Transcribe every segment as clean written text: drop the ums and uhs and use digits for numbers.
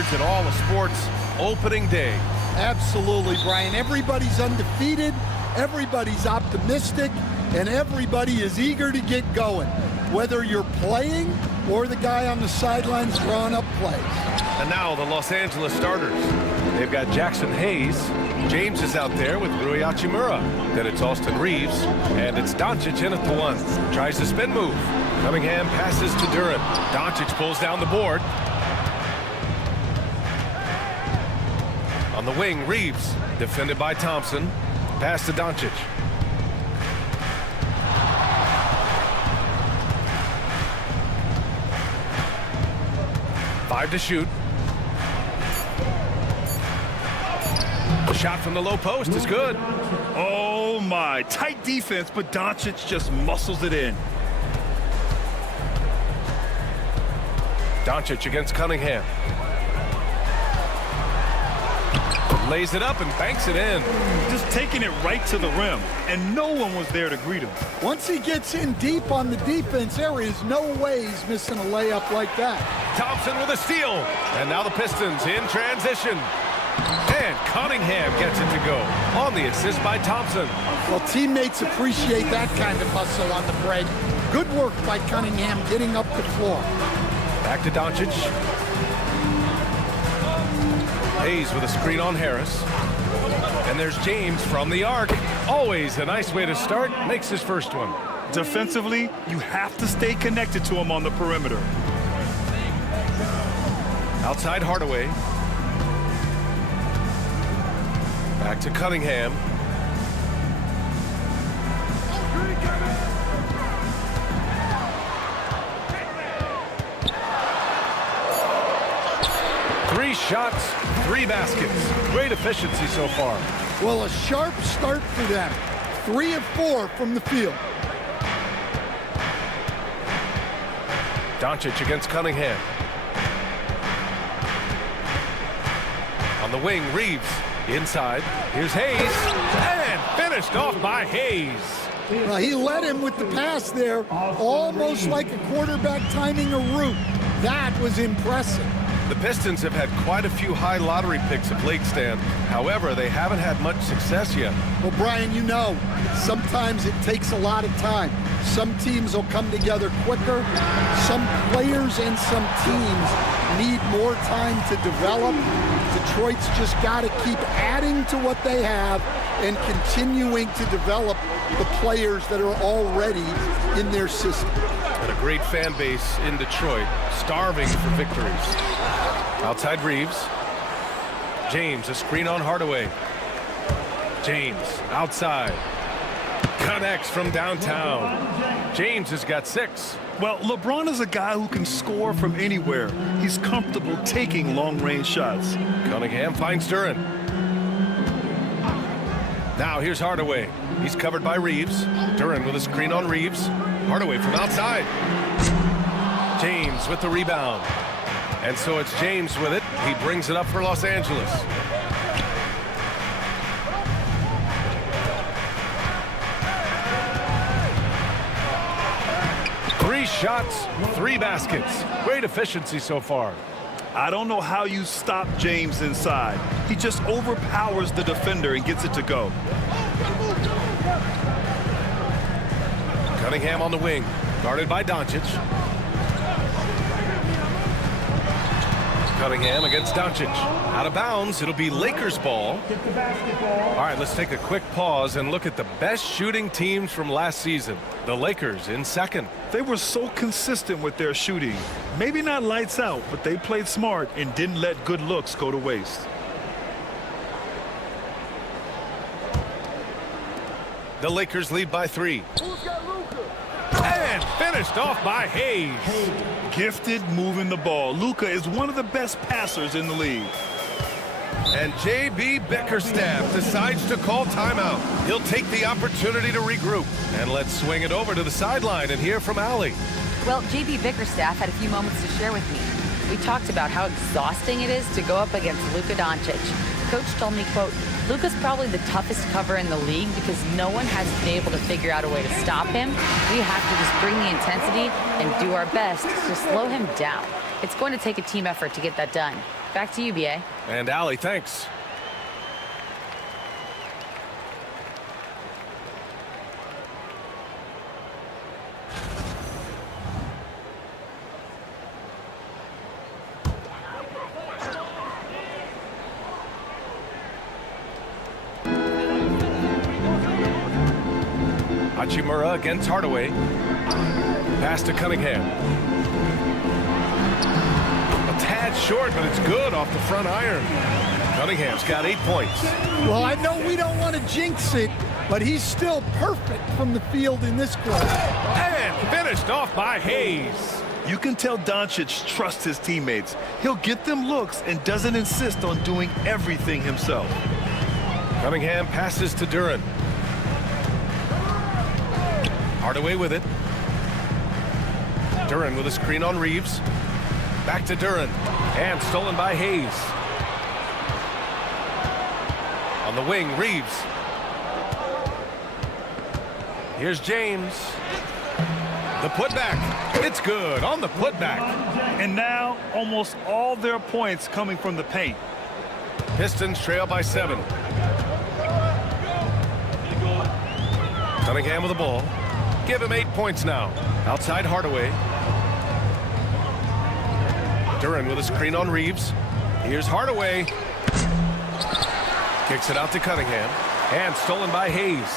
LAKERS at all of sports opening day. Absolutely, Brian. Everybody's undefeated, everybody's optimistic, and everybody is eager to get going, whether you're playing or the guy on the sidelines drawing up plays. And now the Los Angeles starters. They've got Jackson Hayes. James is out there with Rui Hachimura. Then it's Austin Reeves, and it's Doncic in at the one. Tries the spin move. Cunningham passes to Duren. Doncic pulls down the board. On the wing, Reeves, defended by Thompson. Pass to Doncic. Five to shoot. The shot from the low post is good. Oh my, tight defense, but Doncic just muscles it in. Doncic against Cunningham. Lays it up and banks it in. Just taking it right to the rim, and no one was there to greet him. Once he gets in deep on the defense, there is no way he's missing a layup like that. Thompson with a steal. And now the Pistons in transition. And Cunningham gets it to go on the assist by Thompson. Well, teammates appreciate that kind of hustle on the break. Good work by Cunningham getting up the floor. Back to Doncic. Hayes with a screen on Harris. And there's James from the arc. Always a nice way to start. Makes his first one. Defensively, you have to stay connected to him on the perimeter. Outside Hardaway. Back to Cunningham. Three shots, three baskets. Great efficiency so far. Well, a sharp start for them. 3 of 4 from the field. Doncic against Cunningham. On the wing, Reeves. Inside. Here's Hayes. And finished off by Hayes. Well, he led him with the pass there, almost like a quarterback timing a route. That was impressive. The Pistons have had quite a few high lottery picks of late, Stan. However, they haven't had much success yet. Well, Brian, you know, sometimes it takes a lot of time. Some teams will come together quicker. Some players and some teams need more time to develop. Detroit's just got to keep adding to what they have and continuing to develop the players that are already in their system. And a great fan base in Detroit, starving for victories. Outside Reeves. James, a screen on Hardaway. James, outside. Connects from downtown. James has got 6. Well, LeBron is a guy who can score from anywhere. He's comfortable taking long-range shots. Cunningham finds Duren. Now here's Hardaway. He's covered by Reeves. Duren with a screen on Reeves. Hardaway from outside. James with the rebound. And so it's James with it. He brings it up for Los Angeles. Three shots, 3 baskets. Great efficiency so far. I don't know how you stop James inside. He just overpowers the defender and gets it to go. Cunningham on the wing, guarded by Doncic. Cunningham against Doncic. Out of bounds, it'll be Lakers ball. All right, let's take a quick pause and look at the best shooting teams from last season. The Lakers in second. They were so consistent with their shooting. Maybe not lights out, but they played smart and didn't let good looks go to waste. The Lakers lead by 3. And finished off by Hayes. Gifted moving the ball. Luka is one of the best passers in the league. And J.B. Bickerstaff decides to call timeout. He'll take the opportunity to regroup. And let's swing it over to the sideline and hear from Allie. Well, J.B. Bickerstaff had a few moments to share with me. We talked about how exhausting it is to go up against Luka Doncic. coach told me, quote, Luka's probably the toughest cover in the league because no one has been able to figure out a way to stop him. We have to just bring the intensity and do our best to slow him down. It's going to take a team effort to get that done. Back to you, B.A. And Allie, thanks. Hachimura against Hardaway. Pass to Cunningham. A tad short, but it's good off the front iron. Cunningham's got 8 points. Well, I know we don't want to jinx it, but he's still perfect from the field in this quarter. And finished off by Hayes. You can tell Doncic trusts his teammates. He'll get them looks and doesn't insist on doing everything himself. Cunningham passes to Duran. Hardaway with it. Duran with a screen on Reeves. Back to Duran. And stolen by Hayes. On the wing, Reeves. Here's James. The putback. It's good on the putback. And now almost all their points coming from the paint. Pistons trail by 7. Cunningham with the ball. Give him 8 points now. Outside Hardaway. Duran with a screen on Reeves. Here's Hardaway. Kicks it out to Cunningham. And stolen by Hayes.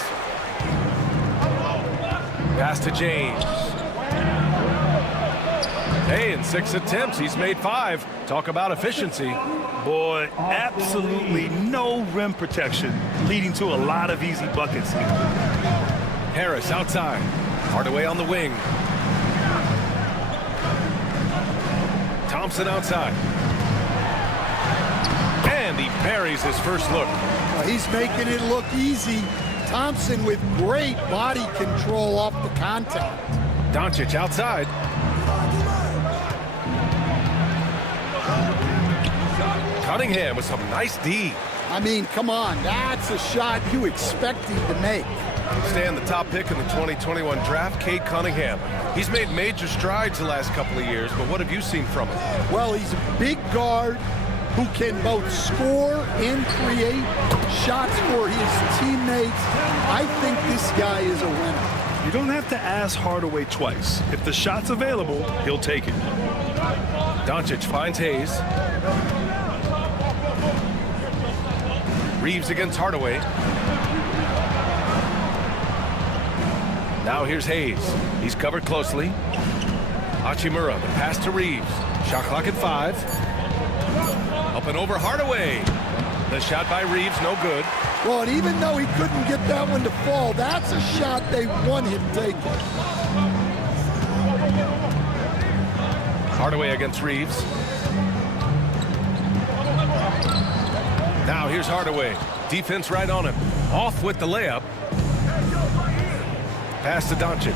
Pass to James. Hey, in 6 attempts, he's made 5. Talk about efficiency. Boy, absolutely no rim protection, leading to a lot of easy buckets here. Harris outside. Hardaway on the wing. Thompson outside. And he buries his first look. He's making it look easy. Thompson with great body control off the contact. Doncic outside. Cunningham with some nice D. I mean, come on, that's a shot you expect him to make. Stand the top pick in the 2021 draft, Cade Cunningham. He's made major strides the last couple of years, but what have you seen from him? Well, he's a big guard who can both score and create shots for his teammates. I think this guy is a winner. You don't have to ask Hardaway twice. If the shot's available, he'll take it. Doncic finds Hayes. Reeves against Hardaway. Now here's Hayes. He's covered closely. Hachimura, the pass to Reeves. Shot clock at 5. Up and over Hardaway. The shot by Reeves, no good. Well, and even though he couldn't get that one to fall, that's a shot they want him taking. Hardaway against Reeves. Now here's Hardaway. Defense right on him. Off with the layup. Pass to Doncic.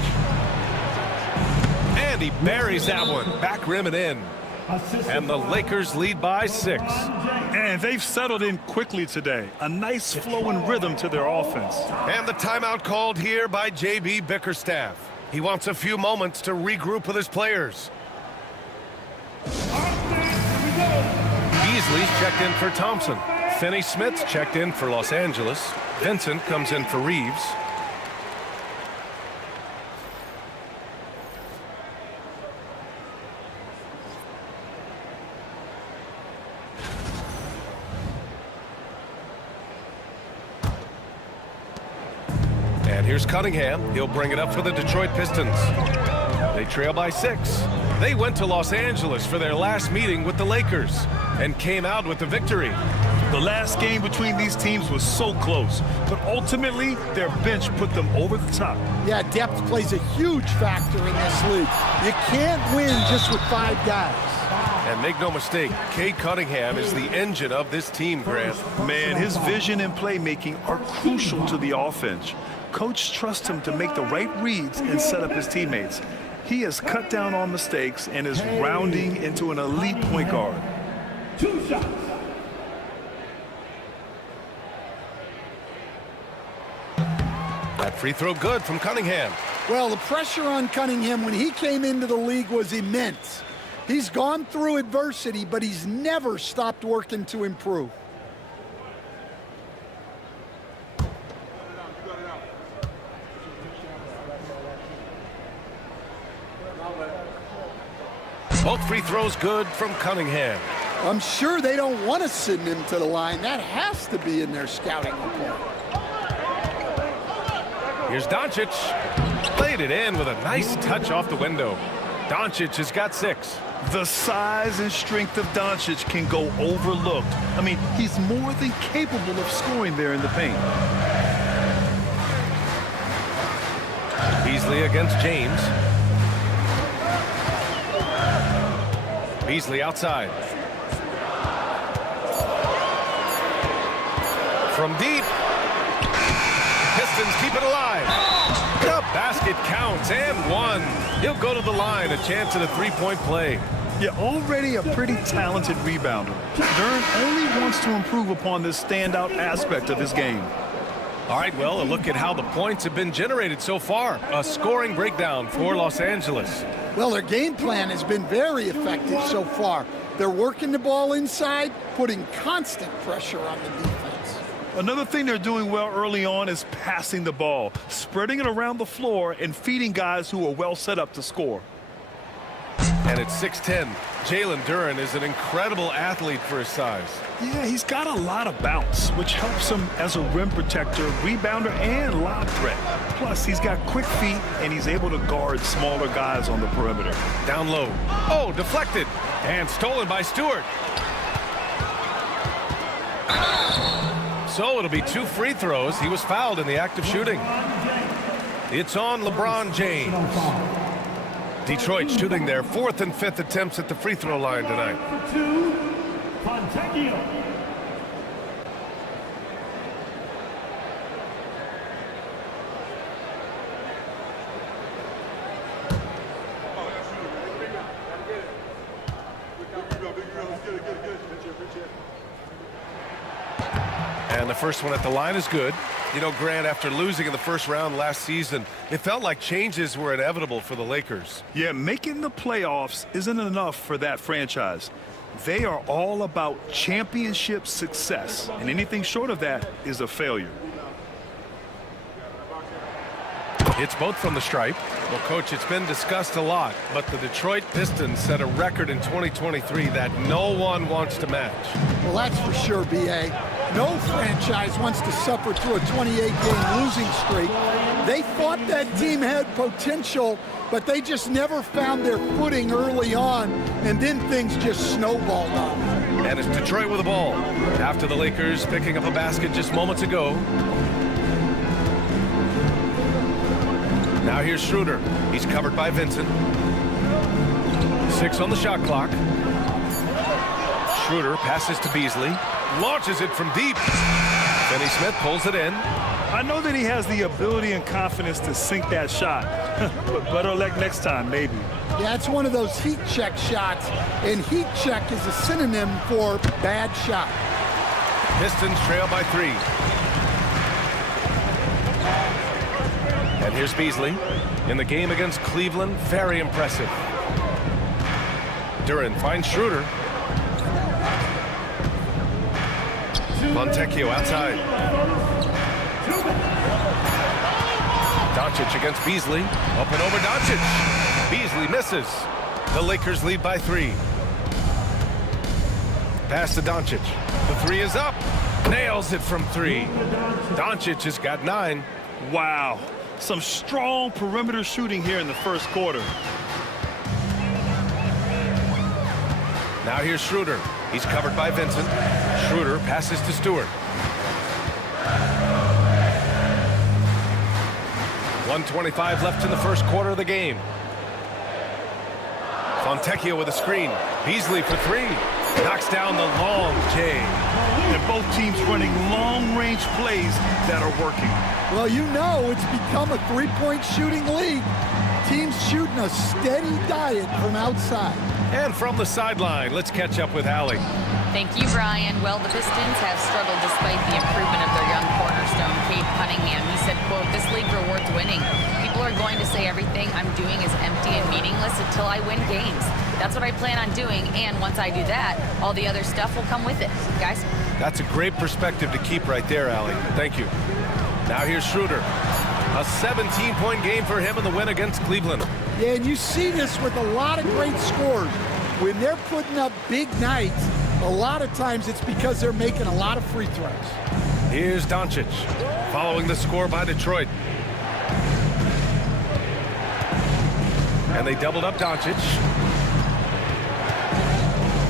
And he buries that one. Back rim and in. And the Lakers lead by 6. And they've settled in quickly today. A nice flowing rhythm to their offense. And the timeout called here by JB Bickerstaff. He wants a few moments to regroup with his players. Beasley's checked in for Thompson. Finney-Smith's checked in for Los Angeles. Vincent comes in for Reeves. And here's Cunningham. He'll bring it up for the Detroit Pistons. They trail by 6. They went to Los Angeles for their last meeting with the Lakers and came out with the victory. The last game between these teams was so close, but ultimately their bench put them over the top. Yeah, depth plays a huge factor in this league. You can't win just with 5 guys. And make no mistake, Cade Cunningham is the engine of this team, Grant. Man, his vision and playmaking are crucial to the offense. Coach trusts him to make the right reads and set up his teammates. He has cut down on mistakes and is rounding into an elite point guard. 2 shots. Free throw good from Cunningham. Well, the pressure on Cunningham when he came into the league was immense. He's gone through adversity, but he's never stopped working to improve. Both free throws good from Cunningham. I'm sure they don't want to send him to the line. That has to be in their scouting report. Here's Doncic. Played it in with a nice touch off the window. Doncic has got 6. The size and strength of Doncic can go overlooked. I mean, he's more than capable of scoring there in the paint. Beasley against James. Beasley outside. From deep. Pistons keep it alive. The basket counts and 1. He'll go to the line, a chance at a three-point play. Yeah, already a pretty talented rebounder. Duren only wants to improve upon this standout aspect of his game. All right, well, a look at how the points have been generated so far. A scoring breakdown for Los Angeles. Well, their game plan has been very effective so far. They're working the ball inside, putting constant pressure on the defense. Another thing they're doing well early on is passing the ball, spreading it around the floor and feeding guys who are well set up to score. And it's 6'10". Jalen Duren is an incredible athlete for his size. Yeah, he's got a lot of bounce, which helps him as a rim protector, rebounder, and lob threat. Plus, he's got quick feet, and he's able to guard smaller guys on the perimeter. Down low. Oh, deflected. And stolen by Stewart. So it'll be 2 free throws. He was fouled in the act of shooting. It's on LeBron James. Detroit shooting their 4th and 5th attempts at the free throw line tonight. And the first one at the line is good. You know, Grant, after losing in the first round last season, it felt like changes were inevitable for the Lakers. Yeah, making the playoffs isn't enough for that franchise. They are all about championship success, and anything short of that is a failure. It's both from the stripe. Well, Coach, it's been discussed a lot, but the Detroit Pistons set a record in 2023 that no one wants to match. Well, that's for sure, B.A. No franchise wants to suffer through a 28-game losing streak. They thought that team had potential, but they just never found their footing early on, and then things just snowballed on them. And it's Detroit with the ball. After the Lakers picking up a basket just moments ago. Now here's Schroeder. He's covered by Vincent. 6 on the shot clock. Schroeder passes to Beasley. Launches it from deep. Finney Smith pulls it in. I know that he has the ability and confidence to sink that shot, but better luck next time, maybe. Yeah, it's one of those heat check shots, and heat check is a synonym for bad shot. Pistons trail by 3. And here's Beasley. In the game against Cleveland, very impressive. Duren finds Schroeder. Fontecchio outside. Doncic against Beasley. Up and over Doncic. Beasley misses. The Lakers lead by 3. Pass to Doncic. The 3 is up. Nails it from 3. Doncic has got 9. Wow. Some strong perimeter shooting here in the first quarter. Now here's Schroeder. He's covered by Vincent. Schroeder passes to Stewart. 1:25 left in the first quarter of the game. Fontecchio with a screen. Beasley for 3. Knocks down the long J. And both teams running long-range plays that are working. Well, you know it's become a three-point shooting league. Teams shooting a steady diet from outside. And from the sideline, let's catch up with Allie. Thank you, Brian. Well, the Pistons have struggled despite the improvement of their young corners cornerstone, Cade Cunningham. He said, quote, "This league rewards winning. People are going to say everything I'm doing is empty and meaningless until I win games. That's what I plan on doing, and once I do that, all the other stuff will come with it." Guys? That's a great perspective to keep right there, Allie. Thank you. Now here's Schroeder. A 17-point game for him in the win against Cleveland. Yeah, and you see this with a lot of great scores. When they're putting up big nights, a lot of times it's because they're making a lot of free throws. Here's Doncic, following the score by Detroit. And they doubled up Doncic.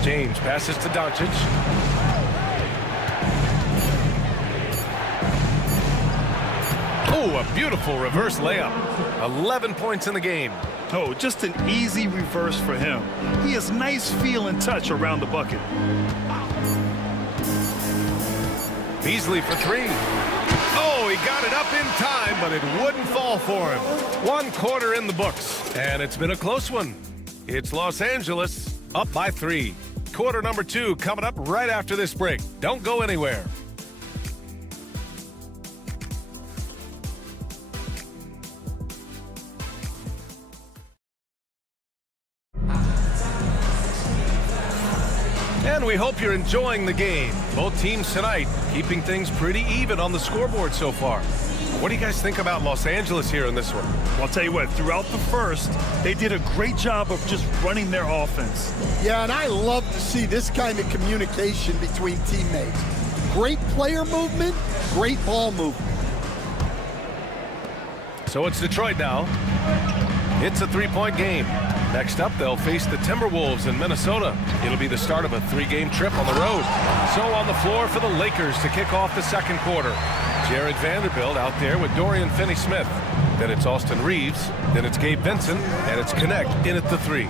James passes to Doncic. Oh, a beautiful reverse layup. 11 points in the game. Oh, just an easy reverse for him. He has nice feel and touch around the bucket. Beasley for three. Oh, he got it up in time, but it wouldn't fall for him. 1 quarter in the books, and it's been a close one. It's Los Angeles up by 3. Quarter number 2 coming up right after this break. Don't go anywhere. And we hope you're enjoying the game. Both teams tonight keeping things pretty even on the scoreboard so far. What do you guys think about Los Angeles here in this one? Well, I'll tell you what, throughout the first, they did a great job of just running their offense. Yeah, and I love to see this kind of communication between teammates. Great player movement, great ball movement. So it's Detroit now. It's a 3-point game. Next up, they'll face the Timberwolves in Minnesota. It'll be the start of a 3-game trip on the road. So on the floor for the Lakers to kick off the second quarter. Jared Vanderbilt out there with Dorian Finney-Smith. Then it's Austin Reeves. Then it's Gabe Vincent. And it's Connect in at the 3.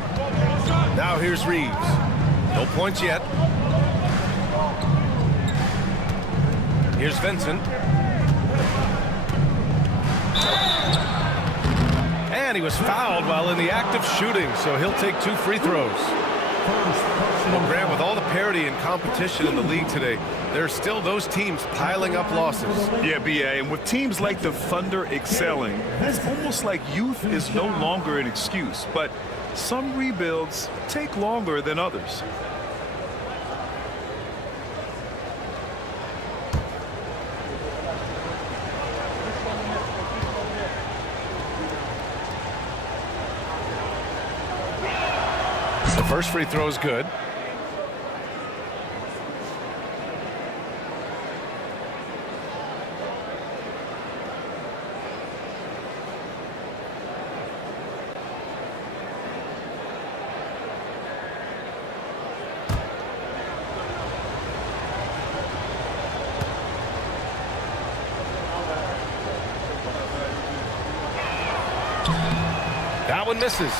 Now here's Reeves. No points yet. Here's Vincent. And he was fouled while in the act of shooting, so he'll take 2 free throws. Well, Grant, with all the parity and competition in the league today, there are still those teams piling up losses. Yeah, B.A., and with teams like the Thunder excelling, it's almost like youth is no longer an excuse, but some rebuilds take longer than others. The first free throw is good. That one misses.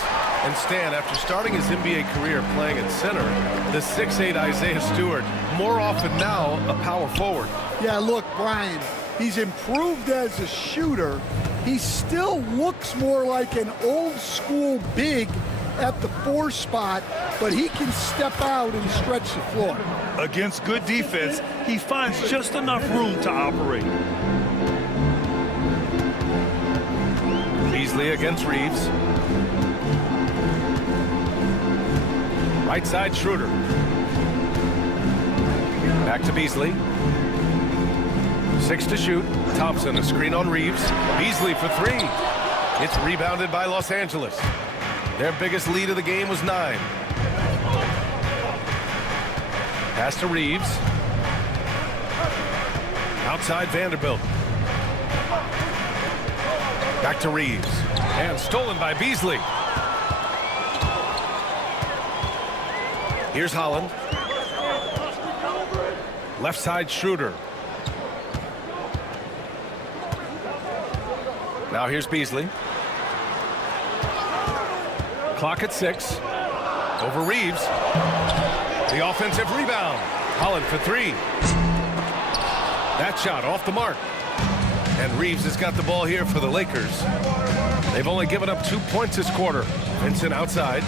And Stan, after starting his NBA career playing at center, the 6'8" Isaiah Stewart, more often now a power forward. Yeah, look, Brian, he's improved as a shooter. He still looks more like an old-school big at the 4 spot, but he can step out and stretch the floor. Against good defense, he finds just enough room to operate. Beasley against Reeves. Right side, Schroeder. Back to Beasley. 6 to shoot. Thompson, a screen on Reeves. Beasley for 3. It's rebounded by Los Angeles. Their biggest lead of the game was 9. Pass to Reeves. Outside Vanderbilt. Back to Reeves. And stolen by Beasley. Here's Holland. Left side, Schroeder. Now here's Beasley. Clock at 6. Over Reeves. The offensive rebound. Holland for 3. That shot off the mark. And Reeves has got the ball here for the Lakers. They've only given up 2 points this quarter. Vincent outside.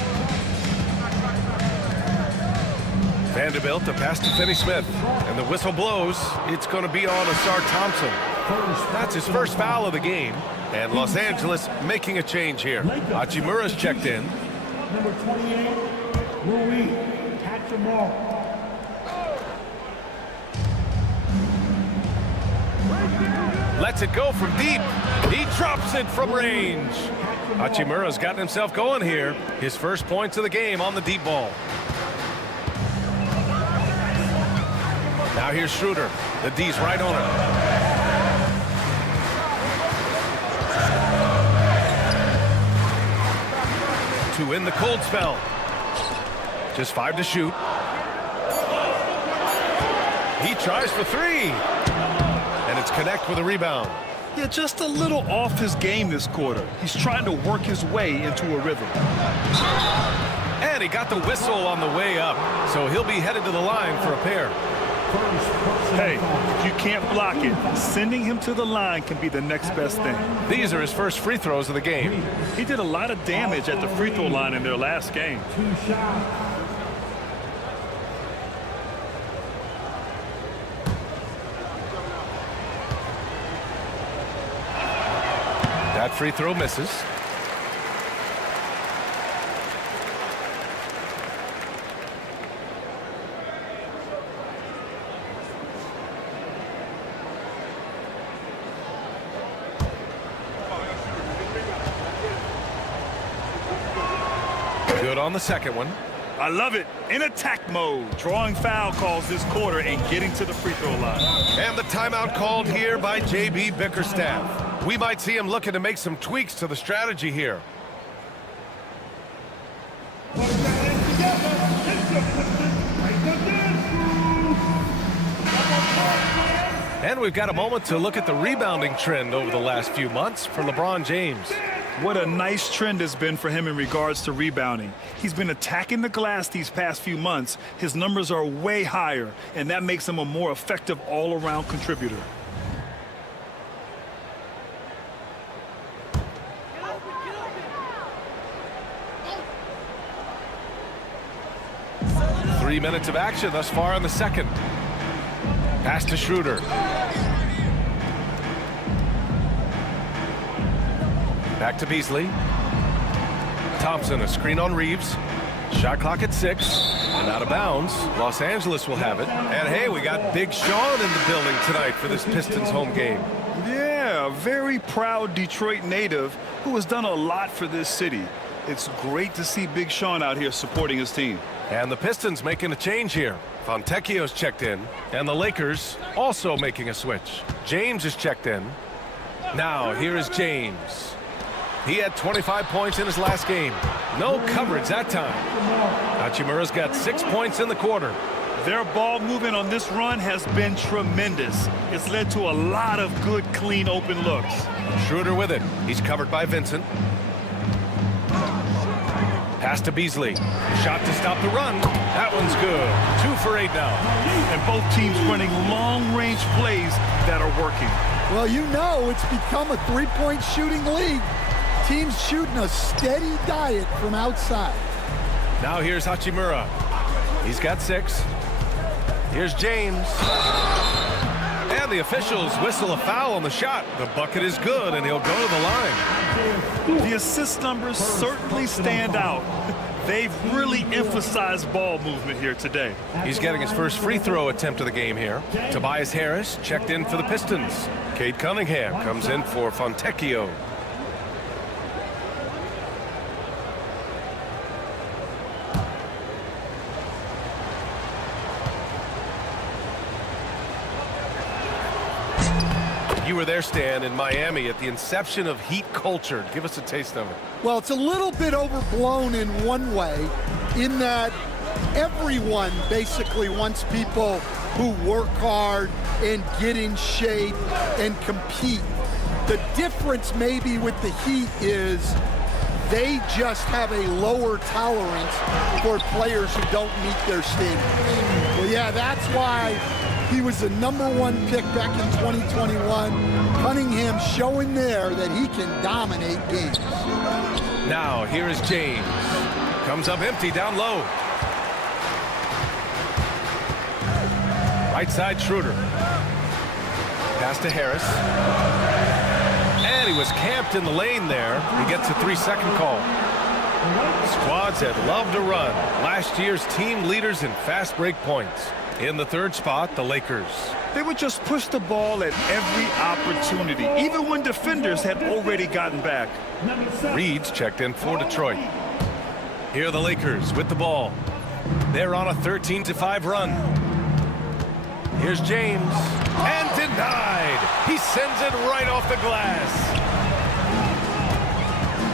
Vanderbilt, the pass to Finney-Smith. And the whistle blows. It's going to be on Asar Thompson. That's his first foul of the game. And Los Angeles making a change here. Hachimura's checked in. Number 28, Rui Hachimura. Lets it go from deep. He drops it from range. Hachimura's gotten himself going here. His first points of the game on the deep ball. Now here's Schroeder. The D's right on him. To win the cold spell. Just 5 to shoot. He tries for 3. And it's connect with a rebound. Yeah, just a little off his game this quarter. He's trying to work his way into a rhythm. And he got the whistle on the way up. So he'll be headed to the line for a pair. Hey, if you can't block it, sending him to the line can be the next best thing. These are his first free throws of the game. He did a lot of damage at the free throw line in their last game. 2 shots. That free throw misses. Good on the second one. I love it. In attack mode, drawing foul calls this quarter and getting to the free throw line. And the timeout called here by J.B. Bickerstaff. We might see him looking to make some tweaks to the strategy here. And we've got a moment to look at the rebounding trend over the last few months for LeBron James. What a nice trend has been for him in regards to rebounding. He's been attacking the glass these past few months. His numbers are way higher, and that makes him a more effective all-around contributor. Three minutes of action thus far in the second. Pass to Schroeder. Back to Beasley. Thompson, a screen on Reeves. Shot clock at 6. And out of bounds. Los Angeles will have it. And hey, we got Big Sean in the building tonight for this Pistons home game. Yeah, a very proud Detroit native who has done a lot for this city. It's great to see Big Sean out here supporting his team. And the Pistons making a change here. Fontecchio's checked in. And the Lakers also making a switch. James is checked in. Now, here is James. He had 25 points in his last game. No coverage that time. Hachimura's got 6 points in the quarter. Their ball movement on this run has been tremendous. It's led to a lot of good, clean, open looks. Schroeder with it. He's covered by Vincent. Pass to Beasley. Shot to stop the run. That one's good. 2 for 8 now. And both teams running long-range plays that are working. Well, you know it's become a three-point shooting league. Teams shooting a steady diet from outside. Now here's Hachimura. He's got 6. Here's James. And the officials whistle a foul on the shot. The bucket is good, and he'll go to the line. The assist numbers certainly stand out. They've really emphasized ball movement here today. He's getting his first free throw attempt of the game here. Tobias Harris checked in for the Pistons. Cade Cunningham comes in for Fontecchio. You were there, Stan, in Miami at the inception of Heat culture. Give us a taste of it. Well, it's a little bit overblown in one way, in that everyone basically wants people who work hard and get in shape and compete. The difference maybe with the Heat is they just have a lower tolerance for players who don't meet their standards. Well, yeah, that's why he was the #1 pick back in 2021. Cunningham showing there that he can dominate games. Now, here is James. Comes up empty down low. Right side, Schroeder. Pass to Harris. And he was camped in the lane there. He gets a 3-second call. Squads that love to run. Last year's team leaders in fast break points. In the third spot, the Lakers. They would just push the ball at every opportunity, even when defenders had already gotten back. Reed's checked in for Detroit. Here are the Lakers with the ball. They're on a 13-5 run. Here's James. And denied. He sends it right off the glass.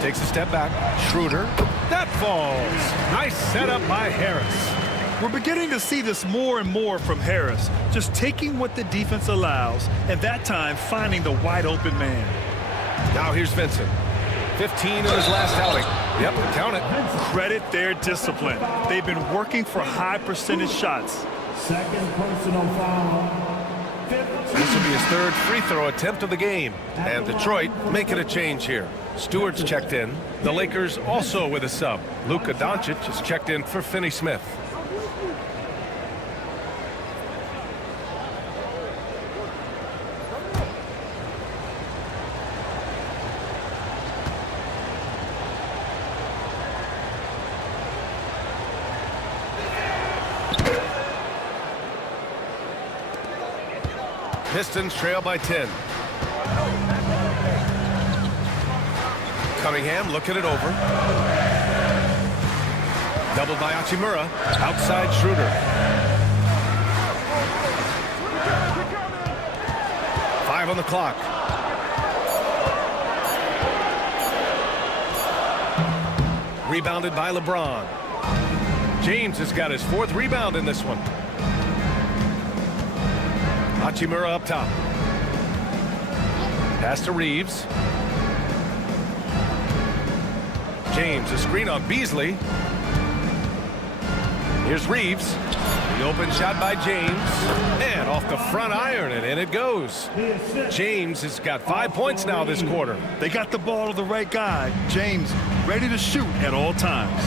Takes a step back. Schroeder. That falls. Nice setup by Harris. We're beginning to see this more and more from Harris, just taking what the defense allows, and that time finding the wide open man. Now here's Vincent. 15 in his last outing. Yep, count it. Credit their discipline. They've been working for high percentage shots. Second personal foul. This will be his third free throw attempt of the game. And Detroit making a change here. Stewart's checked in. The Lakers also with a sub. Luka Doncic is checked in for Finney Smith. Pistons trail by 10. Cunningham looking it over. Doubled by Hachimura. Outside Schroeder. Five on the clock. Rebounded by LeBron. James has got his fourth rebound in this one. Hachimura up top. Pass to Reeves. James, a screen on Beasley. Here's Reeves. The open shot by James. And off the front iron, and in it goes. James has got 5 points now this quarter. They got the ball to the right guy. James ready to shoot at all times.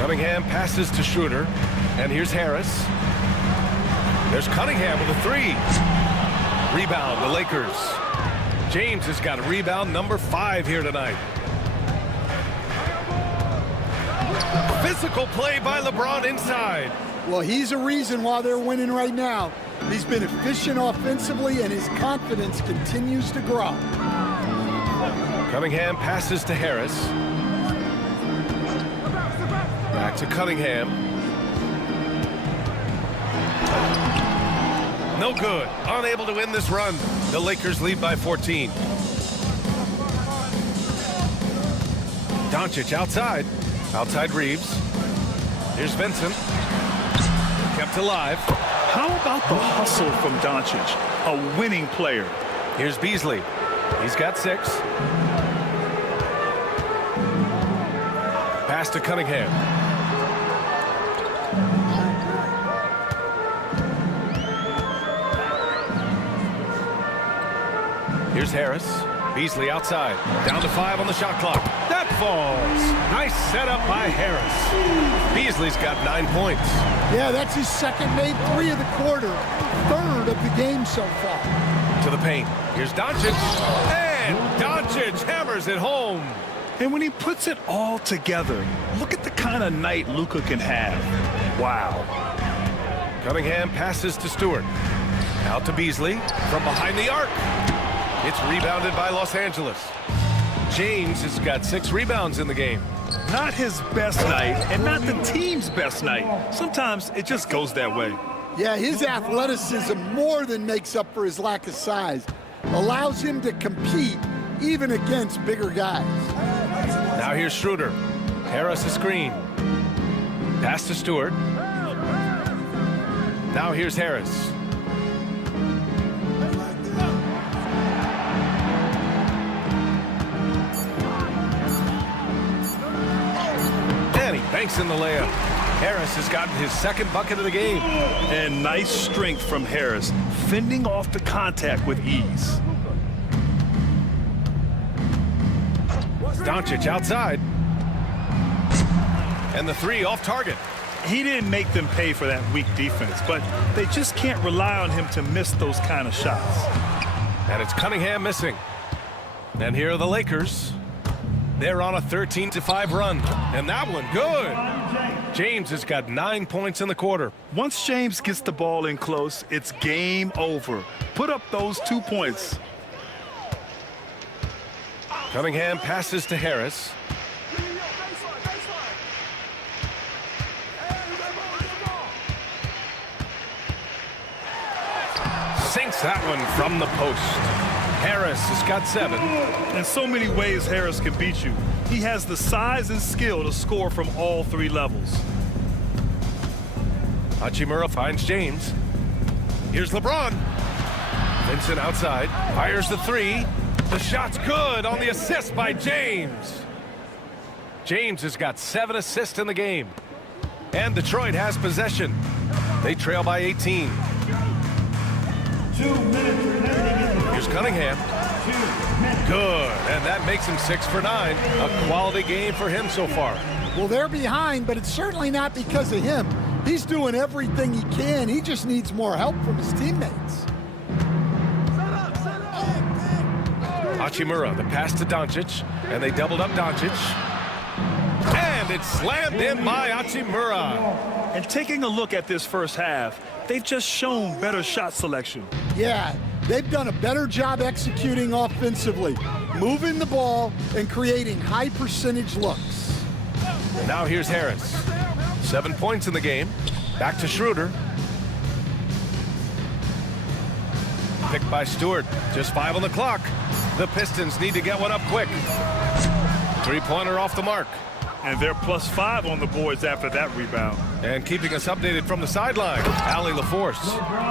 Cunningham passes to Schroeder. And here's Harris. There's Cunningham with a three. Rebound, the Lakers. James has got a rebound number 5 here tonight. Physical play by LeBron inside. Well, he's a reason why they're winning right now. He's been efficient offensively, and his confidence continues to grow. Cunningham passes to Harris. Back to Cunningham. No good. Unable to win this run. The Lakers lead by 14. Doncic outside. Outside Reeves. Here's Vincent. Kept alive. How about the hustle from Doncic? A winning player. Here's Beasley. He's got 6. Pass to Cunningham. Here's Harris. Beasley outside. Down to 5 on the shot clock. That falls. Nice setup by Harris. Beasley's got 9 points. Yeah, that's his second made 3 of the quarter. Third of the game so far. To the paint. Here's Doncic. And Doncic hammers it home. And when he puts it all together, look at the kind of night Luka can have. Wow. Cunningham passes to Stewart. Out to Beasley from behind the arc. It's rebounded by Los Angeles. James has got 6 rebounds in the game. Not his best night, and not the team's best night. Sometimes it just goes that way. Yeah, his athleticism more than makes up for his lack of size. Allows him to compete even against bigger guys. Now here's Schroeder. Harris a screen. Pass to Stewart. Now here's Harris. Banks in the layup. Harris has gotten his second bucket of the game. And nice strength from Harris, fending off the contact with ease. Doncic outside. And the 3 off target. He didn't make them pay for that weak defense, but they just can't rely on him to miss those kind of shots. And it's Cunningham missing. And here are the Lakers. They're on a 13-5 run. And that one, good. James has got 9 points in the quarter. Once James gets the ball in close, it's game over. Put up those 2 points. Cunningham passes to Harris. Sinks that one from the post. Harris has got 7. In so many ways, Harris can beat you. He has the size and skill to score from all 3 levels. Hachimura finds James. Here's LeBron. Vincent outside. Fires the 3. The shot's good on the assist by James. James has got 7 assists in the game. And Detroit has possession. They trail by 18. 2 minutes remaining in the Here's Cunningham. 2 minutes. Good. And that makes him 6 for 9. A quality game for him so far. Well, they're behind, but it's certainly not because of him. He's doing everything he can. He just needs more help from his teammates. Hachimura, the pass to Doncic, and they doubled up Doncic. And it's slammed in by Hachimura. And taking a look at this first half, they've just shown better shot selection. Yeah, they've done a better job executing offensively, moving the ball and creating high percentage looks. Now here's Harris. 7 points in the game. Back to Schroeder. Picked by Stewart. Just 5 on the clock. The Pistons need to get one up quick. 3-pointer off the mark. And they're +5 on the boards after that rebound. And keeping us updated from the sideline, Allie LaForce.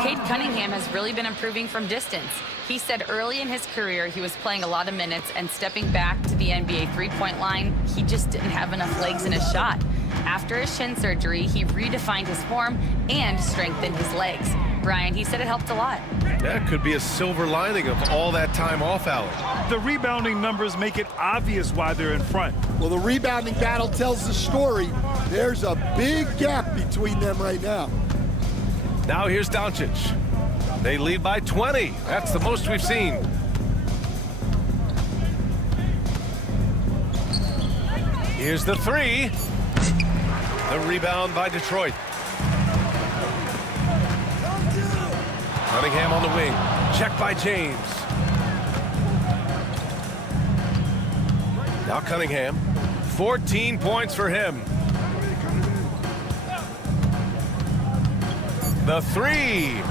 Cade Cunningham has really been improving from distance. He said early in his career he was playing a lot of minutes and stepping back to the NBA three-point line, he just didn't have enough legs in his shot. After his shin surgery, he redefined his form and strengthened his legs. Brian, he said it helped a lot. That could be a silver lining of all that time off, Allie. The rebounding numbers make it obvious why they're in front. Well, the rebounding battle tells the story. There's a big gap between them right now. Now here's Doncic. They lead by 20. That's the most we've seen. Here's the 3. The rebound by Detroit. Cunningham on the wing. Check by James. Now Cunningham. 14 points for him. The 3.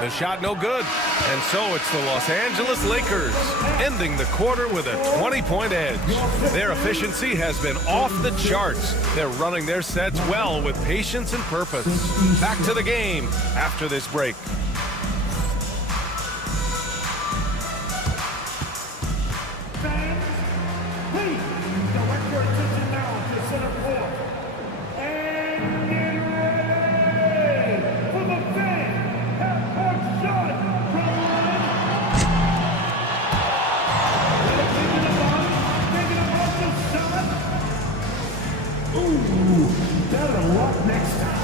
The shot no good. And so it's the Los Angeles Lakers ending the quarter with a 20-point edge. Their efficiency has been off the charts. They're running their sets well with patience and purpose. Back to the game after this break. Fans, please direct your attention now to center court. And get ready for the fan half-court shot from thinking about the shot. Ooh, that'll rock next time.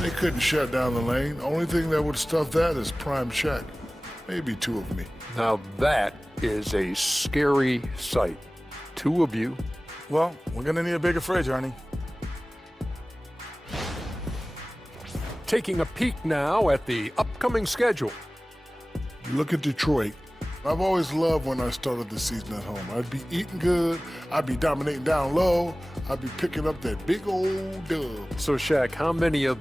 They couldn't shut down the lane. Only thing that would stuff that is prime check. Maybe 2 of me. Now that is a scary sight. 2 of you. Well, we're gonna need a bigger fridge, Ernie. Taking a peek now at the upcoming schedule. You look at Detroit. I've always loved when I started the season at home. I'd be eating good. I'd be dominating down low. I'd be picking up that big old dub. So, Shaq, how many of...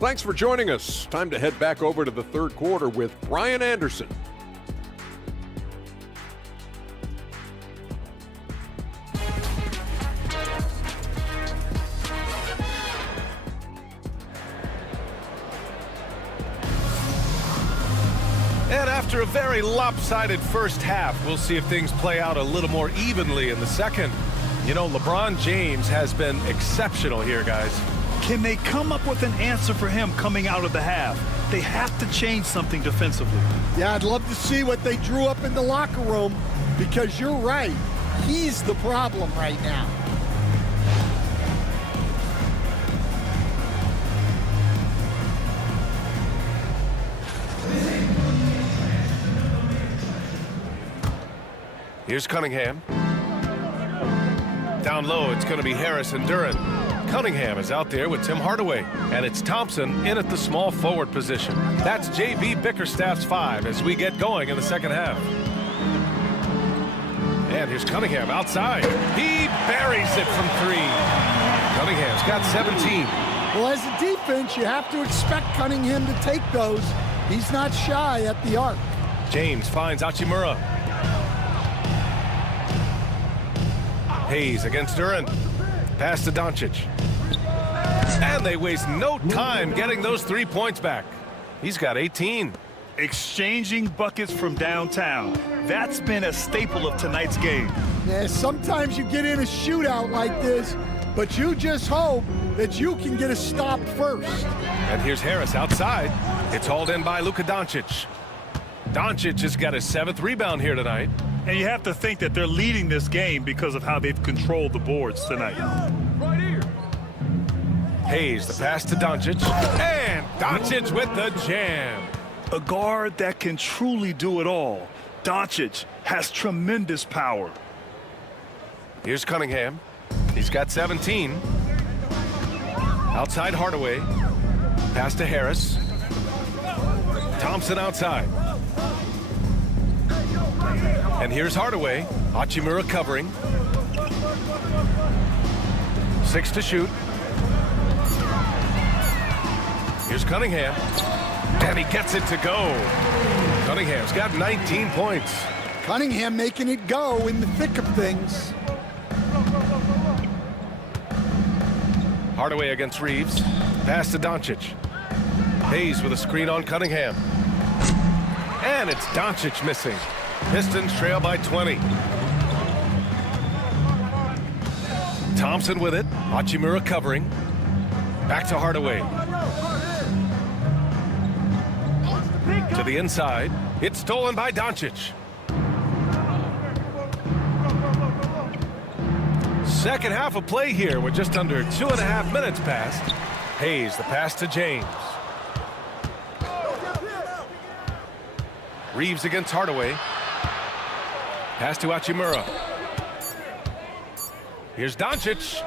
Thanks for joining us. Time to head back over to the third quarter with Brian Anderson. And after a very lopsided first half, we'll see if things play out a little more evenly in the second. You know, LeBron James has been exceptional here, guys. Can they come up with an answer for him coming out of the half? they have to change something defensively. Yeah, I'd love to see what they drew up in the locker room, because you're right. He's the problem right now. Here's Cunningham. Down low, it's going to be Harris and Duran. Cunningham is out there with Tim Hardaway, and it's Thompson in at the small forward position. That's J.B. Bickerstaff's 5 as we get going in the second half. And here's Cunningham outside. He buries it from 3. Cunningham's got 17. Well, as a defense, you have to expect Cunningham to take those. He's not shy at the arc. James finds Hachimura. Hayes against Duran. Pass to Doncic. And they waste no time getting those 3 points back. He's got 18. Exchanging buckets from downtown. That's been a staple of tonight's game. Yeah, sometimes you get in a shootout like this, but you just hope that you can get a stop first. And here's Harris outside. It's hauled in by Luka Doncic. Doncic has got his 7th rebound here tonight. And you have to think that they're leading this game because of how they've controlled the boards tonight. Hayes, the pass to Doncic. And Doncic with the jam. A guard that can truly do it all. Doncic has tremendous power. Here's Cunningham. He's got 17. Outside Hardaway. Pass to Harris. Thompson outside. And here's Hardaway. Hachimura covering. 6 to shoot. Here's Cunningham. And he gets it to go. Cunningham's got 19 points. Cunningham making it go in the thick of things. Hardaway against Reeves. Pass to Doncic. Hayes with a screen on Cunningham. And it's Doncic missing. Pistons trail by 20. Thompson with it. Hachimura covering. Back to Hardaway. To the inside. It's stolen by Doncic. Second half of play here with just under 2.5 minutes passed. Hayes, the pass to James. Reeves against Hardaway. Pass to Hachimura. Here's Doncic.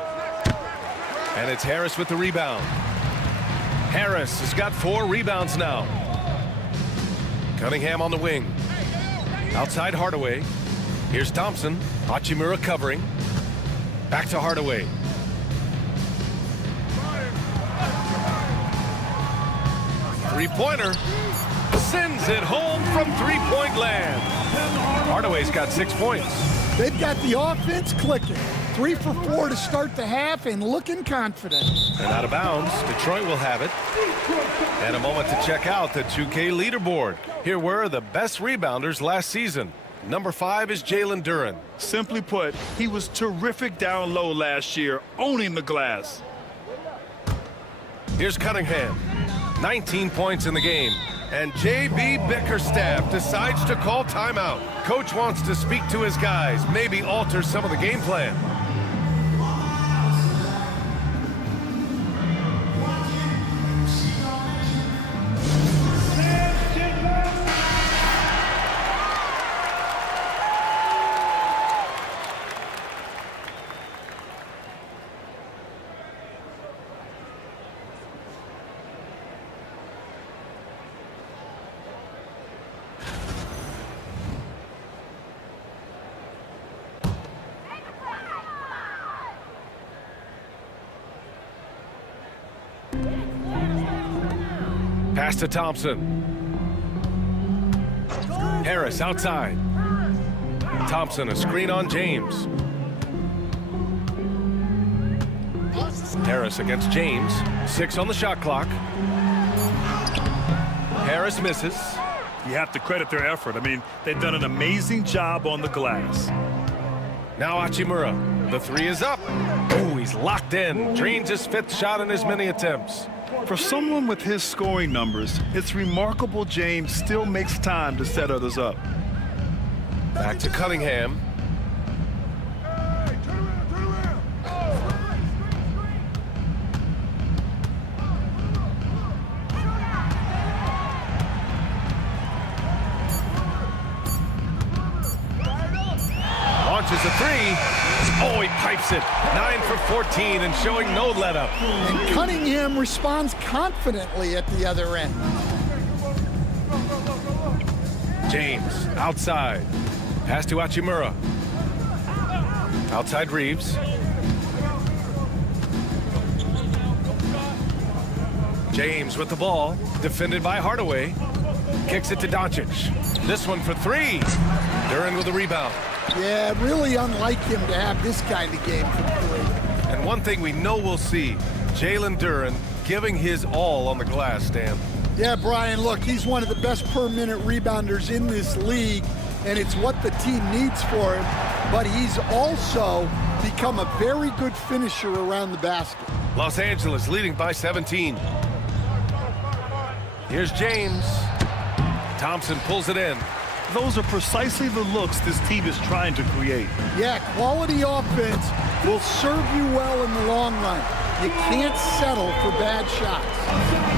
And it's Harris with the rebound. Harris has got 4 rebounds now. Cunningham on the wing. Outside Hardaway. Here's Thompson. Hachimura covering. Back to Hardaway. Three-pointer. Sends it home from three-point land. Hardaway's got 6 points. They've got the offense clicking. 3 for 4 to start the half and looking confident. And out of bounds, Detroit will have it. And a moment to check out the 2K leaderboard. Here were the best rebounders last season. Number 5 is Jalen Duran. Simply put, he was terrific down low last year, owning the glass. Here's Cunningham. 19 points in the game. And J.B. Bickerstaff decides to call timeout. Coach wants to speak to his guys, maybe alter some of the game plan. Pass to Thompson. Harris outside. Thompson, a screen on James. Harris against James. 6 on the shot clock. Harris misses. You have to credit their effort. I mean, they've done an amazing job on the glass. Now Hachimura. The 3 is up. Ooh, he's locked in. Drains his 5th shot in as many attempts. For someone with his scoring numbers, it's remarkable James still makes time to set others up. Back to Cunningham. Launches a three. Oh, he pipes it. 9 for 14 and showing no let-up. And Cunningham responds confidently at the other end. James outside. Pass to Hachimura. Outside Reeves. James with the ball. Defended by Hardaway. Kicks it to Doncic. This one for three. Duren with the rebound. Yeah, really unlike him to have this kind of game from three. And one thing we know we'll see, Jalen Duren giving his all on the glass, Stan. Yeah, Brian, look, he's one of the best per-minute rebounders in this league, and it's what the team needs for him. But he's also become a very good finisher around the basket. Los Angeles leading by 17. Here's James. Thompson pulls it in. Those are precisely the looks this team is trying to create. Yeah, quality offense will serve you well in the long run. You can't settle for bad shots.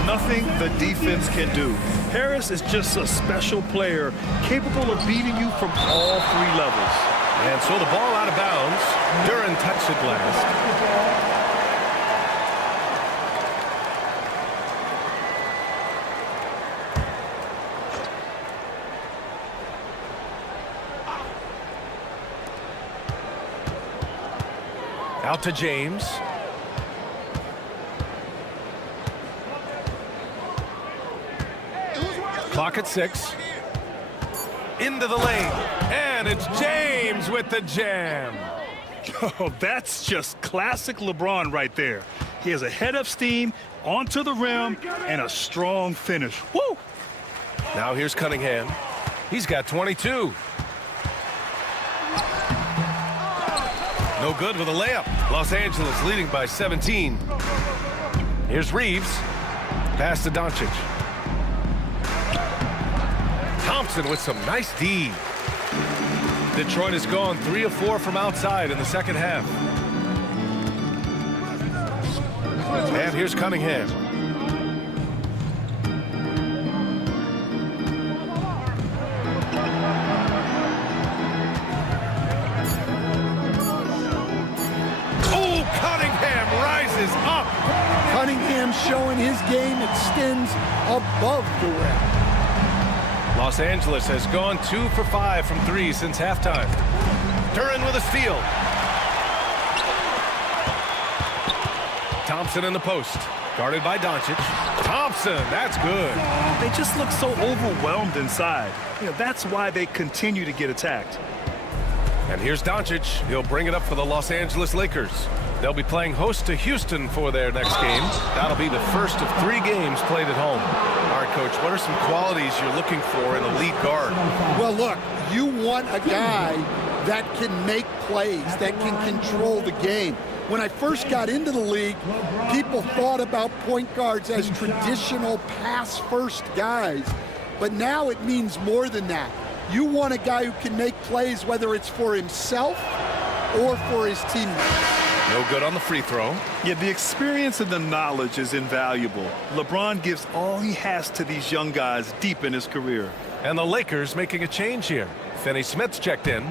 Nothing the defense can do. Harris is just a special player, capable of beating you from all three levels. And so the ball out of bounds. Duren touched it last. Out to James. Clock at 6. Into the lane. And it's James with the jam. Oh, that's just classic LeBron right there. He has a head of steam, onto the rim, and a strong finish. Woo! Now here's Cunningham. He's got 22. No good with a layup. Los Angeles leading by 17. Here's Reeves. Pass to Doncic. Thompson with some nice D. Detroit has gone 3 of 4 from outside in the second half. And here's Cunningham. Up. Cunningham showing his game extends above the rim. Los Angeles has gone 2 for 5 from 3 since halftime. Duren with a steal. Thompson in the post. Guarded by Doncic. Thompson, that's good. They just look so overwhelmed inside. That's why they continue to get attacked. And here's Doncic. He'll bring it up for the Los Angeles Lakers. They'll be playing host to Houston for their next game. That'll be the first of 3 games played at home. All right, Coach, what are some qualities you're looking for in a lead guard? Well, look, you want a guy that can make plays, that can control the game. When I first got into the league, people thought about point guards as traditional pass-first guys. But now it means more than that. You want a guy who can make plays, whether it's for himself or for his teammates. No good on the free throw. Yeah, the experience and the knowledge is invaluable. LeBron gives all he has to these young guys deep in his career. And the Lakers making a change here. Finney Smith's checked in.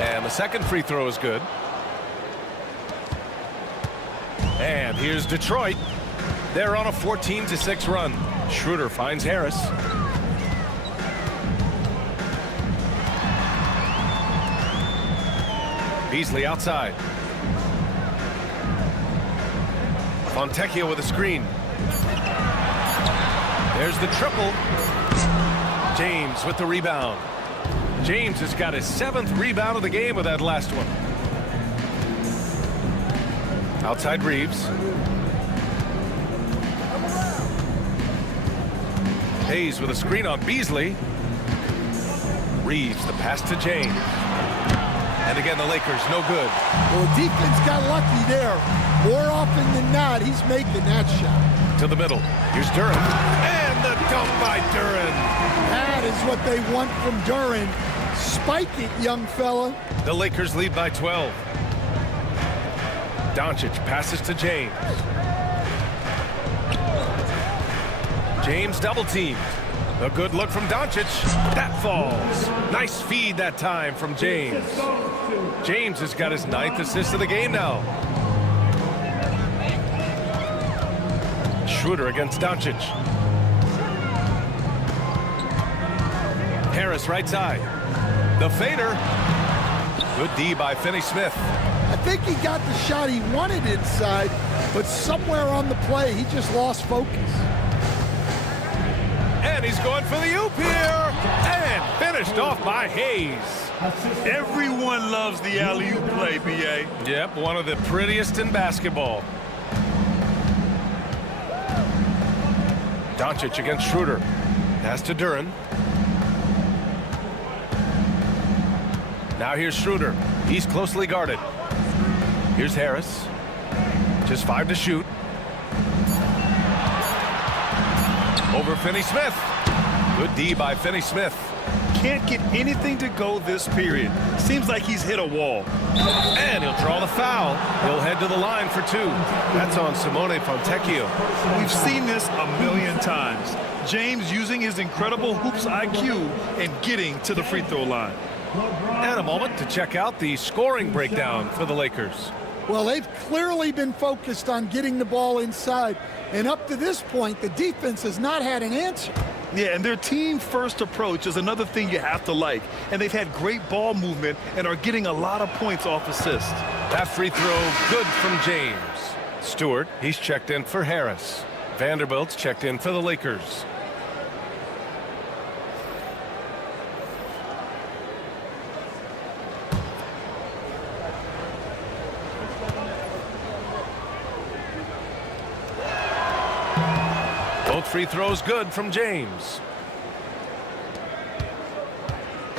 And the second free throw is good. And here's Detroit. They're on a 14-6 run. Schroeder finds Harris. Beasley outside. Fontecchio with a screen. There's the triple. James with the rebound. James has got his 7th rebound of the game with that last one. Outside Reeves. Hayes with a screen on Beasley. Reeves, the pass to James. And again, the Lakers, no good. Well, the defense got lucky there. More often than not, he's making that shot. To the middle. Here's Duren. And the dunk by Duren. That is what they want from Duren. Spike it, young fella. The Lakers lead by 12. Doncic passes to James. James double teamed. A good look from Doncic. That falls. Nice feed that time from James. James has got his 9th assist of the game now. Schroeder against Doncic. Harris right side. The fader. Good D by Finney-Smith. I think he got the shot he wanted inside, but somewhere on the play, he just lost focus. And he's going for the oop here. And finished off by Hayes. Everyone loves the alley-oop play, B.A. Yep, one of the prettiest in basketball. Doncic against Schroeder. Pass to Duren. Now here's Schroeder. He's closely guarded. Here's Harris. Just 5 to shoot. Over Finney-Smith. Good D by Finney-Smith. Can't get anything to go this period. Seems like he's hit a wall. And he'll draw the foul. He'll head to the line for 2. That's on Simone Fontecchio. We've seen this a million times. James using his incredible hoops IQ and getting to the free throw line. And a moment to check out the scoring breakdown for the Lakers. Well, they've clearly been focused on getting the ball inside. And up to this point, the defense has not had an answer. Yeah, and their team-first approach is another thing you have to like. And they've had great ball movement and are getting a lot of points off assists. That free throw good from James. Stewart, he's checked in for Harris. Vanderbilt's checked in for the Lakers. Both free throws good from James.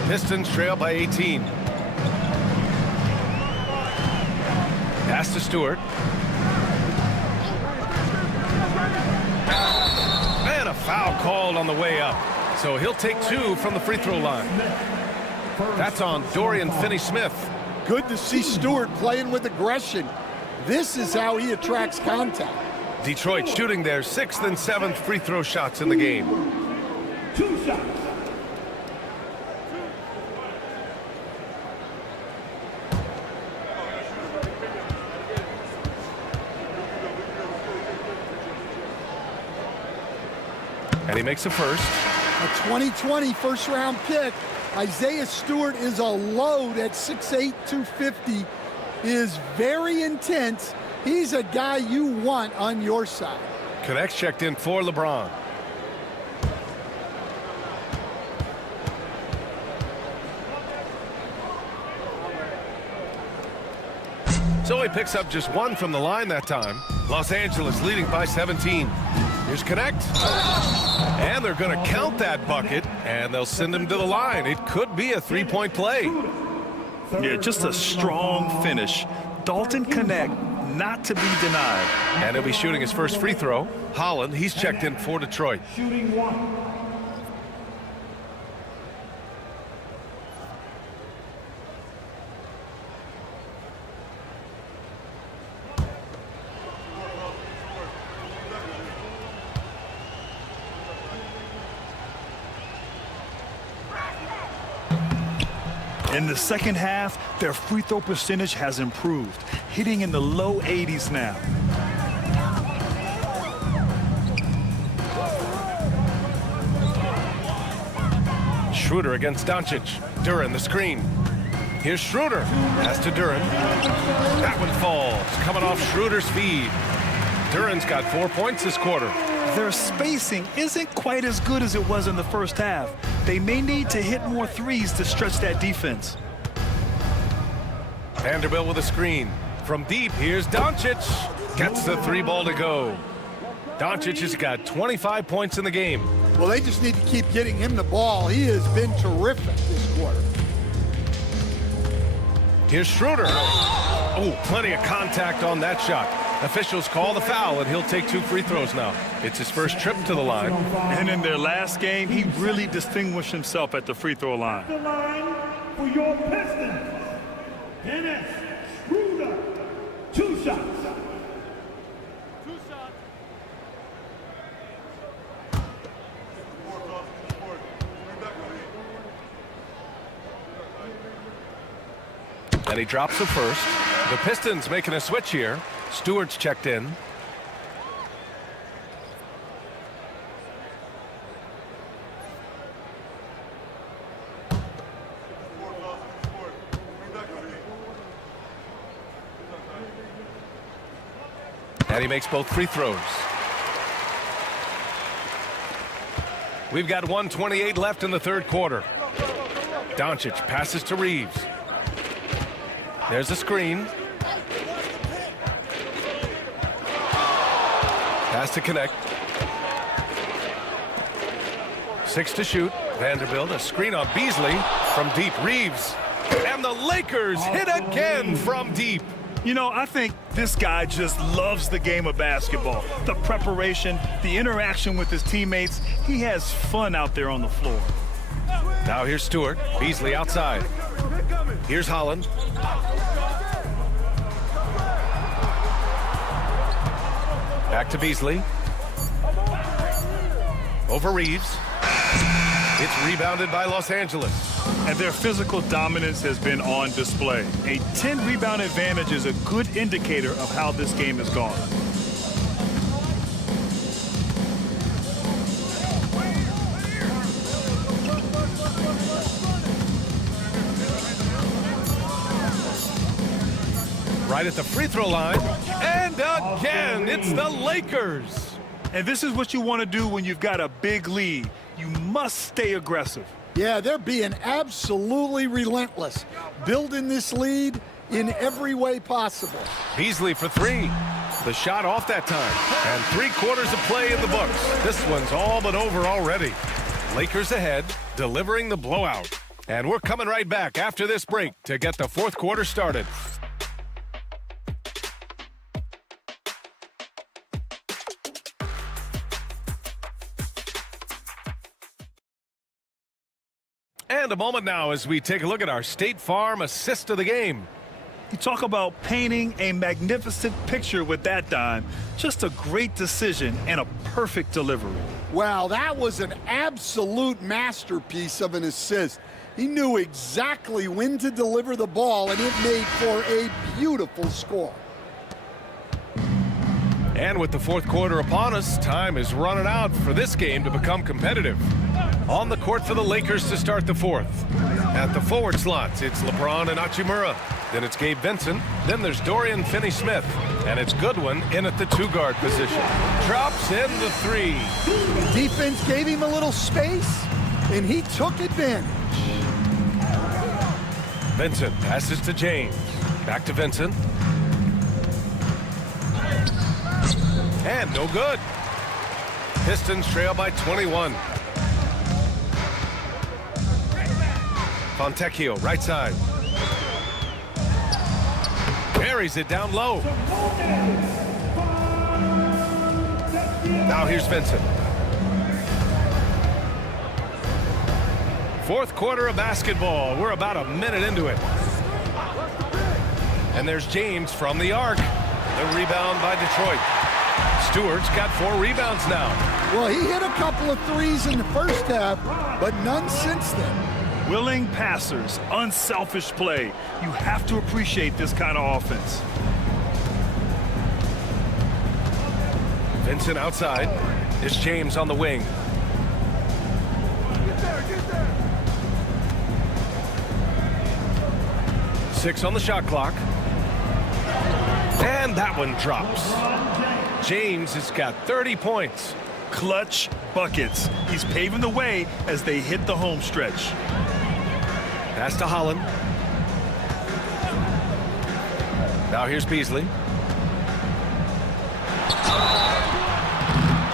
Pistons trail by 18. Pass to Stewart. And a foul called on the way up. So he'll take 2 from the free throw line. That's on Dorian Finney-Smith. Good to see Stewart playing with aggression. This is how he attracts contact. Detroit shooting their 6th and 7th free throw shots in the game. 2 shots. And he makes a first. A 2020 first-round pick. Isaiah Stewart is a load at 6'8", 250. Is very intense. He's a guy you want on your side. Connects checked in for LeBron. So he picks up just 1 from the line that time. Los Angeles leading by 17. Here's Connect. And they're going to count that bucket, and they'll send him to the line. It could be a 3-point play. Yeah, just a strong finish. Dalton Connect, not to be denied. And he'll be shooting his first free throw. Holland, he's checked in for Detroit. Shooting 1. In the second half, their free throw percentage has improved, hitting in the low 80s now. Schroeder against Doncic. Duren the screen. Here's Schroeder. Pass to Duren. That one falls. Coming off Schroeder's feed. Duren's got 4 points this quarter. Their spacing isn't quite as good as it was in the first half. They may need to hit more threes to stretch that defense. Vanderbilt with a screen. From deep, here's Doncic. Gets the 3 ball to go. Doncic has got 25 points in the game. Well, they just need to keep getting him the ball. He has been terrific this quarter. Here's Schroeder. Oh, plenty of contact on that shot. Officials call the foul, and he'll take 2 free throws now. It's his first trip to the line. And in their last game, he really distinguished himself at the free throw line. The line for your Pistons. Dennis Schroeder. 2 shots. And he drops the first. The Pistons making a switch here. Stewart's checked in. And he makes both free throws. We've got 1:28 left in the third quarter. Doncic passes to Reeves. There's a screen. Pass to connect. 6 to shoot. Vanderbilt, a screen on Beasley from deep. Reeves. And the Lakers hit again from deep. You know, I think this guy just loves the game of basketball. The preparation, the interaction with his teammates. He has fun out there on the floor. Now here's Stewart. Beasley outside. Here's Holland. Back to Beasley. Over Reeves. It's rebounded by Los Angeles. And their physical dominance has been on display. A 10-rebound advantage is a good indicator of how this game has gone. Right at the free throw line. And again, it's the Lakers. And this is what you want to do when you've got a big lead. You must stay aggressive. Yeah, they're being absolutely relentless, building this lead in every way possible. Beasley for 3. The shot off that time. And 3 quarters of play in the books. This one's all but over already. Lakers ahead, delivering the blowout. And we're coming right back after this break to get the fourth quarter started. And a moment now as we take a look at our State Farm assist of the game. You talk about painting a magnificent picture with that dime. Just a great decision and a perfect delivery. Wow, that was an absolute masterpiece of an assist. He knew exactly when to deliver the ball, and it made for a beautiful score. And with the fourth quarter upon us, time is running out for this game to become competitive. On the court for the Lakers to start the fourth. At the forward slots, it's LeBron and Hachimura. Then it's Gabe Vincent. Then there's Dorian Finney-Smith. And it's Goodwin in at the 2-guard position. Drops in the 3. Defense gave him a little space, and he took advantage. Vincent passes to James. Back to Vincent. And no good. Pistons trail by 21. Fontecchio, right side. Carries it down low. Now here's Vincent. Fourth quarter of basketball. We're about a minute into it. And there's James from the arc. The rebound by Detroit. Stewart's got 4 rebounds now. Well, he hit a couple of threes in the first half, but none since then. Willing passers, unselfish play. You have to appreciate this kind of offense. Vincent outside. It's James on the wing. Get there. 6 on the shot clock. And that one drops. James has got 30 points. Clutch buckets. He's paving the way as they hit the home stretch. Pass to Holland. Now here's Beasley.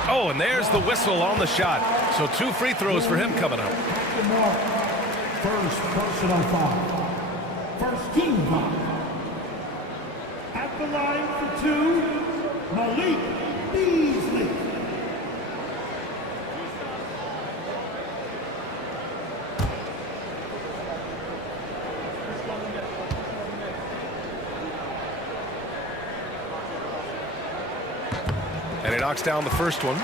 Oh, and there's the whistle on the shot. So 2 free throws for him coming up. First personal foul. First Steam Pop. At the line for two, Malik Beasley. And he knocks down the first one.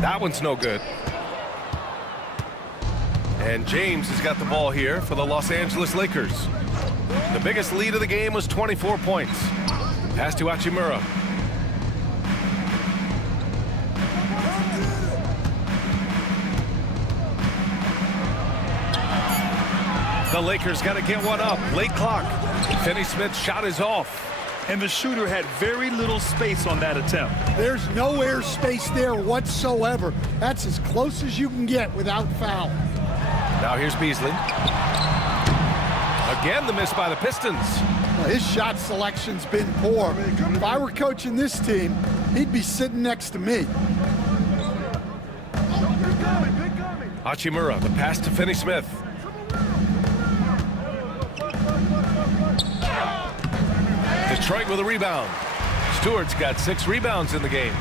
That one's no good. And James has got the ball here for the Los Angeles Lakers. The biggest lead of the game was 24 points. Pass to Hachimura. The Lakers got to get one up. Late clock. Finney-Smith's shot is off. And the shooter had very little space on that attempt. There's no air space there whatsoever. That's as close as you can get without foul. Now here's Beasley. Again, the miss by the Pistons. Well, his shot selection's been poor. If I were coaching this team, he'd be sitting next to me. Hachimura, the pass to Finney-Smith. Detroit with a rebound. Stewart's got 6 rebounds in the game.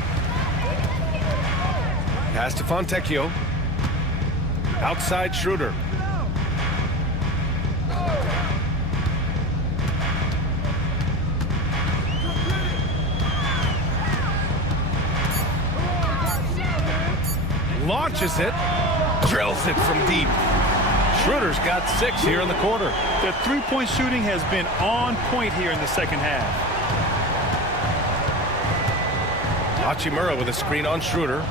Pass to Fontecchio. Outside Schroeder. Launches it. Drills it from deep. Schroeder's got 6 here in the quarter. The three-point shooting has been on point here in the second half. Hachimura with a screen on Schroeder.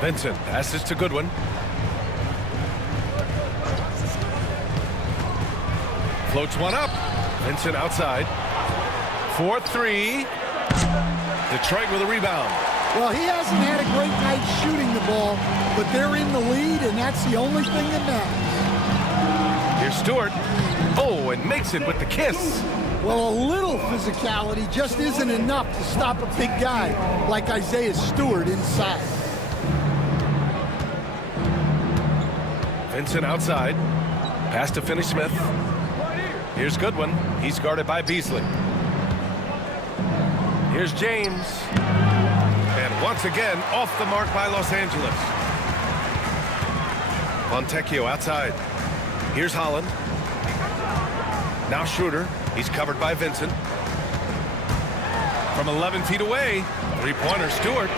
Vincent passes to Goodwin. Floats one up. Vincent outside. 4-3. Detroit with a rebound. Well, he hasn't had a great night shooting the ball, but they're in the lead, and that's the only thing that matters. Here's Stewart. Oh, and makes it with the kiss. Well, a little physicality just isn't enough to stop a big guy like Isaiah Stewart inside. Vincent outside. Pass to Finney-Smith. Here's Goodwin. He's guarded by Beasley. Here's James. And once again, off the mark by Los Angeles. Fontecchio outside. Here's Holland. Now Schroeder. He's covered by Vincent. From 11 feet away, three-pointer Stewart.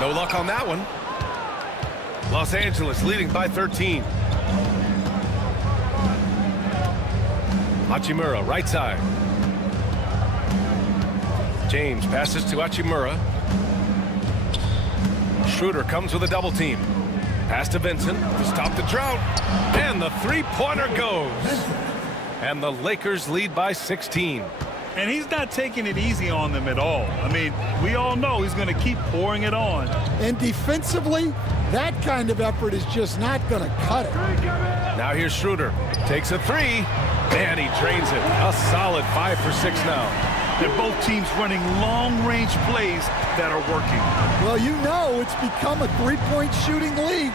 No luck on that one. Los Angeles leading by 13. Hachimura, right side. James passes to Hachimura. Schroeder comes with a double team. Pass to Vincent to stop the drought. And the three-pointer goes. And the Lakers lead by 16. And he's not taking it easy on them at all. I mean, we all know he's going to keep pouring it on. And defensively, that kind of effort is just not going to cut it. Now here's Schroeder. Takes a three. And he drains it. A solid 5 for 6 now. And both teams running long-range plays that are working. Well, you know it's become a three-point shooting league.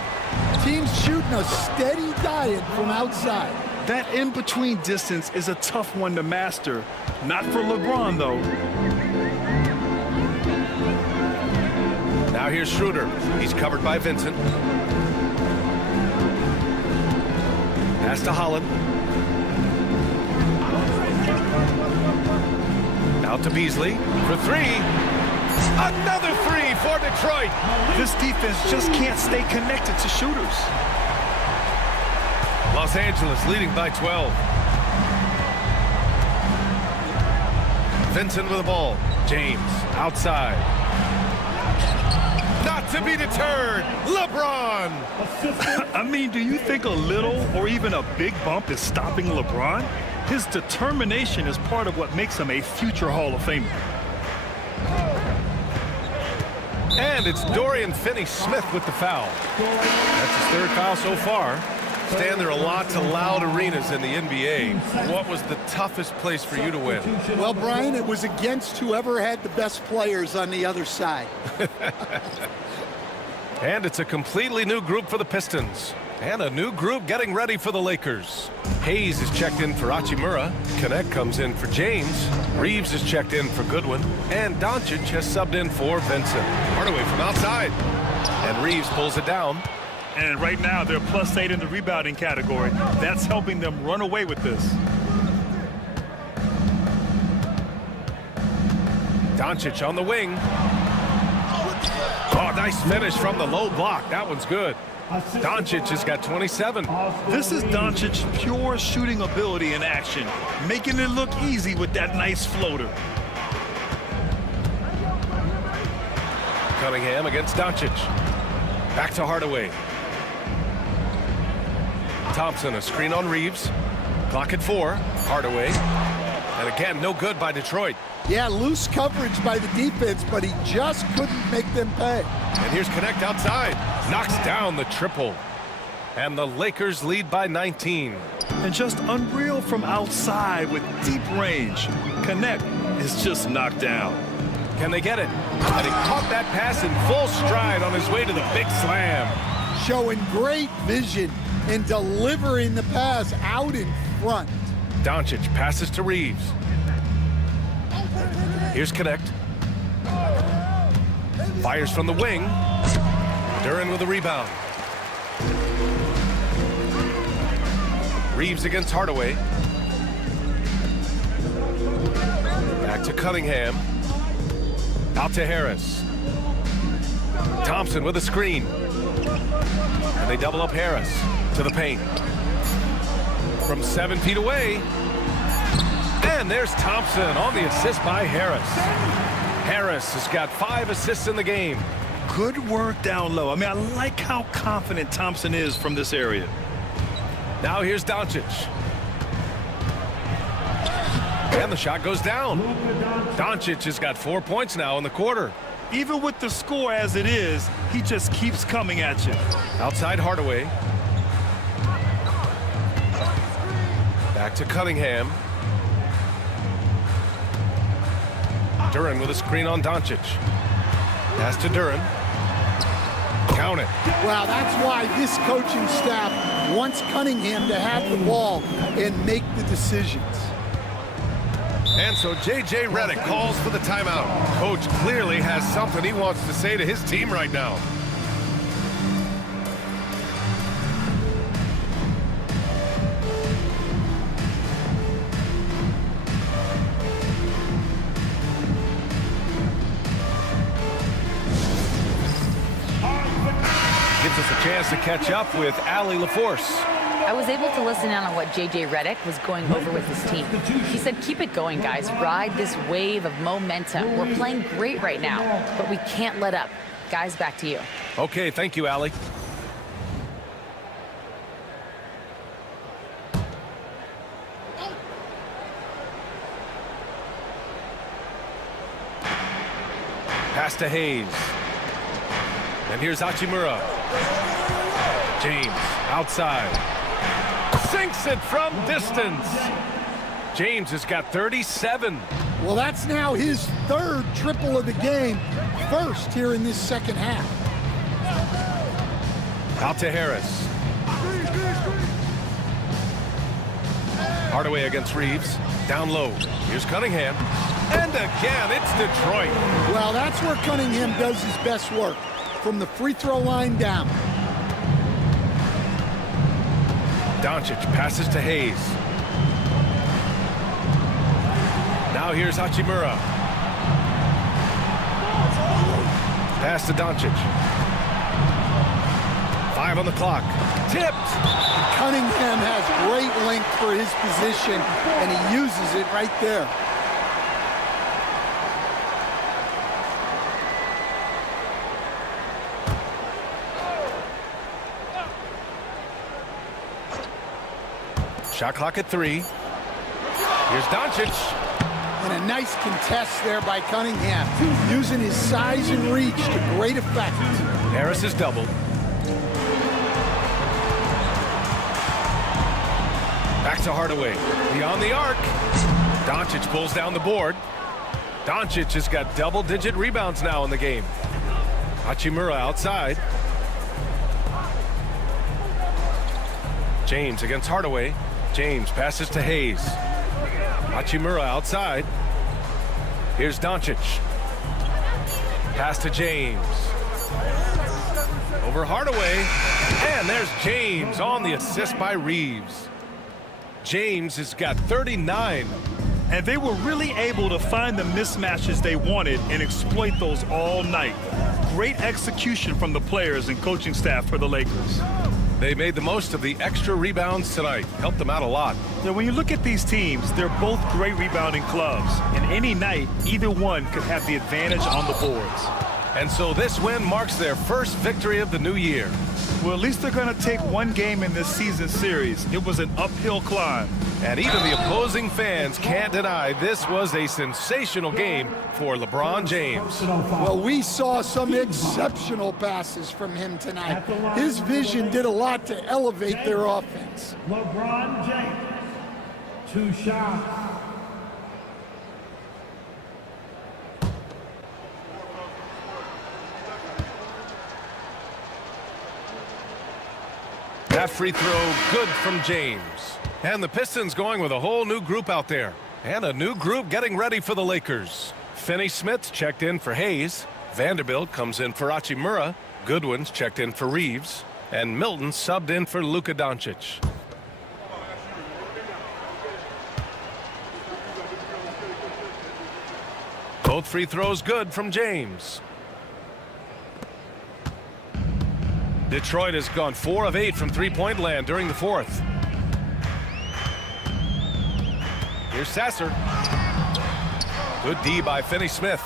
Teams shooting a steady diet from outside. That in-between distance is a tough one to master. Not for LeBron, though. Now here's Schroeder. He's covered by Vincent. Pass to Holland. Out to Beasley for 3. Another 3 for Detroit. This defense just can't stay connected to shooters. Los Angeles leading by 12. Vincent with the ball. James outside. Not to be deterred. LeBron. I mean, do you think a little or even a big bump is stopping LeBron? His determination is part of what makes him a future Hall of Famer. And it's Dorian Finney-Smith with the foul. That's his third foul so far. Stan, there are lots of loud arenas in the NBA. What was the toughest place for you to win? Well, Brian, it was against whoever had the best players on the other side. And it's a completely new group for the Pistons. And a new group getting ready for the Lakers. Hayes is checked in for Hachimura. Connect comes in for James. Reeves is checked in for Goodwin. And Doncic has subbed in for Vincent. Hardaway from outside. And Reeves pulls it down. And right now, they're +8 in the rebounding category. That's helping them run away with this. Doncic on the wing. Oh, nice finish from the low block. That one's good. Doncic has got 27. This is Doncic's pure shooting ability in action, making it look easy with that nice floater. Cunningham against Doncic. Back to Hardaway. Thompson, a screen on Reeves. Clock at 4. Hardaway. And again, no good by Detroit. Yeah, loose coverage by the defense, but he just couldn't make them pay. And here's Connect outside. Knocks down the triple. And the Lakers lead by 19. And just unreal from outside with deep range. Connect is just knocked down. Can they get it? And he caught that pass in full stride on his way to the big slam. Showing great vision and delivering the pass out in front. Doncic passes to Reeves. Here's Connect. Fires from the wing. Duren with a rebound. Reeves against Hardaway. Back to Cunningham. Out to Harris. Thompson with a screen. And they double up Harris to the paint. From 7 feet away. And there's Thompson on the assist by Harris. Harris has got 5 assists in the game. Good work down low. I mean, I like how confident Thompson is from this area. Now here's Doncic. And the shot goes down. Doncic has got 4 points now in the quarter. Even with the score as it is, he just keeps coming at you. Outside Hardaway. Back to Cunningham. Duren with a screen on Doncic. Pass to Duren. Count it. Well, that's why this coaching staff wants Cunningham to have the ball and make the decisions. And so J.J. Redick calls for the timeout. Coach clearly has something he wants to say to his team right now. Gives us a chance to catch up with Allie LaForce. I was able to listen in on what J.J. Redick was going over with his team. He said, keep it going, guys. Ride this wave of momentum. We're playing great right now, but we can't let up. Guys, back to you. Okay, thank you, Allie. Pass to Hayes. And here's Hachimura. James outside. Sinks it from distance. James has got 37. Well, that's now his 3rd triple of the game. First here in this second half. Out to Harris. Hardaway against Reeves. Down low. Here's Cunningham. And again, it's Detroit. Well, that's where Cunningham does his best work. From the free throw line down. Doncic passes to Hayes. Now here's Hachimura. Pass to Doncic. 5 on the clock. Tipped. Cunningham has great length for his position, and he uses it right there. Shot clock at 3. Here's Doncic. And a nice contest there by Cunningham, using his size and reach to great effect. Harris is doubled. Back to Hardaway. Beyond the arc. Doncic pulls down the board. Doncic has got double-digit rebounds now in the game. Hachimura outside. James against Hardaway. James passes to Hayes. Hachimura outside. Here's Doncic. Pass to James. Over Hardaway. And there's James on the assist by Reeves. James has got 39. And they were really able to find the mismatches they wanted and exploit those all night. Great execution from the players and coaching staff for the Lakers. They made the most of the extra rebounds tonight. Helped them out a lot. Now, when you look at these teams, they're both great rebounding clubs. And any night, either one could have the advantage on the boards. And so this win marks their first victory of the new year. Well, at least they're going to take one game in this season series. It was an uphill climb. And even the opposing fans can't deny this was a sensational game for LeBron James. Well, we saw some exceptional passes from him tonight. His vision did a lot to elevate their offense. LeBron James, 2 shots. That free throw good from James. And the Pistons going with a whole new group out there. And a new group getting ready for the Lakers. Finney-Smith checked in for Hayes. Vanderbilt comes in for Hachimura. Goodwin's checked in for Reeves. And Milton subbed in for Luka Doncic. Both free throws good from James. Detroit has gone 4 of 8 from three-point land during the fourth. Here's Sasser. Good D by Finney-Smith.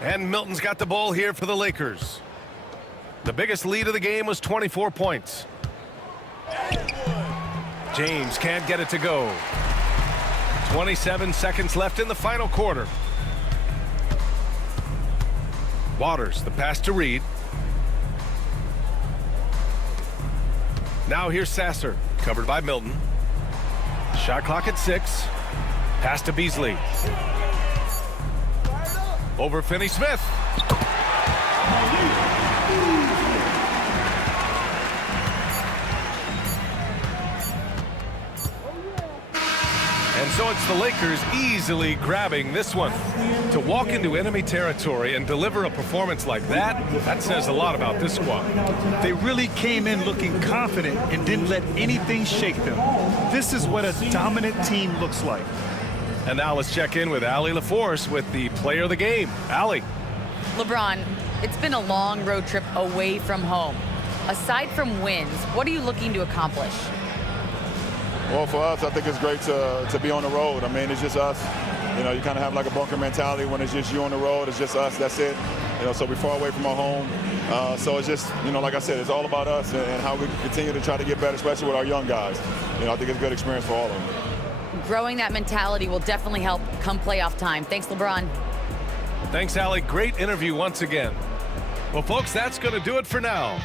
And Milton's got the ball here for the Lakers. The biggest lead of the game was 24 points. James can't get it to go. 27 seconds left in the final quarter. Waters, the pass to Reed. Now here's Sasser, covered by Milton. Shot clock at 6. Pass to Beasley. Over Finney-Smith. And so it's the Lakers easily grabbing this one. To walk into enemy territory and deliver a performance like that, that says a lot about this squad. They really came in looking confident and didn't let anything shake them. This is what a dominant team looks like. And now let's check in with Allie LaForce with the player of the game. Allie. LeBron, it's been a long road trip away from home. Aside from wins, what are you looking to accomplish? Well, for us, I think it's great to be on the road. I mean, it's just us. You know, you kind of have like a bunker mentality when it's just you on the road. It's just us. That's it. You know, so we're far away from our home. So it's just, you know, like I said, it's all about us and how we continue to try to get better, especially with our young guys. You know, I think it's a good experience for all of them. Growing that mentality will definitely help come playoff time. Thanks, LeBron. Thanks, Allie. Great interview once again. Well, folks, that's going to do it for now.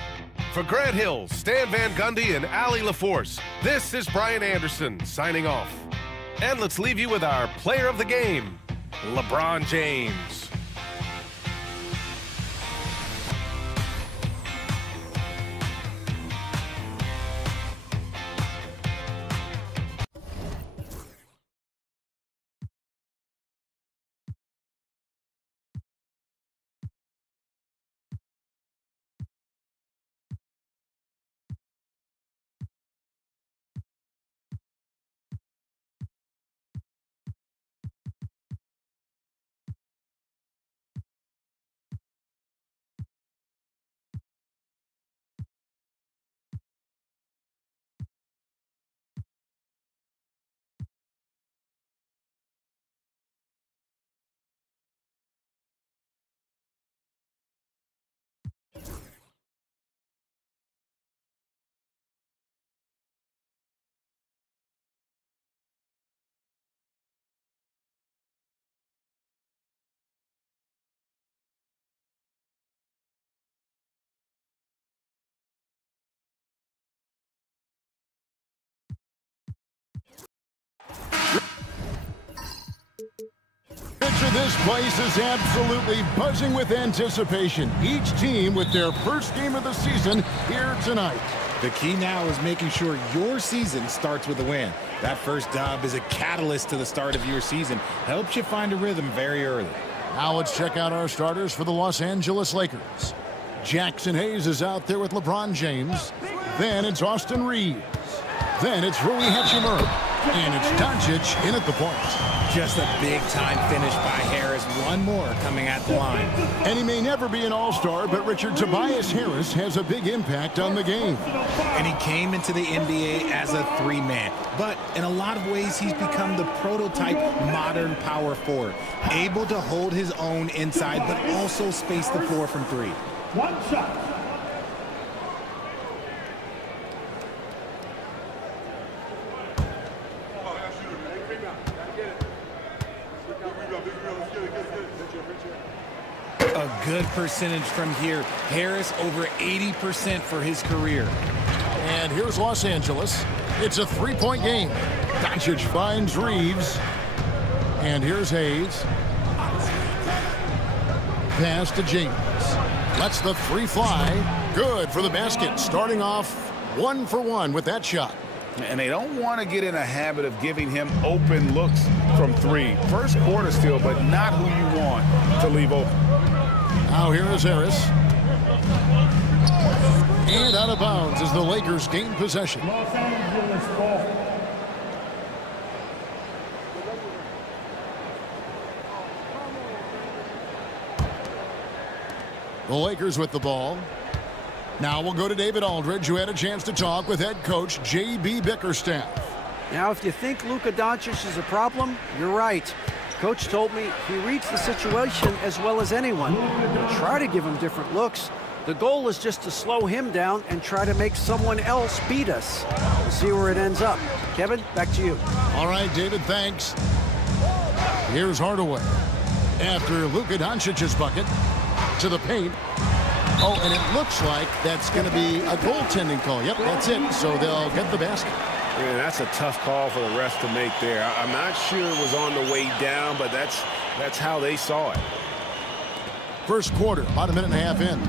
For Grant Hill, Stan Van Gundy, and Allie LaForce, this is Brian Anderson signing off. And let's leave you with our player of the game, LeBron James. This place is absolutely buzzing with anticipation. Each team with their first game of the season here tonight. The key now is making sure your season starts with a win. That first dub is a catalyst to the start of your season. Helps you find a rhythm very early. Now let's check out our starters for the Los Angeles Lakers. Jackson Hayes is out there with LeBron James. Then it's Austin Reeves. Then it's Rui Hachimura. And it's Doncic in at the point. Just a big-time finish by Harris. One more coming at the line. And he may never be an all-star, but Richard, Tobias Harris has a big impact on the game. And he came into the NBA as a three-man. But in a lot of ways, he's become the prototype modern power forward. Able to hold his own inside, but also space the floor from three. One shot. A good percentage from here. Harris over 80% for his career. And here's Los Angeles. It's a three-point game. Doncic finds Reeves. And here's Hayes. Pass to James. Lets the three fly. Good for the basket. Starting off 1 for 1 with that shot. And they don't want to get in a habit of giving him open looks from three. First quarter still, but not who you want to leave open. Now here is Harris. And out of bounds as the Lakers gain possession. Los Angeles ball. The Lakers with the ball. Now we'll go to David Aldridge, who had a chance to talk with head coach J.B. Bickerstaff. Now, if you think Luka Doncic is a problem, you're right. Coach told me he reads the situation as well as anyone. We'll try to give him different looks. The goal is just to slow him down and try to make someone else beat us. We'll see where it ends up. Kevin, back to you. All right, David, thanks. Here's Hardaway. After Luka Doncic's bucket, to the paint. Oh, and it looks like that's going to be a goaltending call. Yep, that's it. So they'll get the basket. Yeah, that's a tough call for the refs to make there. I'm not sure it was on the way down, but that's how they saw it. First quarter, about a minute and a half in.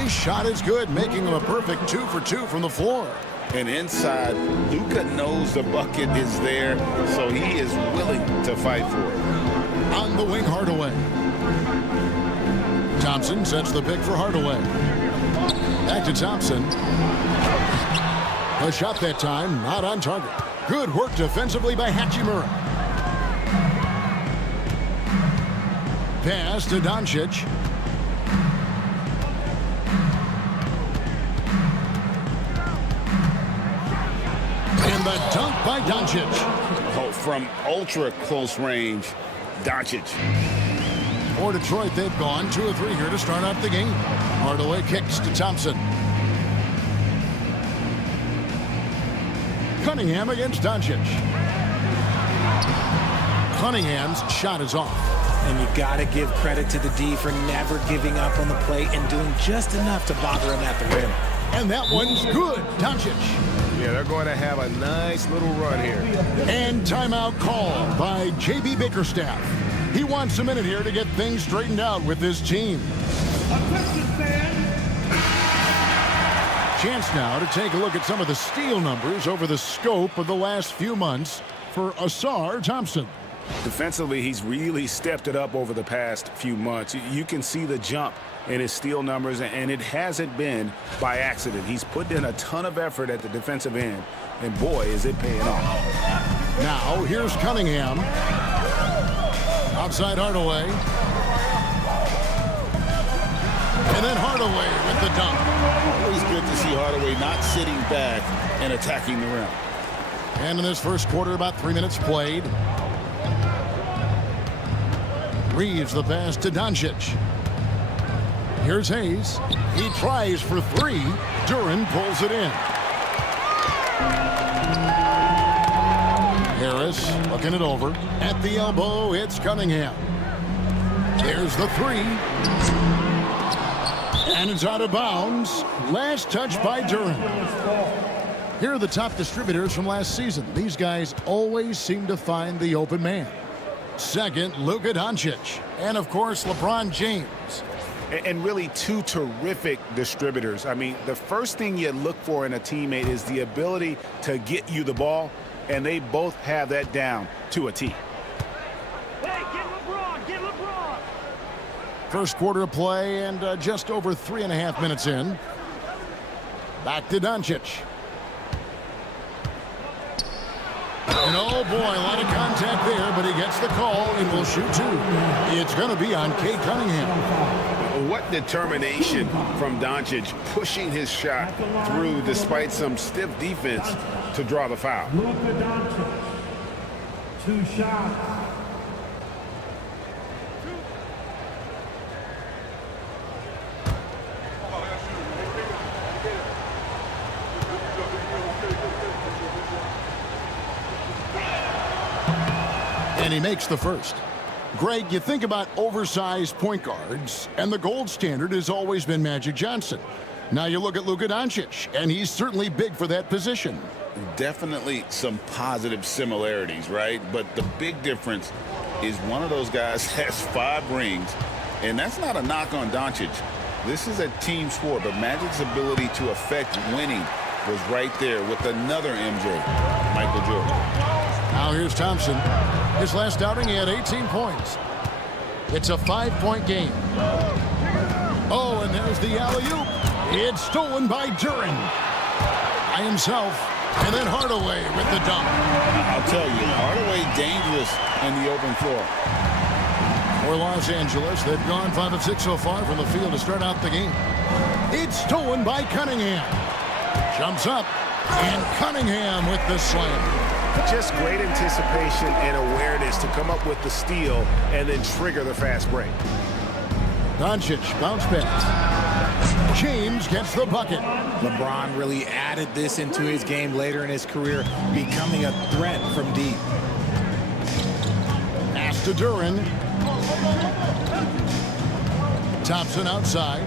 His shot is good, making him a perfect 2 for 2 from the floor. And inside, Luka knows the bucket is there, so he is willing to fight for it. On the wing, Hardaway. Thompson sets the pick for Hardaway. Back to Thompson. A shot that time, not on target. Good work defensively by Hachimura. Pass to Doncic. And the dunk by Doncic. Oh, from ultra close range, Doncic. For Detroit, they've gone 2 of 3 here to start out the game. Hardaway kicks to Thompson. Cunningham against Doncic. Cunningham's shot is off. And you got to give credit to the D for never giving up on the play and doing just enough to bother him at the rim. And that one's good. Doncic. Yeah, they're going to have a nice little run here. And timeout called by J.B. Bickerstaff. He wants a minute here to get things straightened out with his team. Attention, fans. Chance now to take a look at some of the steal numbers over the scope of the last few months for Ausar Thompson. Defensively, he's really stepped it up over the past few months. You can see the jump in his steal numbers, and it hasn't been by accident. He's put in a ton of effort at the defensive end, and boy, is it paying off. Now, here's Cunningham. Outside Hardaway. And then Hardaway with the dunk. Always good to see Hardaway not sitting back and attacking the rim. And in this first quarter, about 3 minutes played. Reeves the pass to Doncic. Here's Hayes. He tries for 3. Duran pulls it in. Harris looking it over. At the elbow, it's Cunningham. There's the 3. And it's out of bounds. Last touch by Duran. Here are the top distributors from last season. These guys always seem to find the open man. Second, Luka Doncic. And, of course, LeBron James. And really two terrific distributors. I mean, the first thing you look for in a teammate is the ability to get you the ball, and they both have that down to a T. Hey, get LeBron, get LeBron. First quarter of play and just over 3.5 minutes in. Back to Doncic. And oh boy, a lot of contact there, but he gets the call and will shoot two. It's going to be on Cade Cunningham. What determination from Doncic pushing his shot through despite some stiff defense to draw the foul. Luka Doncic. 2 shots. And he makes the first. Greg, you think about oversized point guards, and the gold standard has always been Magic Johnson. Now you look at Luka Doncic, and he's certainly big for that position. Definitely some positive similarities, right? But the big difference is one of those guys has 5 rings, and that's not a knock on Doncic. This is a team sport, but Magic's ability to affect winning was right there with another MJ, Michael Jordan. Now here's Thompson. His last outing, he had 18 points. It's a 5-point game. Oh, and there's the alley-oop. It's stolen by Duren. By himself. And then Hardaway with the dunk. I'll tell you, Hardaway dangerous in the open floor. For Los Angeles, they've gone 5 of 6 so far from the field to start out the game. It's stolen by Cunningham. Jumps up. And Cunningham with the slam. Just great anticipation and awareness to come up with the steal and then trigger the fast break. Doncic bounce pass. James gets the bucket. LeBron really added this into his game later in his career, becoming a threat from deep. Pass to Duren. Thompson outside.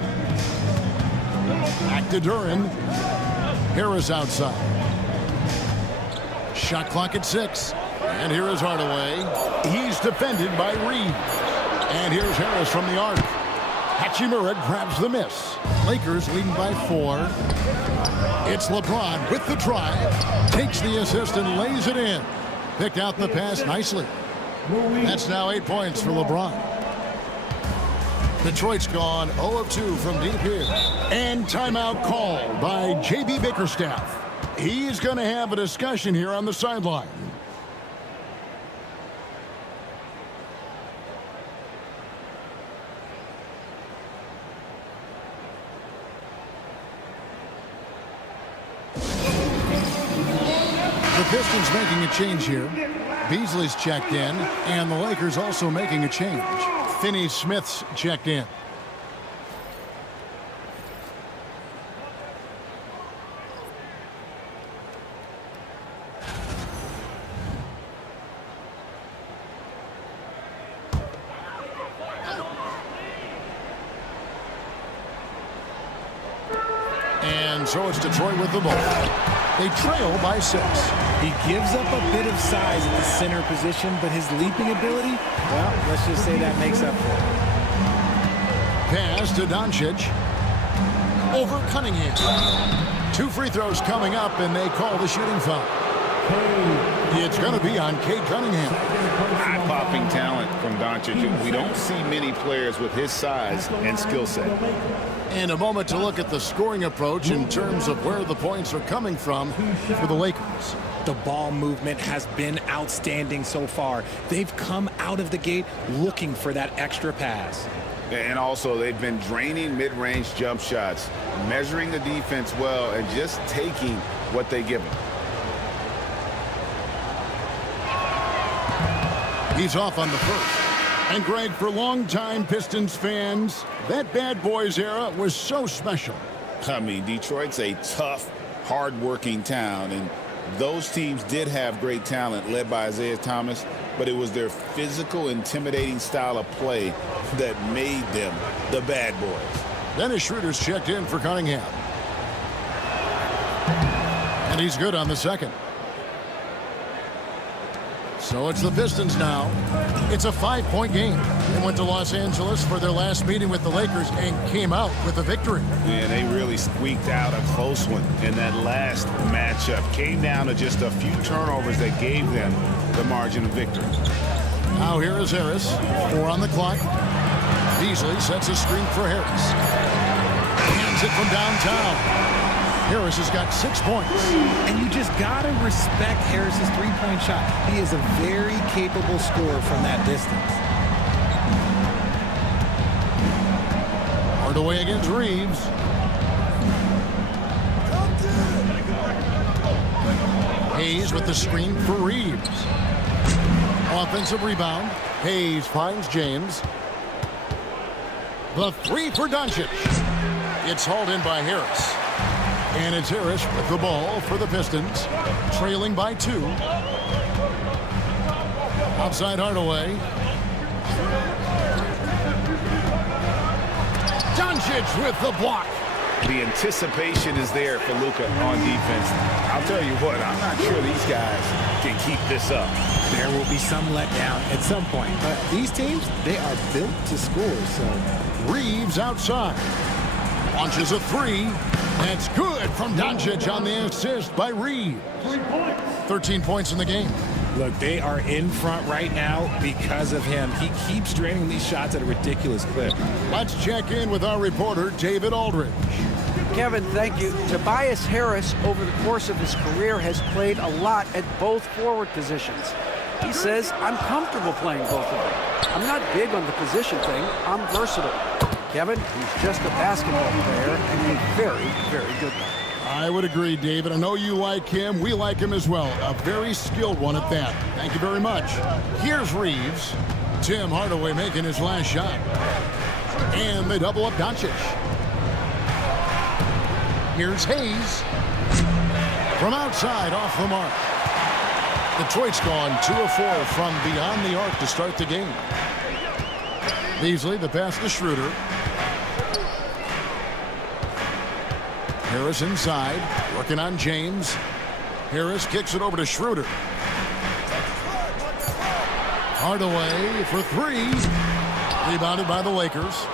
Back to Duren. Harris outside. Shot clock at 6. And here is Hardaway. He's defended by Reed. And here's Harris from the arc. Hachimura grabs the miss. Lakers leading by 4. It's LeBron with the drive. Takes the assist and lays it in. Picked out the pass nicely. That's now 8 points for LeBron. Detroit's gone 0 of 2 from deep here. And timeout called by J.B. Bickerstaff. He's going to have a discussion here on the sideline. The Pistons making a change here. Beasley's checked in, and the Lakers also making a change. Finney-Smith's checked in. And so it's Detroit with the ball. They trail by 6. He gives up a bit of size at the center position, but his leaping ability, well, let's just say that makes up for it. Pass to Doncic. Over Cunningham. 2 free throws coming up, and they call the shooting foul. It's going to be on Cade Cunningham. Eye-popping talent from Doncic. We don't see many players with his size and skill set. And a moment to look at the scoring approach in terms of where the points are coming from for the Lakers. The ball movement has been outstanding so far. They've come out of the gate looking for that extra pass. And also, they've been draining mid-range jump shots, measuring the defense well, and just taking what they give them. He's off on the first. And Greg, for longtime Pistons fans, that bad boys era was so special. I mean, Detroit's a tough, hard-working town, and those teams did have great talent led by Isaiah Thomas, but it was their physical, intimidating style of play that made them the bad boys. Dennis Schroeder's checked in for Cunningham. And he's good on the second. So it's the Pistons now. It's a 5-point game. They went to Los Angeles for their last meeting with the Lakers and came out with a victory. Yeah, they really squeaked out a close one in that last matchup. Came down to just a few turnovers that gave them the margin of victory. Now here is Harris. 4 on the clock. Beasley sets a screen for Harris. Hands it from downtown. Harris has got 6 points. And you just got to respect Harris's three-point shot. He is a very capable scorer from that distance. Hardaway against Reeves. Hayes with the screen for Reeves. Offensive rebound. Hayes finds James. The 3 for Doncic. It's hauled in by Harris. And it's Harris with the ball for the Pistons, trailing by 2. Outside Hardaway. Doncic with the block. The anticipation is there for Luka on defense. I'll tell you what, I'm not sure these guys can keep this up. There will be some letdown at some point, but these teams, they are built to score. So Reeves outside. Launches a 3. That's good from Doncic on the assist by Reeves. 13 points in the game. Look, they are in front right now because of him. He keeps draining these shots at a ridiculous clip. Let's check in with our reporter, David Aldridge. Kevin, thank you. Tobias Harris, over the course of his career, has played a lot at both forward positions. He says, I'm comfortable playing both of them. I'm not big on the position thing. I'm versatile. Kevin, he's just a basketball player and a very, very good one. I would agree, David. I know you like him. We like him as well. A very skilled one at that. Thank you very much. Here's Reeves. Tim Hardaway making his last shot. And they double up Doncic. Here's Hayes. From outside, off the mark. Detroit's gone 2 of 4 from beyond the arc to start the game. Beasley, the pass to Schroeder. Harris inside, working on James. Harris kicks it over to Schroeder. Hardaway for 3. Rebounded by the Lakers.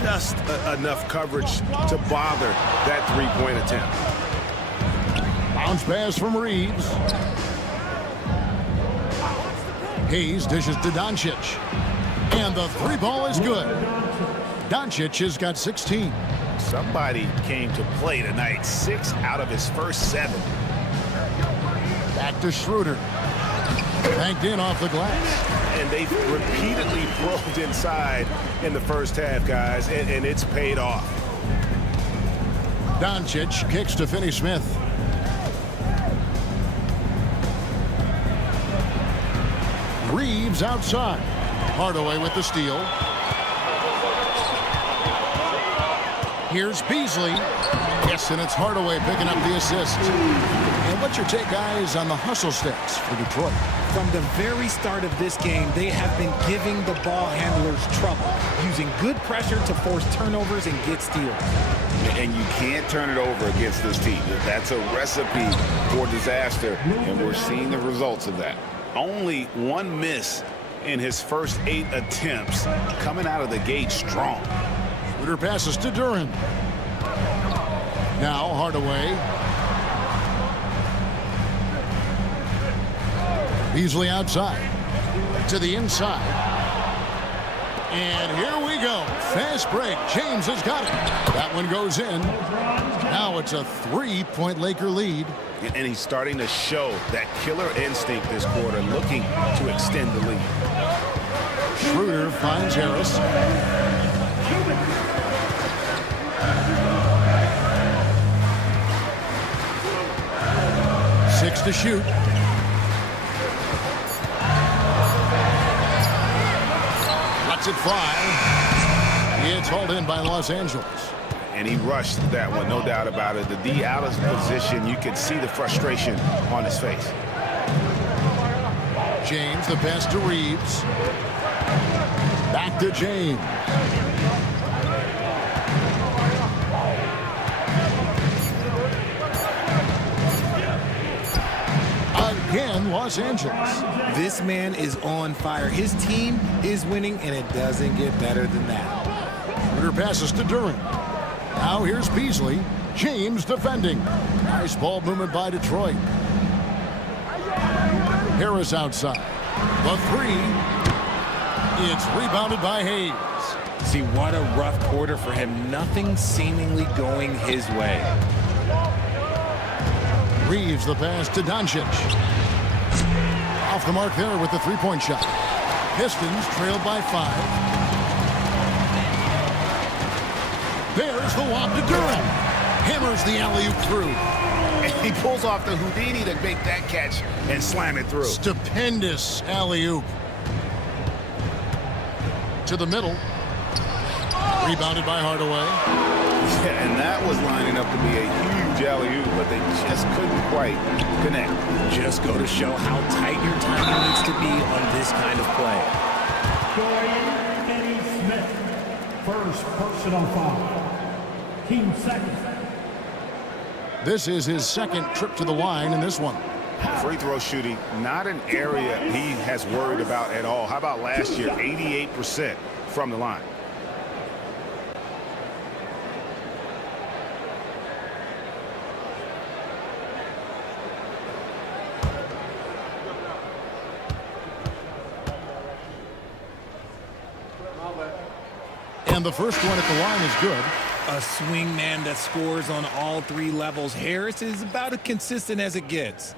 Just enough coverage to bother that three-point attempt. Bounce pass from Reeves. Hayes dishes to Doncic. And the 3 ball is good. Doncic has got 16. Somebody came to play tonight. 6 out of his first 7. Back to Schroeder. Banked in off the glass. And they've repeatedly probed inside in the first half, guys, and it's paid off. Doncic kicks to Finney-Smith. Reeves outside. Hardaway with the steal. Here's Beasley. Yes, and it's Hardaway picking up the assist. And what's your take, guys, on the hustle stats for Detroit? From the very start of this game, they have been giving the ball handlers trouble, using good pressure to force turnovers and get steals. And you can't turn it over against this team. That's a recipe for disaster, and we're seeing the results of that. Only 1 miss in his first 8 attempts, coming out of the gate strong. Schroeder passes to Duran. Now Hardaway. Beasley outside. To the inside. And here we go. Fast break. James has got it. That one goes in. Now it's a 3-point Laker lead. And he's starting to show that killer instinct this quarter, looking to extend the lead. Schroeder finds Harris. 6 to shoot. Lets it fly. It's hauled in by Los Angeles. And he rushed that one, no doubt about it. The D out of position, you could see the frustration on his face. James, the pass to Reeves. Back to James. again, Los Angeles. This man is on fire. His team is winning, and it doesn't get better than that. Schroeder passes to Duran. Now here's Beasley. James defending. Nice ball movement by Detroit. Harris outside. The three. It's rebounded by Hayes. See, what a rough quarter for him. Nothing seemingly going his way. Reeves the pass to Doncic. Off the mark there with the three-point shot. Pistons trailed by 5. There's the lob to Duran. Hammers the alley-oop through. He pulls off the Houdini to make that catch and slam it through. Stupendous alley-oop. To the middle. Rebounded by Hardaway. Yeah, and that was lining up to be a huge alley-oop, but they just couldn't quite connect. Just go to show how tight your timing needs to be on this kind of play. Dorian Finney-Smith, first personal foul. Team second. This is his second trip to the line in this one. Free throw shooting, not an area he has worried about at all. How about last year, 88% from the line. And the first one at the line is good. A swing man that scores on all 3 levels. Harris is about as consistent as it gets.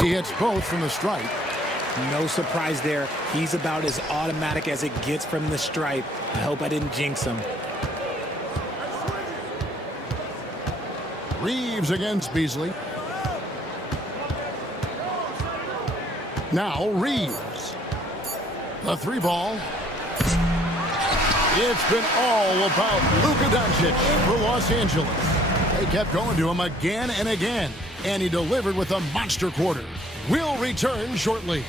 He hits both from the stripe. No surprise there. He's about as automatic as it gets from the stripe. I hope I didn't jinx him. Reeves against Beasley. Now Reeves. The 3 ball. It's been all about Luka Doncic for Los Angeles. They kept going to him again and again, and he delivered with a monster quarter. We'll return shortly.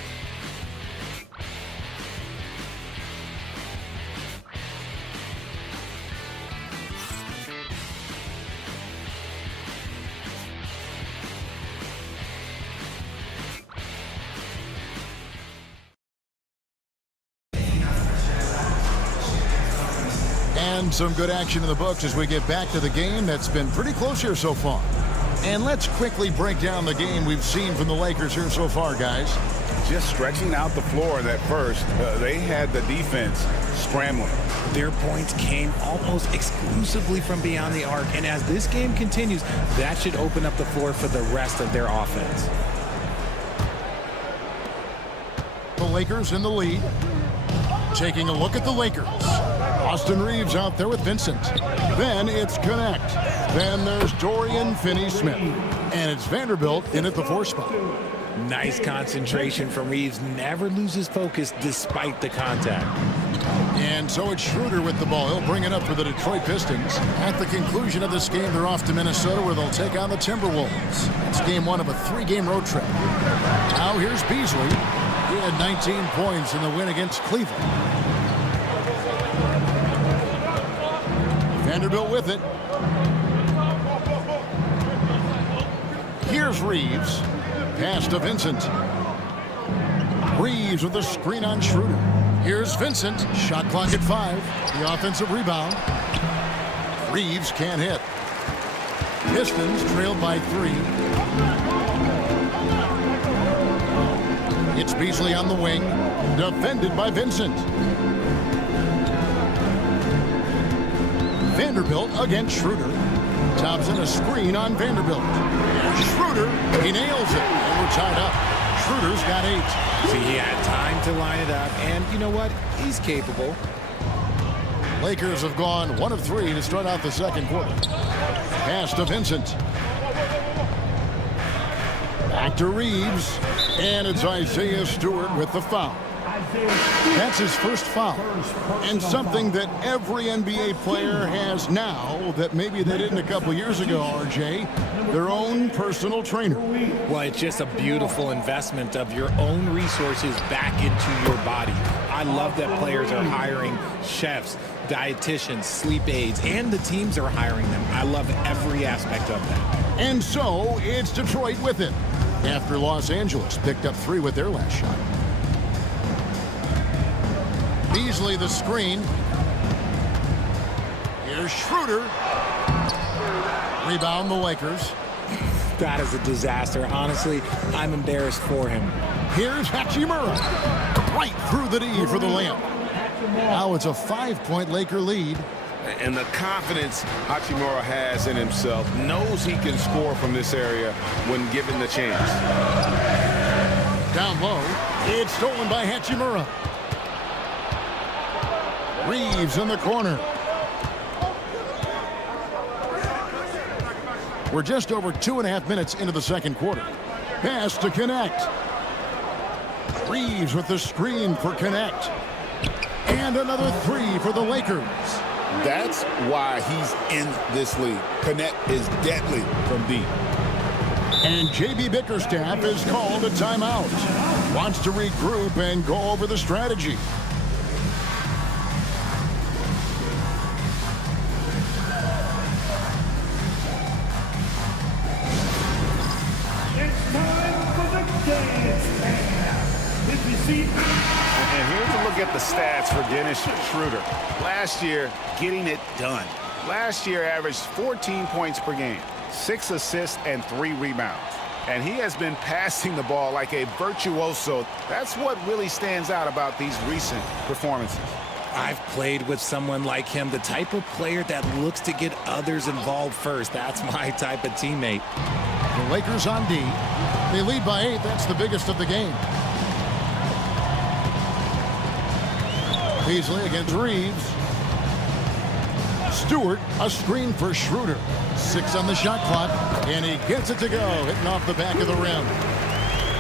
And some good action in the books as we get back to the game that's been pretty close here so far. And let's quickly break down the game we've seen from the Lakers here so far, guys. Just stretching out the floor that first. They had the defense scrambling. Their points came almost exclusively from beyond the arc. And as this game continues, that should open up the floor for the rest of their offense. The Lakers in the lead. Taking a look at the Lakers. Austin Reeves out there with Vincent. Then it's Connect. Then there's Dorian Finney-Smith. And it's Vanderbilt in at the 4 spot. Nice concentration from Reeves. Never loses focus despite the contact. And so it's Schroeder with the ball. He'll bring it up for the Detroit Pistons. At the conclusion of this game, they're off to Minnesota where they'll take on the Timberwolves. It's game 1 of a 3-game road trip. Now here's Beasley. He had 19 points in the win against Cleveland. Vanderbilt with it. Here's Reeves. Pass to Vincent. Reeves with a screen on Schroeder. Here's Vincent. Shot clock at 5. The offensive rebound. Reeves can't hit. Pistons trailed by 3. It's Beasley on the wing. Defended by Vincent. Vanderbilt against Schroeder. Thompson a screen on Vanderbilt. Schroeder, he nails it. And we're tied up. Schroeder's got 8. See, he had time to line it up, and you know what? He's capable. Lakers have gone 1 of 3 to start out the second quarter. Pass to Vincent. Back to Reeves. And it's Isaiah Stewart with the foul. That's his first foul. And something that every NBA player has now that maybe they didn't a couple years ago, RJ, their own personal trainer. Well, it's just a beautiful investment of your own resources back into your body. I love that players are hiring chefs, dietitians, sleep aides, and the teams are hiring them. I love every aspect of that. And so it's Detroit with it, after Los Angeles picked up 3 with their last shot. Beasley the screen. Here's Schroeder. Rebound the Lakers. That is a disaster. Honestly, I'm embarrassed for him. Here's Hachimura. Right through the D for the layup. Now it's a 5-point Laker lead. And the confidence Hachimura has in himself, knows he can score from this area when given the chance. Down low, it's stolen by Hachimura. Reeves in the corner. We're just over 2.5 minutes into the second quarter. Pass to Connect. Reeves with the screen for Connect. And another 3 for the Lakers. That's why he's in this league. Connect is deadly from deep. And J.B. Bickerstaff is called a timeout. Wants to regroup and go over the strategy. And here's a look at the stats for Dennis Schroeder. Last year, getting it done. Last year averaged 14 points per game, 6 assists, and 3 rebounds. And he has been passing the ball like a virtuoso. That's what really stands out about these recent performances. I've played with someone like him, the type of player that looks to get others involved first. That's my type of teammate. The Lakers on D. They lead by 8. That's the biggest of the game. Beasley against Reeves. Stewart, a screen for Schroeder. 6 on the shot clock, and he gets it to go, hitting off the back of the rim.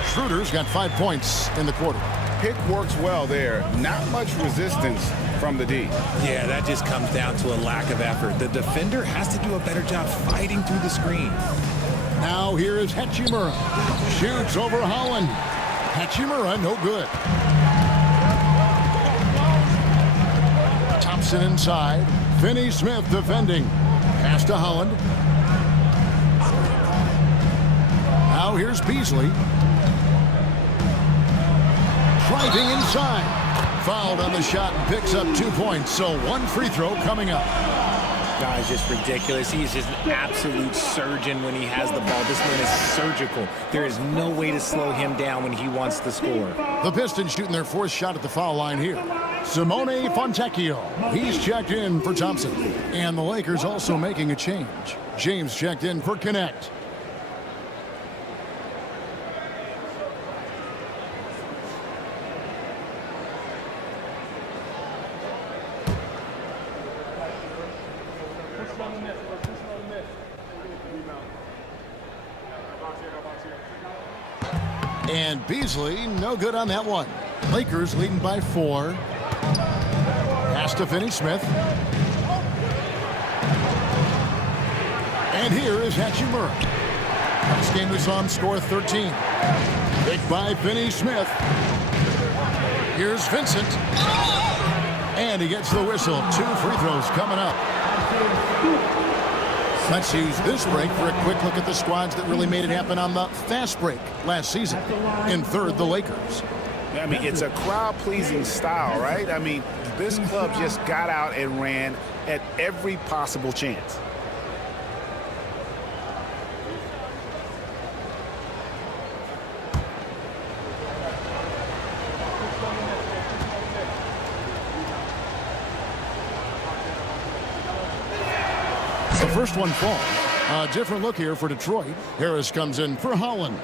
Schroeder's got 5 points in the quarter. Pick works well there. Not much resistance from the D. Yeah, that just comes down to a lack of effort. The defender has to do a better job fighting through the screen. Now here is Hachimura. Shoots over Holland. Hachimura, no good. Thompson inside. Finney-Smith defending. Pass to Holland. Now here's Beasley. Driving inside. Fouled on the shot and picks up 2 points. So 1 free throw coming up. Guy's just ridiculous. He's just an absolute surgeon when he has the ball. This man is surgical. There is no way to slow him down when he wants to score. The Pistons shooting their 4th shot at the foul line here. Simone Fontecchio. He's checked in for Thompson. And the Lakers also making a change. James checked in for Connect. And Beasley, no good on that one. Lakers leading by 4. Pass to Finney-Smith. And here is Hachimura. Last game we saw him score 13. Picked by Finney-Smith. Here's Vincent. And he gets the whistle. 2 free throws coming up. Let's use this break for a quick look at the squads that really made it happen on the fast break last season. In third, the Lakers. I mean, it's a crowd-pleasing style, right? I mean, this club just got out and ran at every possible chance. The first one falls. A different look here for Detroit. Harris comes in for Holland.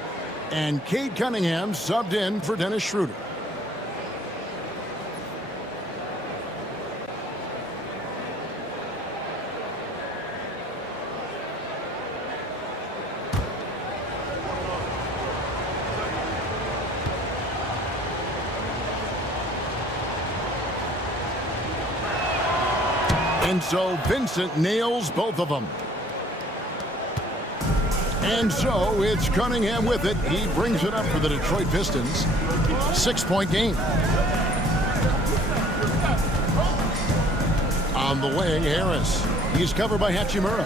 And Cade Cunningham subbed in for Dennis Schroeder. And so Vincent nails both of them. And so it's Cunningham with it. He brings it up for the Detroit Pistons. 6-point game. On the wing, Harris. He's covered by Hachimura.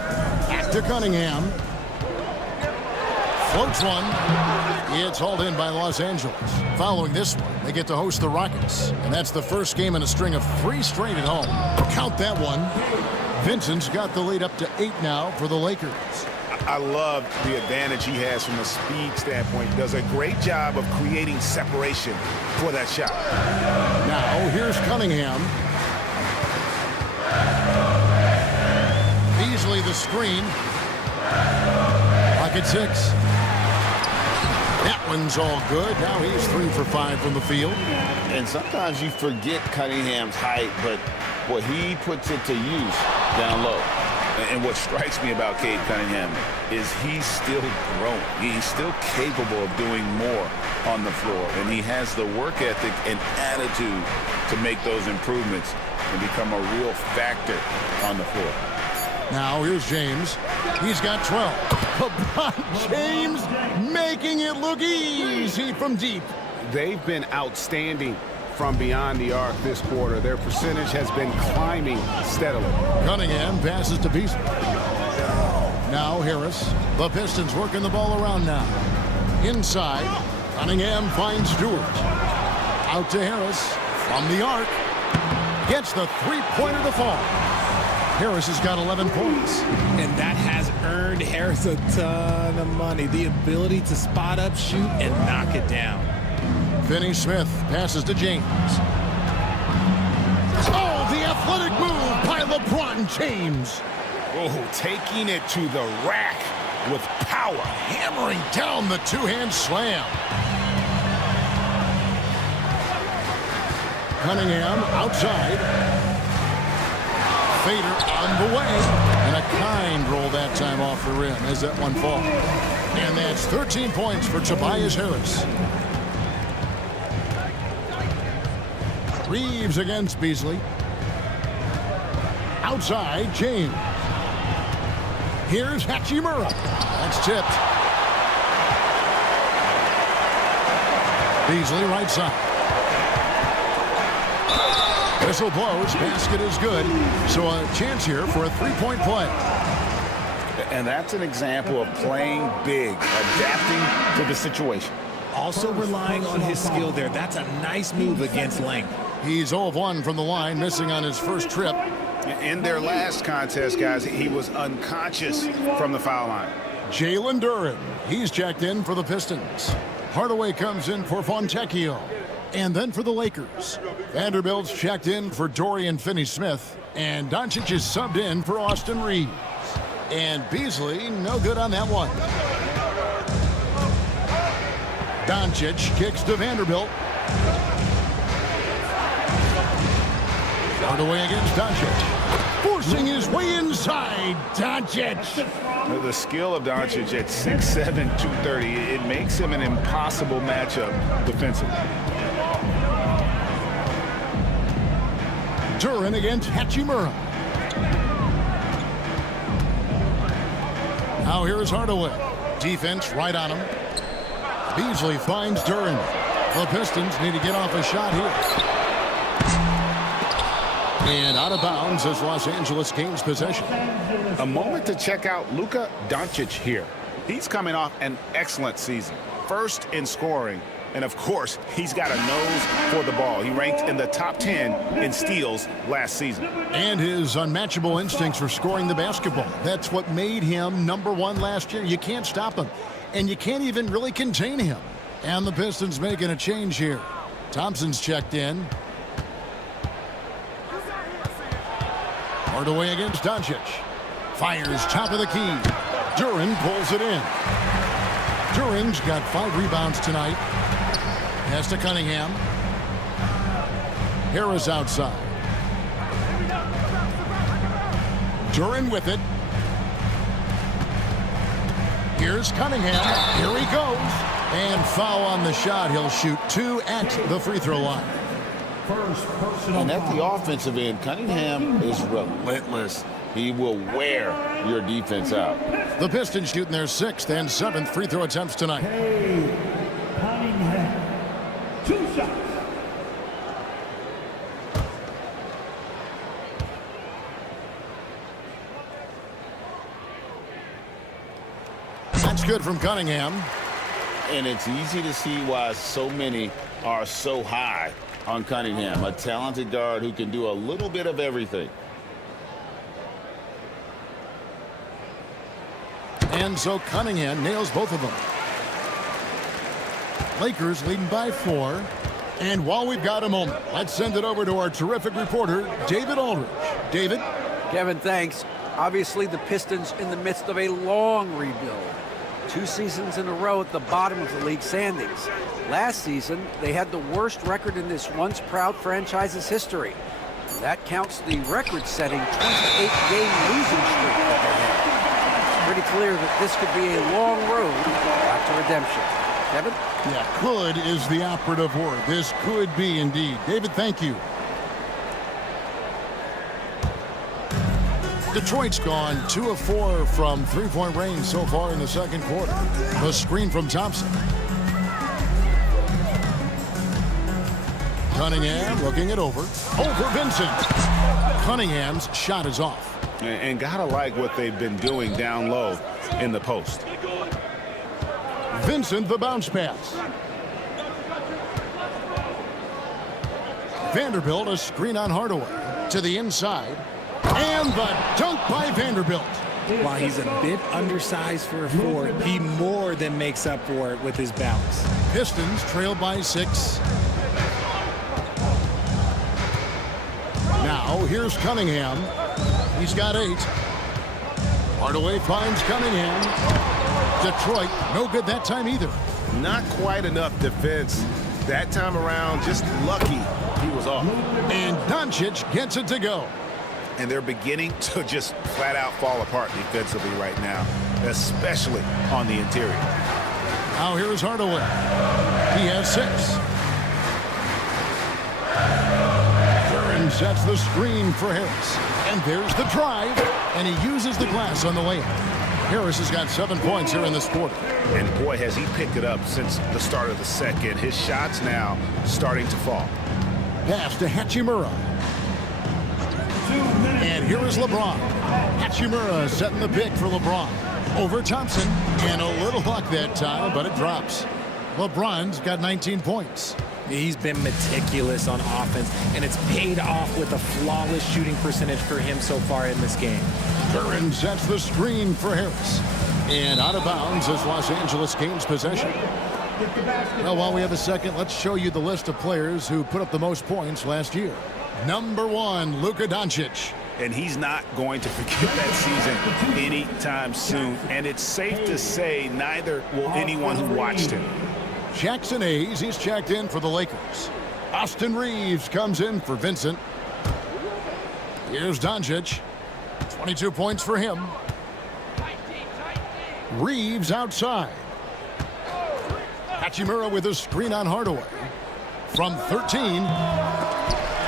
Back to Cunningham. Floats one. It's hauled in by Los Angeles. Following this one, they get to host the Rockets. And that's the first game in a string of 3 straight at home. Count that one. Vincent's got the lead up to 8 now for the Lakers. I love the advantage he has from a speed standpoint. Does a great job of creating separation for that shot. Now, here's Cunningham. Beasley the screen. Pocket 6. That one's all good. Now he's 3 for 5 from the field. And sometimes you forget Cunningham's height, but what he puts it to use down low. And what strikes me about Cade Cunningham is he's still growing. He's still capable of doing more on the floor. And he has the work ethic and attitude to make those improvements and become a real factor on the floor. Now here's James. He's got 12. LeBron James making it look easy from deep. They've been outstanding from beyond the arc this quarter. Their percentage has been climbing steadily. Cunningham passes to Beasley. Now Harris. The Pistons working the ball around now. Inside. Cunningham finds Stewart. Out to Harris. From the arc. Gets the three-pointer to fall. Harris has got 11 points. And that has earned Harris a ton of money. The ability to spot up, shoot, and knock it down. Finney Smith passes to James. Oh, the athletic move by LeBron James. Oh, taking it to the rack with power. Hammering down the two-hand slam. Cunningham outside. Fader on the way. And a kind roll that time off the rim as that one falls. And that's 13 points for Tobias Harris. Reeves against Beasley. Outside, James. Here's Hachimura. That's tipped. Beasley right side. Whistle blows. Basket is good. So a chance here for a three-point play. And that's an example of playing big, adapting to the situation. Also relying on his skill there. That's a nice move against length. He's 0 of 1 from the line, missing on his first trip. In their last contest, guys, he was unconscious from the foul line. Jalen Duren, he's checked in for the Pistons. Hardaway comes in for Fontecchio. And then for the Lakers, Vanderbilt's checked in for Dorian Finney-Smith. And Doncic is subbed in for Austin Reeves. And Beasley, no good on that one. Doncic kicks to Vanderbilt. Hardaway against Doncic. Forcing his way inside. Doncic. The skill of Doncic at 6'7", 230, it makes him an impossible matchup defensively. Duren against Hachimura. Now here's Hardaway. Defense right on him. Beasley finds Duren. The Pistons need to get off a shot here. And out of bounds as Los Angeles gains possession. A moment to check out Luka Doncic here. He's coming off an excellent season. First in scoring. And, of course, he's got a nose for the ball. He ranked in the top 10 in steals last season. And his unmatchable instincts for scoring the basketball. That's what made him #1 last year. You can't stop him. And you can't even really contain him. And the Pistons making a change here. Thompson's checked in. Hardaway against Doncic. Fires top of the key. Duren pulls it in. Duren's got 5 rebounds tonight. Pass to Cunningham. Harris outside. Duren with it. Here's Cunningham. Here he goes. And foul on the shot. He'll shoot 2 at the free throw line. First personal And at the foul. offensive end, Cunningham is relentless. He will wear your defense out. The Pistons shooting their 6th and 7th free throw attempts tonight. Hey, Cunningham. 2 shots. That's good from Cunningham. And it's easy to see why so many are so high on Cunningham, a talented guard who can do a little bit of everything. And so Cunningham nails both of them. Lakers leading by 4. And while we've got a moment, let's send it over to our terrific reporter, David Aldridge. David? Kevin, thanks. Obviously, the Pistons in the midst of a long rebuild. 2 seasons in a row at the bottom of the league standings. Last season, they had the worst record in this once proud franchise's history. That counts the record-setting 28-game losing streak that they had. It's pretty clear that this could be a long road back to redemption. Kevin? Yeah, could is the operative word. This could be indeed. David, thank you. Detroit's gone 2 of 4 from 3-point range so far in the second quarter. The screen from Thompson. Cunningham looking it over. Over Vincent. Cunningham's shot is off. And gotta like what they've been doing down low in the post. Vincent the bounce pass. Vanderbilt a screen on Hardaway. To the inside. And the dunk by Vanderbilt. While he's a bit undersized for a 4, he more than makes up for it with his bounce. Pistons trail by 6. Now here's Cunningham. He's got 8. Hardaway finds Cunningham. Detroit, no good that time either. Not quite enough defense that time around. Just lucky he was off. And Doncic gets it to go. And they're beginning to just flat out fall apart defensively right now, especially on the interior. Now here's Hardaway. He has 6. Curran sets the screen for Harris. And there's the drive. And he uses the glass on the layup. Harris has got 7 points here in this quarter. And boy, has he picked it up since the start of the second. His shots now starting to fall. Pass to Hachimura. And here is LeBron. Hachimura setting the pick for LeBron. Over Thompson. And a little luck that time, but it drops. LeBron's got 19 points. He's been meticulous on offense, and it's paid off with a flawless shooting percentage for him so far in this game. Curran sets the screen for Harris. And out of bounds as Los Angeles gains possession. Now, while we have a second, let's show you the list of players who put up the most points last year. Number 1, Luka Doncic. And he's not going to forget that season anytime soon. And it's safe to say neither will anyone who watched him. Jackson Hayes, he's checked in for the Lakers. Austin Reeves comes in for Vincent. Here's Doncic. 22 points for him. Reeves outside. Hachimura with a screen on Hardaway. From 13.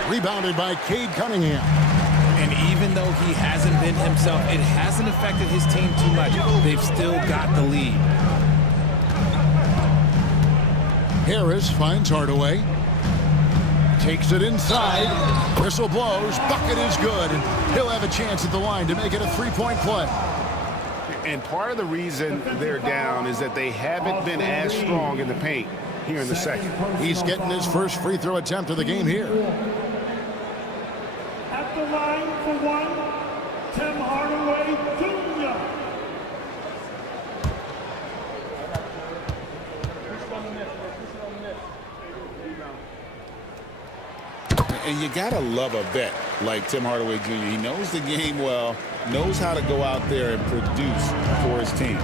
Rebounded by Cade Cunningham. And even though he hasn't been himself, it hasn't affected his team too much. They've still got the lead. Harris finds Hardaway. Takes it inside. Whistle blows. Bucket is good. And he'll have a chance at the line to make it a 3-point play. And part of the reason they're down is that they haven't been as strong in the paint here in the second. He's getting his first free throw attempt of the game here. At the line for 1, Tim Hardaway Jr. And you gotta love a vet like Tim Hardaway Jr. He knows the game well, knows how to go out there and produce for his team.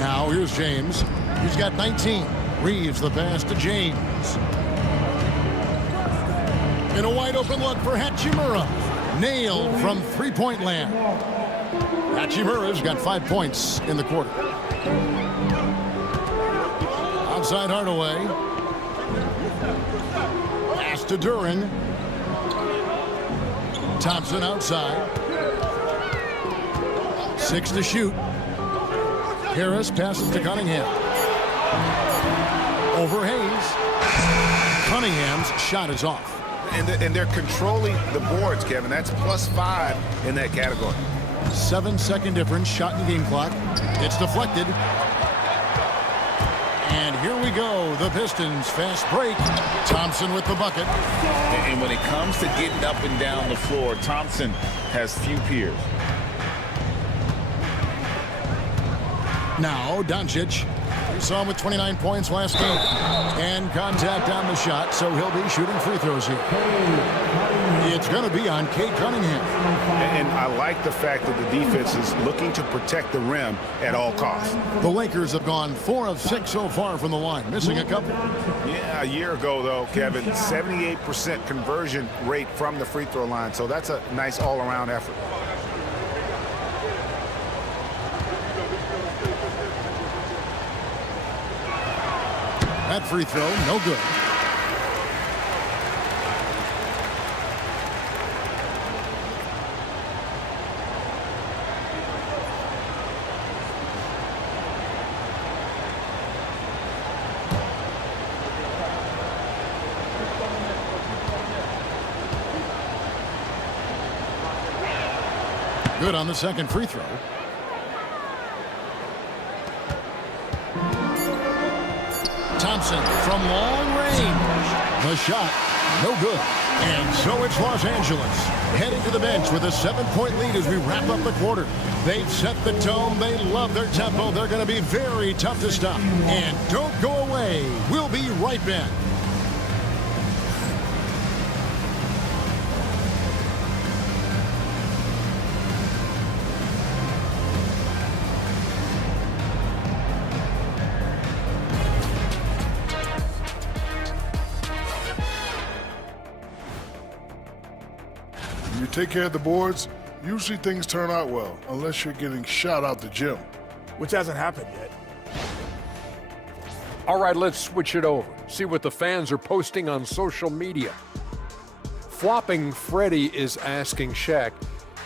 Now here's James. He's got 19. Reeves the pass to James. In a wide open look for Hachimura. Nailed from 3-point land. Hachimura's got 5 points in the quarter. Outside Hardaway. Pass Pass to Duran. Thompson outside. 6 to shoot. Harris passes to Cunningham. Over Hayes. Cunningham's shot is off. And they're controlling the boards, Kevin. That's +5 in that category. 7-second difference, shot and game clock. It's deflected. And here we go. The Pistons fast break. Thompson with the bucket. And when it comes to getting up and down the floor, Thompson has few peers. Now, Doncic. We saw him with 29 points last game. And contact on the shot, so he'll be shooting free throws here. It's going to be on Cade Cunningham. And I like the fact that the defense is looking to protect the rim at all costs. The Lakers have gone 4 of 6 so far from the line, missing a couple. Yeah, a year ago, though, Kevin, 78% conversion rate from the free throw line. So that's a nice all-around effort. That free throw, no good. Good on the second free throw. Thompson from long range. The shot, no good. And so it's Los Angeles heading to the bench with a 7-point lead as we wrap up the quarter. They've set the tone. They love their tempo. They're going to be very tough to stop. And don't go away. We'll be right back. You take care of the boards, usually things turn out well, unless you're getting shot out the gym. Which hasn't happened yet. All right, let's switch it over. See what the fans are posting on social media. Flopping Freddy is asking Shaq,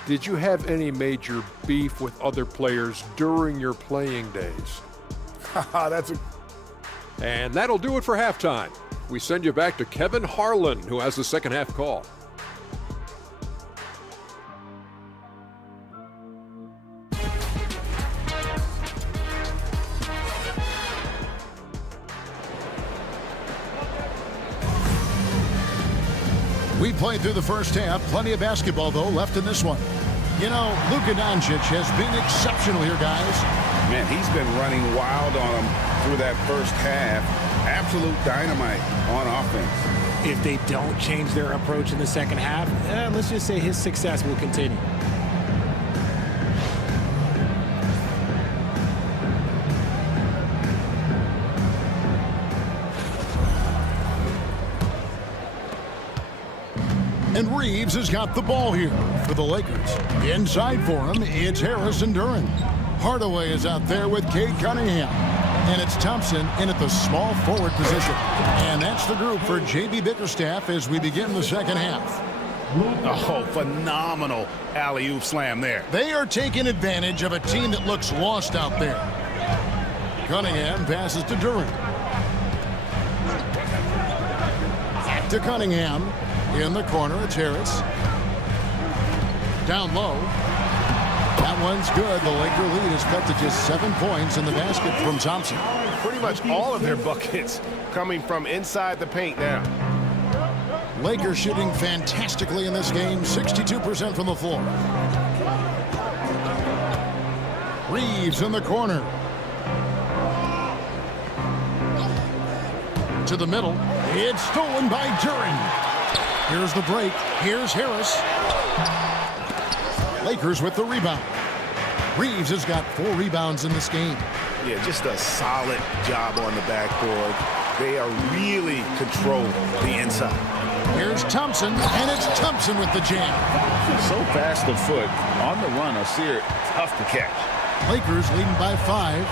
did you have any major beef with other players during your playing days? That's a... And that'll do it for halftime. We send you back to Kevin Harlan, who has the second half call. We played through the first half. Plenty of basketball, though, left in this one. You know, Luka Doncic has been exceptional here, guys. Man, he's been running wild on them through that first half. Absolute dynamite on offense. If they don't change their approach in the second half, let's just say his success will continue. And Reeves has got the ball here for the Lakers. Inside for him, it's Harris and Duran. Hardaway is out there with Cade Cunningham. And it's Thompson in at the small forward position. And that's the group for J.B. Bickerstaff as we begin the second half. Oh, phenomenal alley-oop slam there. They are taking advantage of a team that looks lost out there. Cunningham passes to Duran. Back to Cunningham. In the corner, it's Harris. Down low. That one's good. The Laker lead is cut to just 7 points in the basket from Thompson. Pretty much all of their buckets coming from inside the paint now. Lakers shooting fantastically in this game. 62% from the floor. Reeves in the corner. To the middle. It's stolen by Duran. Here's the break. Here's Harris. Lakers with the rebound. Reeves has got 4 rebounds in this game. Yeah, just a solid job on the backboard. They are really controlling the inside. Here's Thompson, and it's Thompson with the jam. So fast of foot. On the run, Asir, tough to catch. Lakers leading by 5.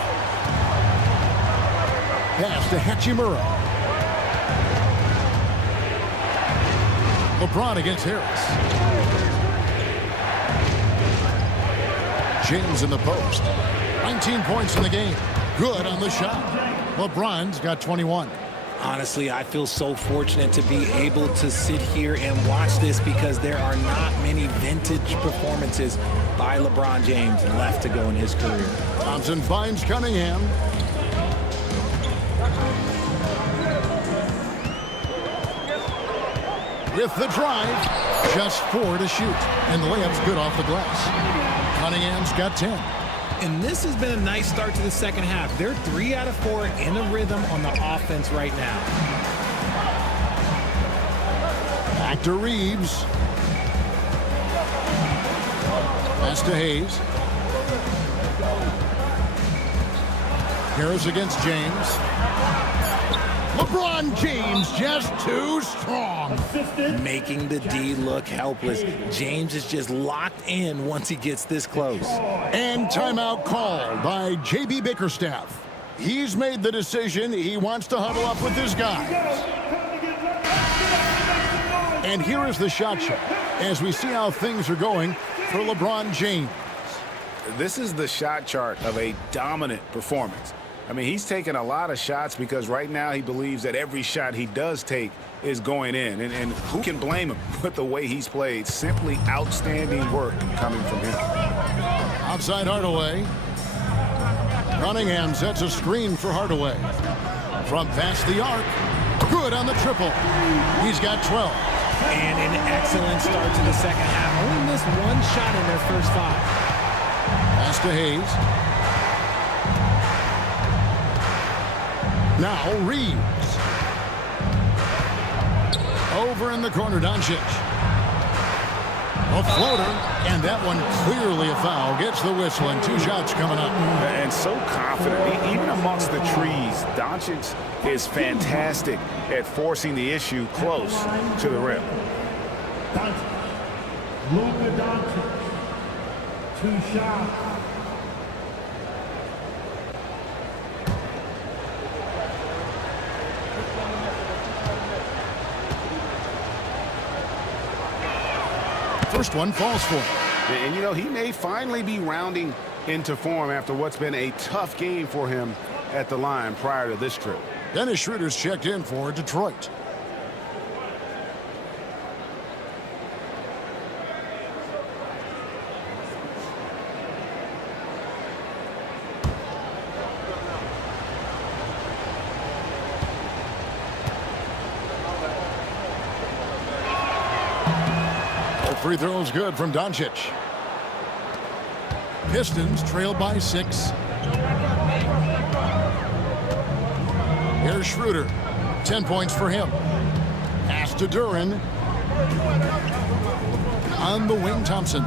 Pass to Hachimura. LeBron against Harris. James in the post. 19 points in the game. Good on the shot. LeBron's got 21. Honestly, I feel so fortunate to be able to sit here and watch this because there are not many vintage performances by LeBron James left to go in his career. Thompson finds Cunningham. With the drive, just 4 to shoot. And the layup's good off the glass. Cunningham's got 10. And this has been a nice start to the second half. They're 3 out of 4 in a rhythm on the offense right now. Back to Reeves. Pass to Hayes. Harris against James. LeBron James just too strong. Making the D look helpless. James is just locked in once he gets this close. And timeout called by J.B. Bickerstaff. He's made the decision. He wants to huddle up with his guys. And here is the shot chart as we see how things are going for LeBron James. This is the shot chart of a dominant performance. I mean, he's taking a lot of shots because right now he believes that every shot he does take is going in. And who can blame him with the way he's played? Simply outstanding work coming from him. Outside Hardaway. Cunningham sets a screen for Hardaway. From past the arc. Good on the triple. He's got 12. And an excellent start to the second half. Only missed 1 shot in their first 5. Pass to Hayes. Now Reeves. Over in the corner, Doncic. A floater, and that one clearly a foul. Gets the whistle, and 2 shots coming up. And so confident, even amongst the trees, Doncic is fantastic at forcing the issue close to the rim. Luka Doncic, 2 shots. First one falls for him. And, you know, he may finally be rounding into form after what's been a tough game for him at the line prior to this trip. Dennis Schroeder's checked in for Detroit. Free throws good from Doncic. Pistons trail by 6. Here's Schroeder. 10 points for him. Pass to Duran. On the wing, Thompson.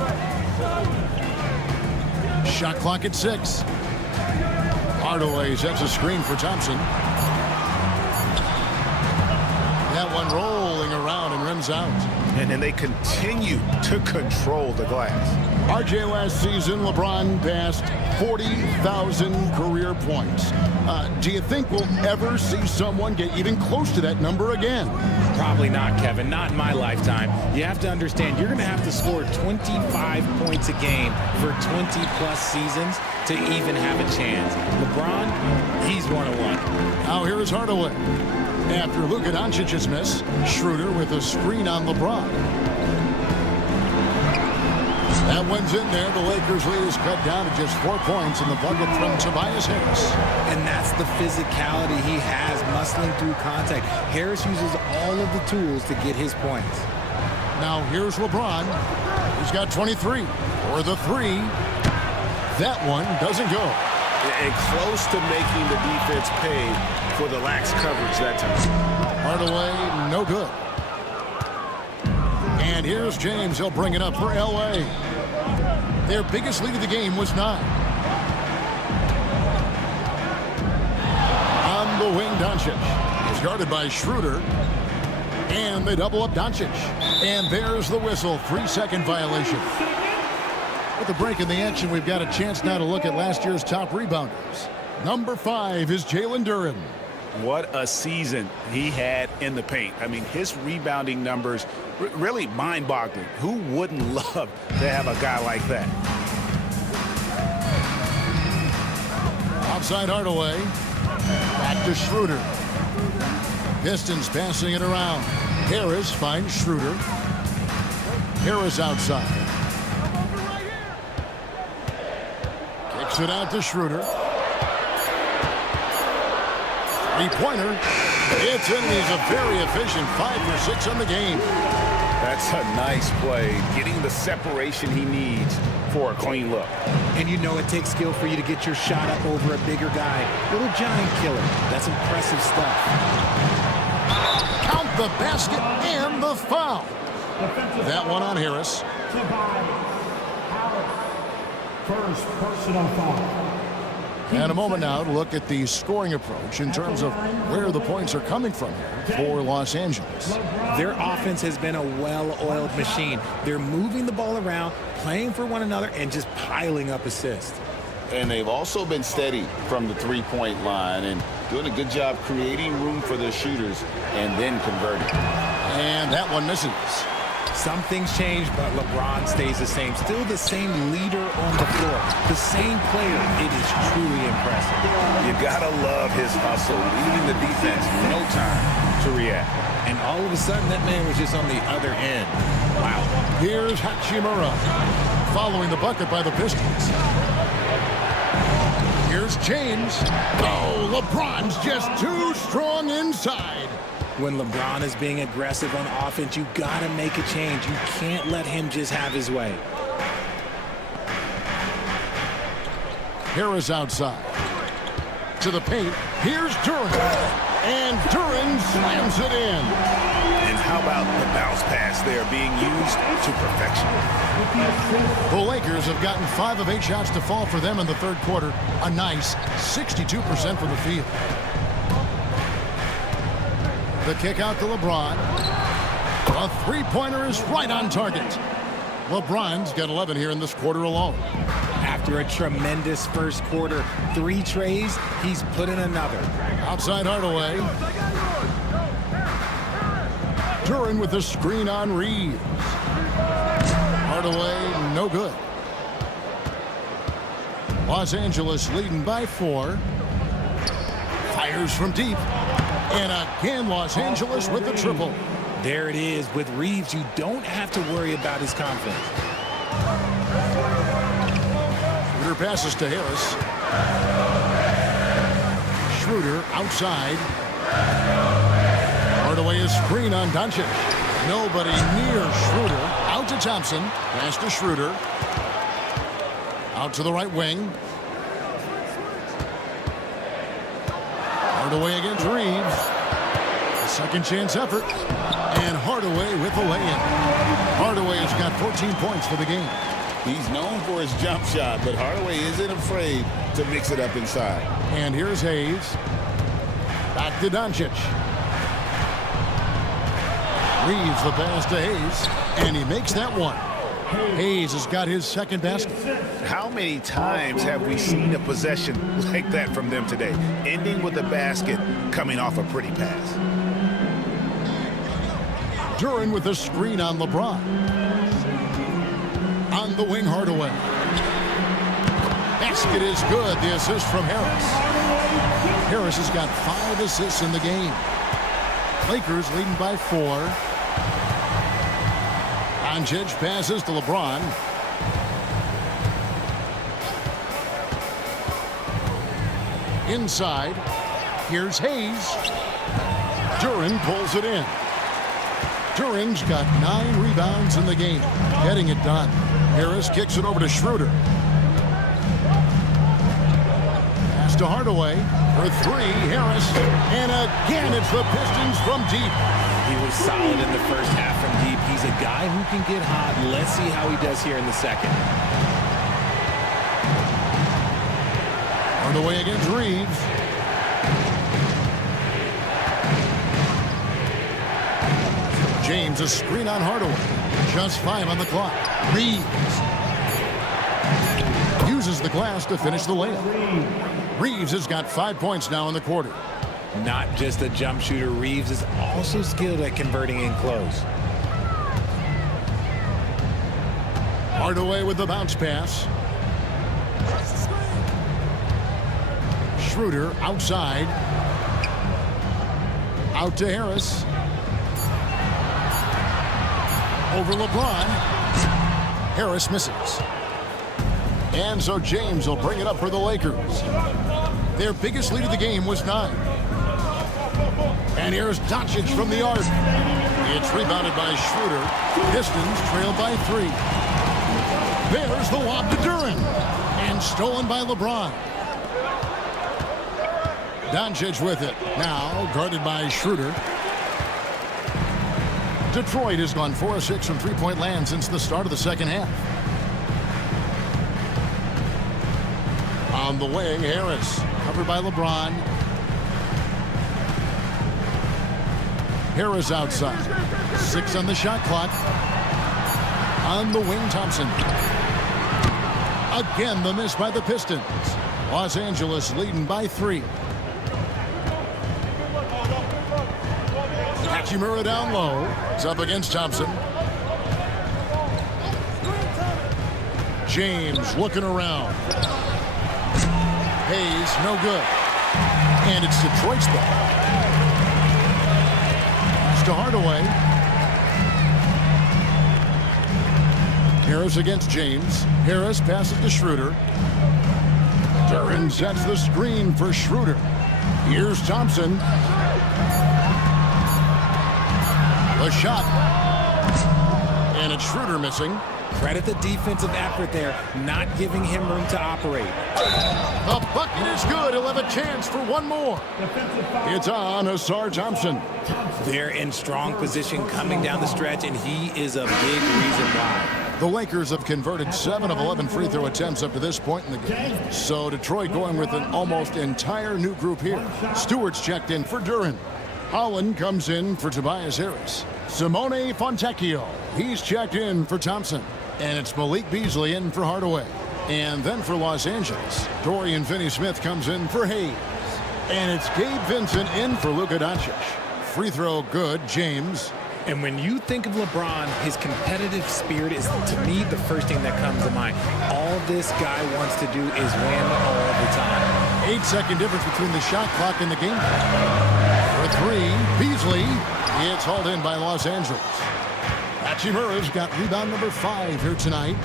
Shot clock at 6. Hardaway sets a screen for Thompson. That one rolling around and rims out. And then they continue to control the glass. RJ, last season, LeBron passed 40,000 career points. Do you think we'll ever see someone get even close to that number again? Probably not, Kevin. Not in my lifetime. You have to understand, you're going to have to score 25 points a game for 20-plus seasons to even have a chance. LeBron, he's 101. Now here is Hardaway. After Luka Doncic's miss, Schroeder with a screen on LeBron. That one's in there. The Lakers lead is cut down to just 4 points in the bucket from Tobias Harris. And that's the physicality he has, muscling through contact. Harris uses all of the tools to get his points. Now here's LeBron. He's got 23 for the 3. That one doesn't go. And close to making the defense pay for the lax coverage that time. Hardaway, no good. And here's James. He'll bring it up for L.A. Their biggest lead of the game was 9. On the wing, Doncic is guarded by Schroeder. And they double up Doncic. And there's the whistle. 3-second violation. With the break in the action, we've got a chance now to look at last year's top rebounders. Number 5 is Jalen Duran. 10 points for him. Pass to Hayes. Hayes against James. What a season he had in the paint. I mean, his rebounding numbers really mind-boggling. Who wouldn't love to have a guy like that? Outside Hardaway. Back to Schroeder. Pistons passing it around. Harris finds Schroeder. Harris outside. Kicks it out to Schroeder. Three-pointer. It's in. He's a very efficient 5 for 6 on the game. That's a nice play. Getting the separation he needs for a clean look. And you know it takes skill for you to get your shot up over a bigger guy. Little giant killer. That's impressive stuff. Count the basket and the foul. That one on Harris. First personal foul. And a moment now to look at the scoring approach in terms of where the points are coming from here for Los Angeles. Their offense has been a well-oiled machine. They're moving the ball around, playing for one another, and just piling up assists. And they've also been steady from the three-point line and doing a good job creating room for their shooters and then converting. And that one misses. Some things change, but LeBron stays the same. Still the same leader on the floor. The same player. It is truly impressive. You gotta love his hustle, leaving the defense no time to react. And all of a sudden, that man was just on the other end. Wow. Here's Hachimura following the bucket by the Pistons. Here's James. Oh, LeBron's just too strong inside. When LeBron is being aggressive on offense, you got to make a change. You can't let him just have his way. Harris outside. To the paint. Here's Duran. And Duran slams it in. And how about the bounce pass there being used to perfection? The Lakers have gotten 5 of 8 shots to fall for them in the third quarter. A nice 62% from the field. The kick out to LeBron. A three-pointer is right on target. LeBron's got 11 here in this quarter alone. After a tremendous first quarter, 3 trays, he's put in another. Outside Hardaway. Duran with the screen on Reeves. Hardaway, no good. Los Angeles leading by 4. Fires from deep. And again, Los Angeles with the triple. There it is. With Reeves, you don't have to worry about his confidence. Schroeder passes to Harris. Schroeder outside. Hardaway is screen on Doncic. Nobody near Schroeder. Out to Thompson. Pass to Schroeder. Out to the right wing. Hardaway against Reeves. A second chance effort. And Hardaway with the lay-in. Hardaway has got 14 points for the game. He's known for his jump shot, but Hardaway isn't afraid to mix it up inside. And here's Hayes. Back to Doncic. Reeves the pass to Hayes. And he makes that one. Hayes has got his second basket. How many times have we seen a possession like that from them today, ending with a basket coming off a pretty pass? Duran with the screen on LeBron. On the wing, Hardaway. Basket is good. The assist from Harris. Harris has got 5 assists in the game. Lakers leading by 4. Doncic passes to LeBron. Inside. Here's Hayes. Duran pulls it in. Duran's got 9 rebounds in the game. Getting it done. Harris kicks it over to Schroeder. Pass to Hardaway. For 3, Harris. And again, it's the Pistons from deep. He was solid in the first half from deep. He's a guy who can get hot. Let's see how he does here in the second. Hardaway against Reeves. James, a screen on Hardaway. Just 5 on the clock. Reeves uses the glass to finish the layup. Reeves has got 5 points now in the quarter. Not just a jump shooter, Reeves is also skilled at converting in close. Hardaway with the bounce pass. Schroeder outside. Out to Harris. Over LeBron. Harris misses. And so James will bring it up for the Lakers. Their biggest lead of the game was 9. And here's Doncic from the arc. It's rebounded by Schroeder. Pistons trail by 3. There's the lob to Duren. And stolen by LeBron. Doncic with it. Now guarded by Schroeder. Detroit has gone 4 of 6 from three-point land since the start of the second half. On the wing, Harris. Covered by LeBron. Harris outside. 6 on the shot clock. On the wing, Thompson. Again, the miss by the Pistons. Los Angeles leading by 3. Hachimura down low. It's up against Thompson. James looking around. Hayes, no good. And it's Detroit's ball. It's to Hardaway. Harris against James. Harris passes to Schroeder. Duren sets the screen for Schroeder. Here's Thompson. The shot. And it's Schroeder missing. Credit the defensive effort there, not giving him room to operate. The bucket is good. He'll have a chance for one more. It's on Asar Thompson. They're in strong position coming down the stretch, and he is a big reason why. The Lakers have converted 7 of 11 free throw attempts up to this point in the game. So Detroit going with an almost entire new group here. Stewart's checked in for Duren. Holland comes in for Tobias Harris. Simone Fontecchio, he's checked in for Thompson. And it's Malik Beasley in for Hardaway. And then for Los Angeles, Dorian Finney-Smith comes in for Hayes. And it's Gabe Vincent in for Luka Doncic. Free throw good, James. And when you think of LeBron, his competitive spirit is, to me, the first thing that comes to mind. All this guy wants to do is win all the time. 8-second difference between the shot clock and the game. For 3, Beasley. It's hauled in by Los Angeles. Hachimura's got rebound number 5 here tonight.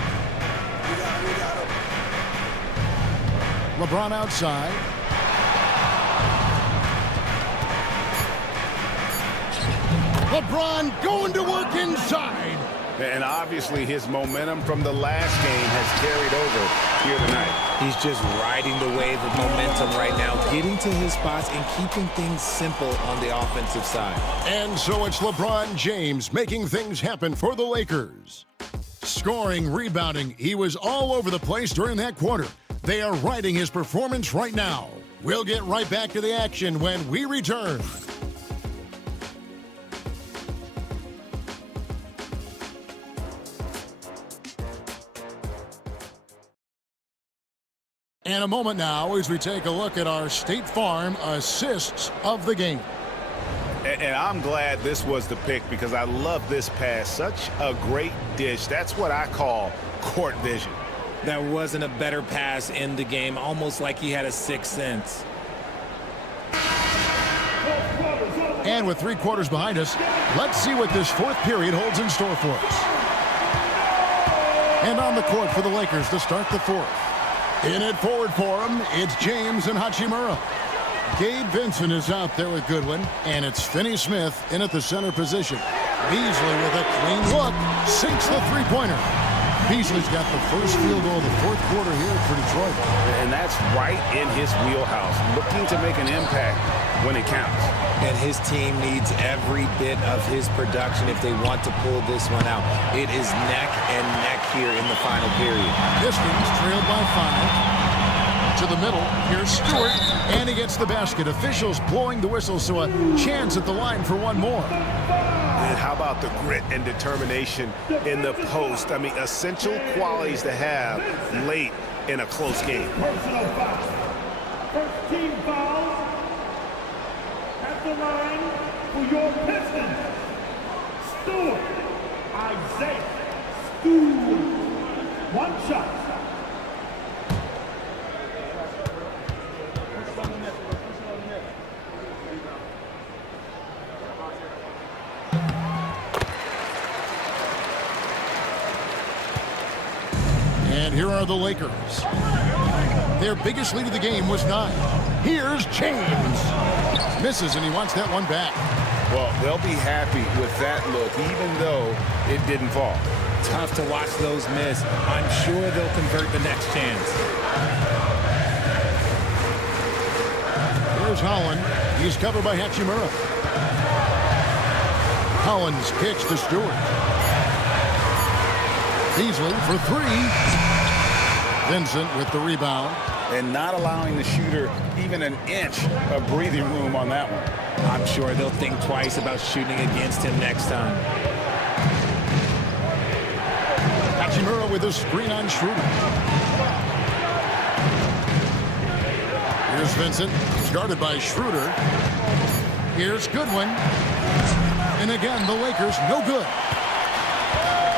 LeBron outside. LeBron going to work inside. And obviously his momentum from the last game has carried over here tonight. He's just riding the wave of momentum right now, getting to his spots and keeping things simple on the offensive side. And so it's LeBron James making things happen for the Lakers. Scoring, rebounding, he was all over the place during that quarter. They are riding his performance right now. We'll get right back to the action when we return. And a moment now as we take a look at our State Farm assists of the game. And I'm glad this was the pick because I love this pass. Such a great dish. That's what I call court vision. There wasn't a better pass in the game, almost like he had a sixth sense. And with 3 quarters behind us, let's see what this 4th period holds in store for us. And on the court for the Lakers to start the 4th. In it forward for him, it's James and Hachimura. Gabe Vincent is out there with Goodwin, and it's Finney-Smith in at the center position. Beasley with a clean look, sinks the three-pointer. Beasley's got the first field goal of the 4th quarter here for Detroit. And that's right in his wheelhouse, looking to make an impact when it counts. And his team needs every bit of his production if they want to pull this one out. It is neck and neck here in the final period. Pistons trailed by 5. To the middle, here's Stewart, and he gets the basket. Officials blowing the whistle, so a chance at the line for one more. And how about the grit and determination in the post? I mean, essential qualities to have late in a close game. Personal foul. First team foul. At the line for your Pistons, Stewart Isaiah Stewart. One shot. And here are the Lakers. Their biggest lead of the game was 9. Here's James. Misses, and he wants that one back. Well, they'll be happy with that look, even though it didn't fall. Tough to watch those miss. I'm sure they'll convert the next chance. Here's Holland. He's covered by Hachimura. Holland's pitch to Stewart. Beasley for 3. Vincent with the rebound. And not allowing the shooter even an inch of breathing room on that one. I'm sure they'll think twice about shooting against him next time. Hachimura with a screen on Schroeder. Here's Vincent. He's guarded by Schroeder. Here's Goodwin. And again, the Lakers no good.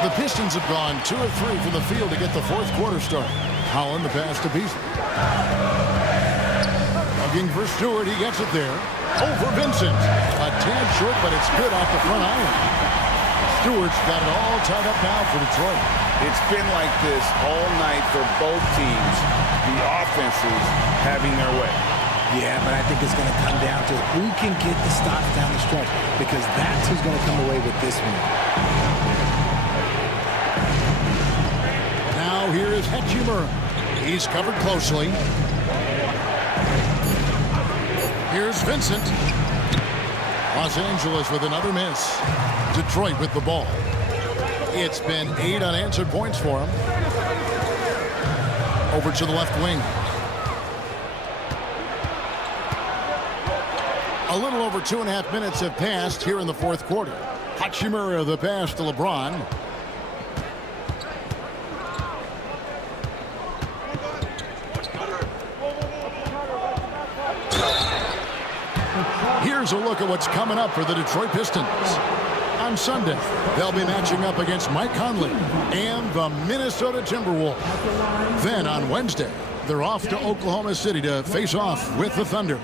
The Pistons have gone 2 of 3 from the field to get the fourth quarter started. Holland the pass to Beasley. Looking for Stewart. He gets it there. Over Vincent. A tad short, but it's good off the front iron. Stewart's got it all tied up now for Detroit. It's been like this all night for both teams. The offenses having their way. Yeah, but I think it's going to come down to who can get the stops down the stretch, because that's who's going to come away with this one. Now here is Hachimura. He's covered closely. Here's Vincent. Los Angeles with another miss. Detroit with the ball. It's been 8 unanswered points for him. Over to the left wing. A little over 2.5 minutes have passed here in the fourth quarter. Hachimura the pass to LeBron. Here's a look at what's coming up for the Detroit Pistons. On Sunday, they'll be matching up against Mike Conley and the Minnesota Timberwolves. Then on Wednesday, they're off to Oklahoma City to face off with the Thunder.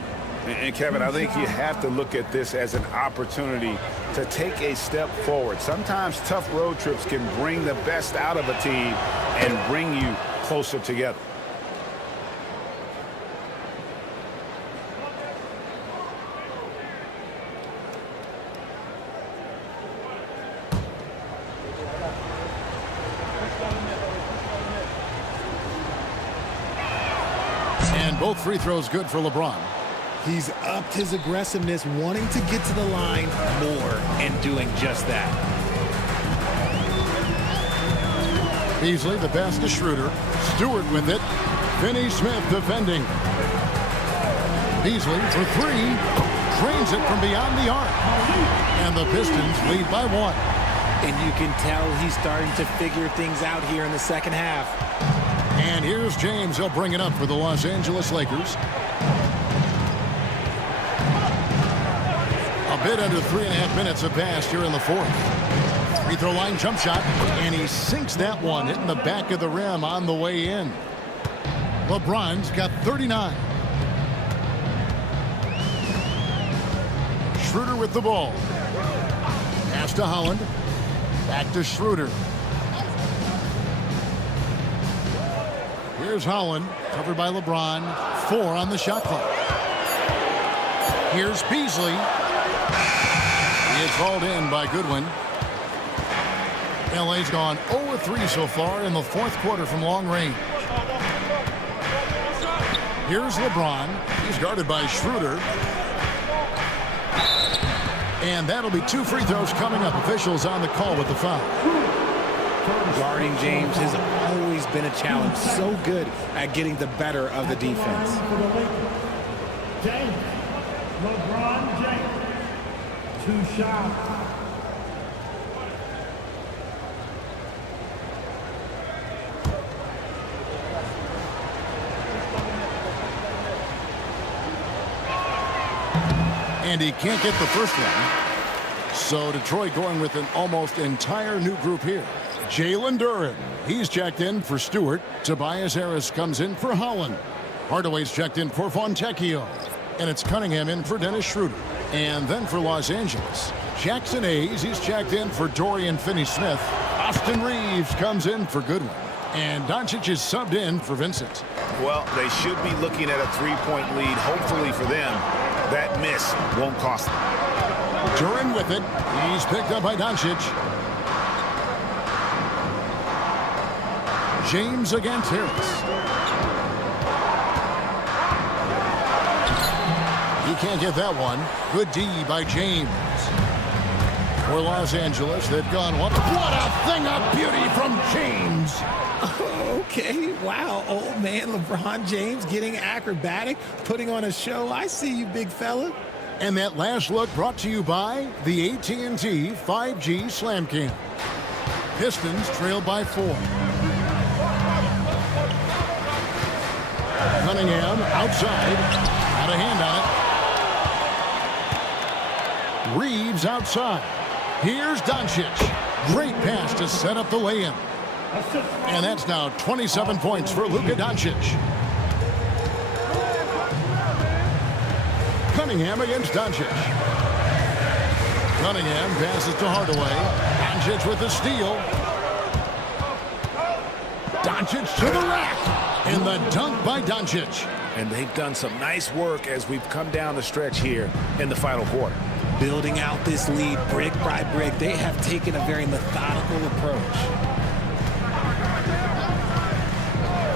And Kevin, I think you have to look at this as an opportunity to take a step forward. Sometimes tough road trips can bring the best out of a team and bring you closer together. And both free throws good for LeBron. He's upped his aggressiveness, wanting to get to the line more and doing just that. Beasley, the pass to Schroeder. Stewart with it. Finney Smith defending. Beasley for 3. Drains it from beyond the arc. And the Pistons lead by 1. And you can tell he's starting to figure things out here in the second half. And here's James. He'll bring it up for the Los Angeles Lakers. A bit under 3.5 minutes have passed here in the fourth. Free throw line jump shot, and he sinks that one, hitting the back of the rim on the way in. LeBron's got 39. Schroeder with the ball. Pass to Holland. Back to Schroeder. Here's Holland, covered by LeBron. 4 on the shot clock. Here's Beasley. It's hauled in by Goodwin. LA's gone 0-3 so far in the fourth quarter from long range. Here's LeBron. He's guarded by Schroeder. And that'll be 2 free throws coming up. Officials on the call with the foul. Guarding James has always been a challenge. So good at getting the better of the defense. James, LeBron James, 2 shots. And he can't get the first one. So Detroit going with an almost entire new group here. Jalen Duren, he's checked in for Stewart. Tobias Harris comes in for Holland. Hardaway's checked in for Fontecchio. And it's Cunningham in for Dennis Schroeder. And then for Los Angeles, Jackson Hayes, he's checked in for Dorian Finney-Smith. Austin Reeves comes in for Goodwin. And Doncic is subbed in for Vincent. Well, they should be looking at a three-point lead. Hopefully for them, that miss won't cost them. Duren with it. He's picked up by Doncic. James against Harris. He can't get that one. Good D by James. For Los Angeles, they've gone one. What a thing of beauty from James. Okay, wow, old man LeBron James getting acrobatic, putting on a show. I see you, big fella. And that last look brought to you by the AT&T 5G Slam Cam. Pistons trail by 4. Cunningham outside. Got a hand on it. Reeves outside. Here's Doncic. Great pass to set up the lay-in. And that's now 27 points for Luka Doncic. Cunningham against Doncic. Cunningham passes to Hardaway. Doncic with the steal. Doncic to the rack. And the dunk by Doncic. And they've done some nice work as we've come down the stretch here in the final quarter. Building out this lead brick by brick. They have taken a very methodical approach.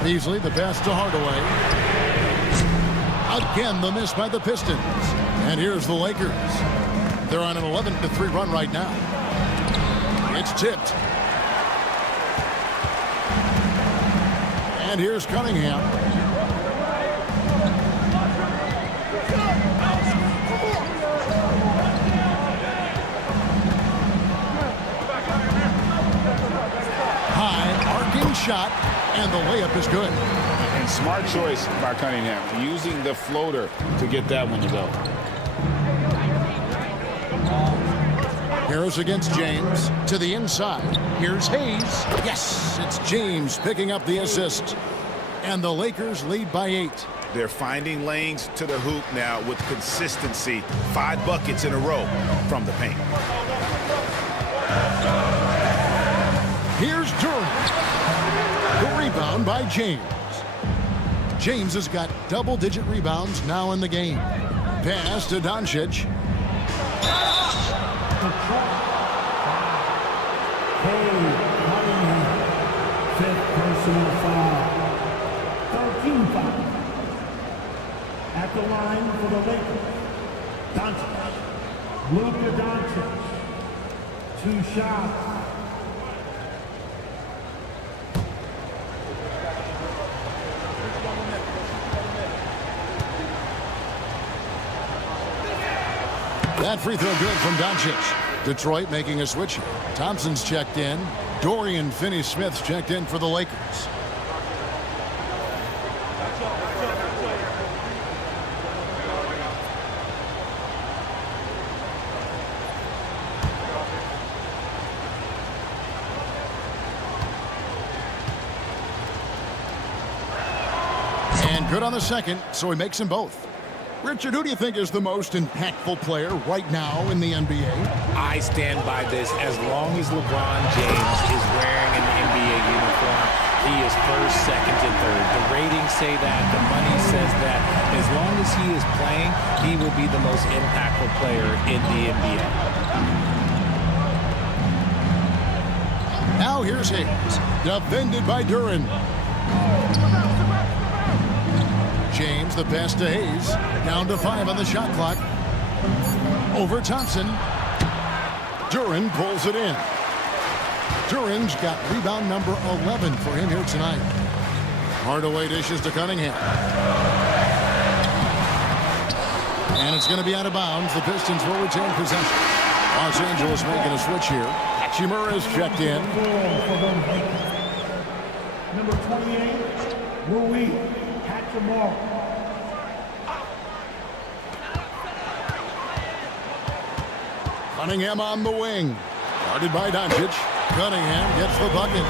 Beasley, the pass to Hardaway. Again, the miss by the Pistons. And here's the Lakers. They're on an 11-3 run right now. It's tipped. And here's Cunningham. High arcing shot. And the layup is good. And smart choice by Cunningham, using the floater to get that one to go. Harris against James to the inside. Here's Hayes. Yes, it's James picking up the assist. And the Lakers lead by 8. They're finding lanes to the hoop now with consistency. 5 buckets in a row from the paint. Here's Duren. The rebound by James. James has got double-digit rebounds now in the game. Pass to Doncic. Fifth personal foul. 13 foul. At the line for the Lakers, Doncic. Luka Doncic. 2 shots. That free throw good from Doncic. Detroit making a switch. Thompson's checked in. Dorian Finney-Smith's checked in for the Lakers. And good on the second, so he makes them both. Richard, who do you think is the most impactful player right now in the NBA? I stand by this. As long as LeBron James is wearing an NBA uniform, he is first, second, and third. The ratings say that. The money says that. As long as he is playing, he will be the most impactful player in the NBA. Now here's Hayes. Defended by Duren. James, the pass to Hayes. Down to 5 on the shot clock. Over Thompson. Duren pulls it in. Duren's got rebound number 11 for him here tonight. Hardaway dishes to Cunningham. And it's going to be out of bounds. The Pistons will retain possession. Los Angeles making a switch here. Hachimura is checked in. Number 28, Rui Hachimura. Cunningham on the wing. Guarded by Doncic. Cunningham gets the bucket.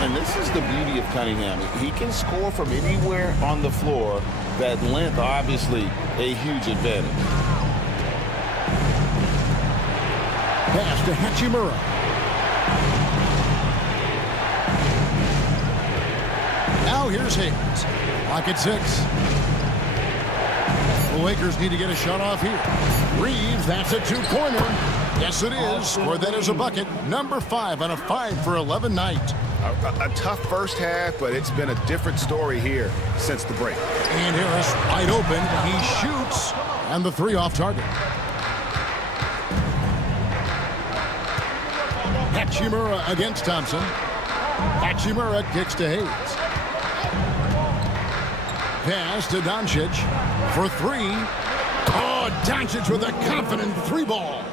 And this is the beauty of Cunningham. He can score from anywhere on the floor. That length, obviously, a huge advantage. Pass to Hachimura. Now here's Hayes. Clock at 6. The Lakers need to get a shot off here. Reeves, that's a two-pointer. Yes, it is. Scored that as a bucket. Number 5 on a 5 for 11 night. A tough first half, but it's been a different story here since the break. And Harris wide open. He shoots. And the 3 off target. Hachimura against Thompson. Hachimura kicks to Hayes. Pass to Doncic for 3. Oh, Doncic with a confident 3-ball.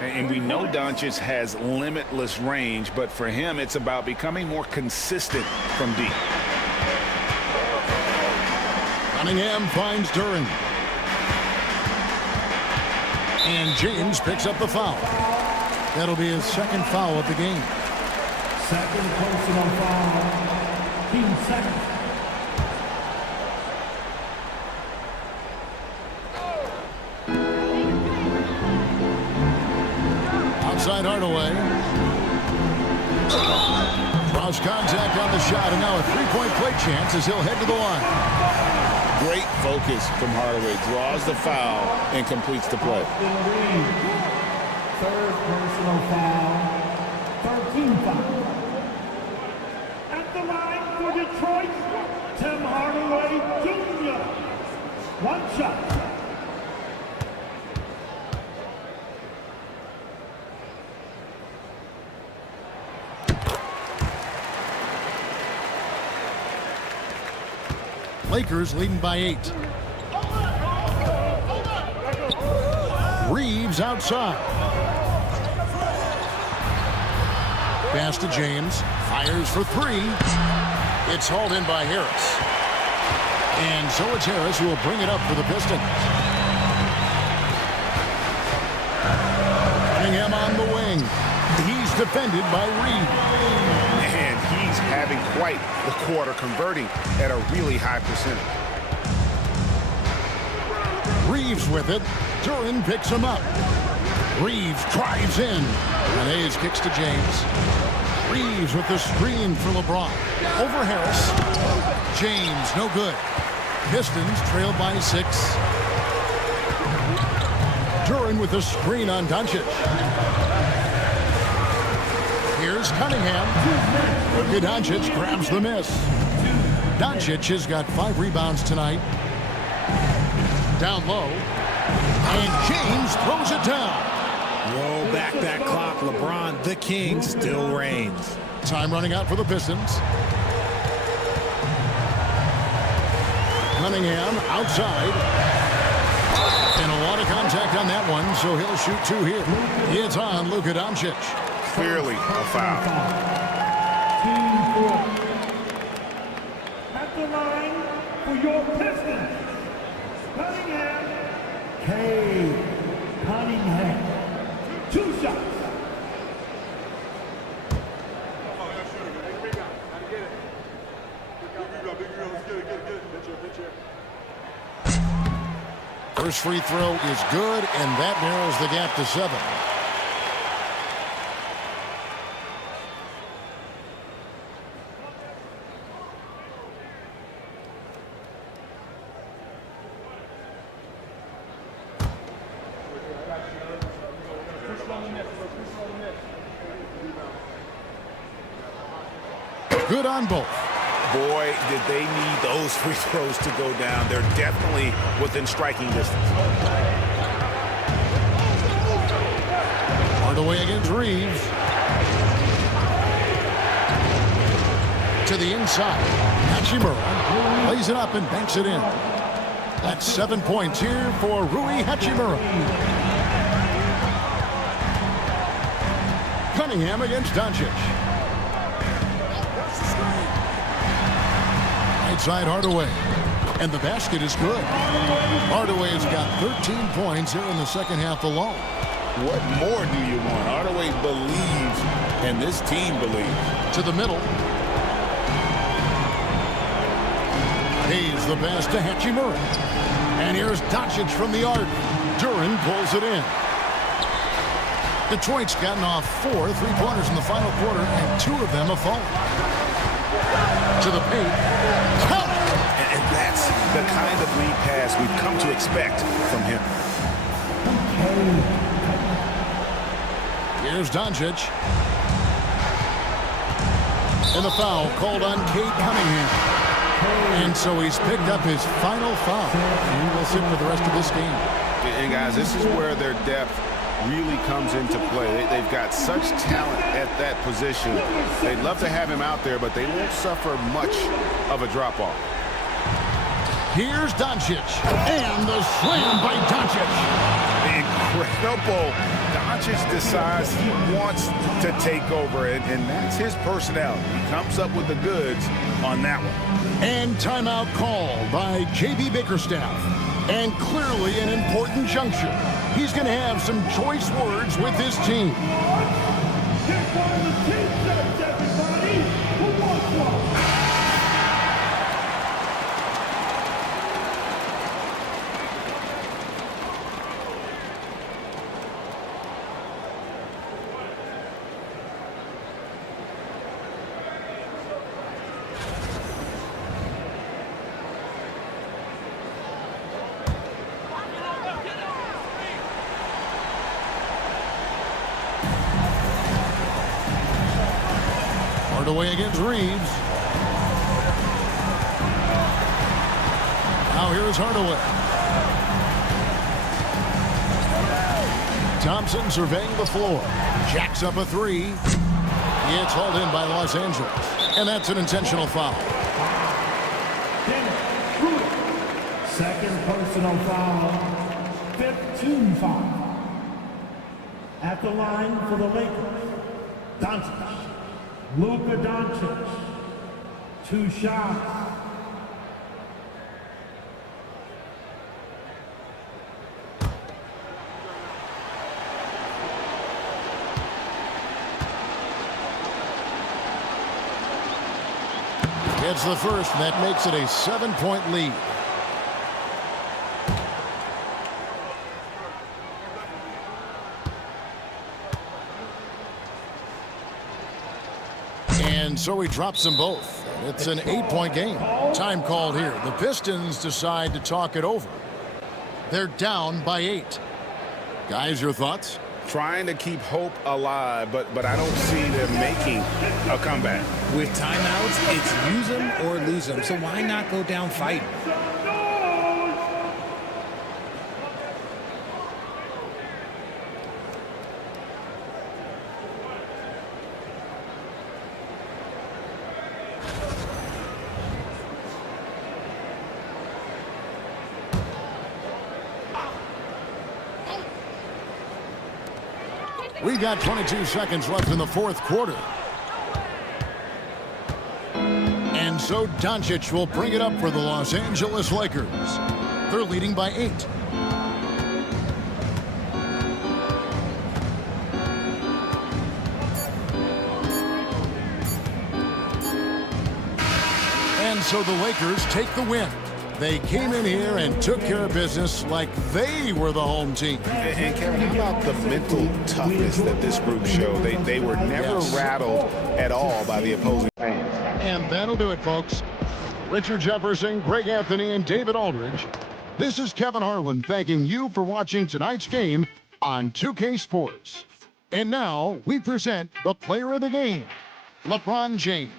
And we know Doncic has limitless range, but for him, it's about becoming more consistent from deep. Cunningham finds Duran. And James picks up the foul. That'll be his second foul of the game. Second personal foul. Team second. Outside Hardaway. Cross contact on the shot, and now a three-point play chance as he'll head to the line. Great focus from Hardaway. Draws the foul and completes the play. Third personal foul. 13 foul. At the line for Detroit, Tim Hardaway Jr. One shot. Lakers leading by 8. Reeves outside. Pass to James. Fires for 3. It's hauled in by Harris. And so it's Harris who will bring it up for the Pistons. Cunningham on the wing. He's defended by Reeves. And he's having quite the quarter, converting at a really high percentage. Reeves with it. Duran picks him up. Reeves drives in. And Hayes kicks to James. Reeves with the screen for LeBron. Over Harris. James, no good. Pistons trail by 6. Duran with the screen on Doncic. Here's Cunningham. Doncic grabs the miss. Doncic has got 5 rebounds tonight. Down low. And James throws it down. Roll back that clock. LeBron, the king, still reigns. Time running out for the Pistons. Cunningham outside. And a lot of contact on that one, so he'll shoot 2 here. It's on Luka Doncic. Clearly a foul. Team 4. At the line for your Pistons, Cunningham. Cunningham. 2 shots. First free throw is good, and that narrows the gap to 7. Good on both. Boy, did they need those free throws to go down. They're definitely within striking distance. Hardaway against Reeves. To the inside. Hachimura lays it up and banks it in. That's 7 points here for Rui Hachimura. Cunningham against Doncic. Right side Hardaway. And the basket is good. Hardaway has got 13 points here in the second half alone. What more do you want? Hardaway believes, and this team believes. To the middle. He's the pass to Hachimura. And here's Doncic from the arc. Duran pulls it in. Detroit's gotten off 4 3-pointers in the final quarter, and 2 of them have fallen. To the paint. Count it! And that's the kind of lead pass we've come to expect from him. Here's Doncic. And the foul called on Cade Cunningham. And so he's picked up his final foul. And he will sit for the rest of this game. And guys, this is where their depth really comes into play. They've got such talent at that position. They'd love to have him out there, but they won't suffer much of a drop-off. Here's Doncic. And the slam by Doncic. Incredible. Doncic decides he wants to take over, and that's his personality. He comes up with the goods on that one. And timeout called by J.B. Bickerstaff. And clearly an important juncture. He's going to have some choice words with his team. Here comes the team sets, everybody. Who wants one? Away against Reeves. Now here is Hardaway. Thompson surveying the floor. Jacks up a 3. It's hauled in by Los Angeles. And that's an intentional foul. Second personal foul. 5th team foul. At the line for the Lakers, Doncic. Luka Doncic, 2 shots. Gets the first, and that makes it a 7-point lead. And so he drops them both. It's an 8-point game. Time called here. The Pistons decide to talk it over. They're down by 8. Guys, your thoughts? Trying to keep hope alive, but I don't see them making a comeback. With timeouts, it's use them or lose them. So why not go down fighting? We got 22 seconds left in the 4th quarter. And so Doncic will bring it up for the Los Angeles Lakers. They're leading by 8. And so the Lakers take the win. They came in here and took care of business like they were the home team. And Kevin, how about the mental toughness that this group showed? They were never rattled at all by the opposing fans. And that'll do it, folks. Richard Jefferson, Greg Anthony, and David Aldridge. This is Kevin Harlan thanking you for watching tonight's game on 2K Sports. And now we present the player of the game, LeBron James.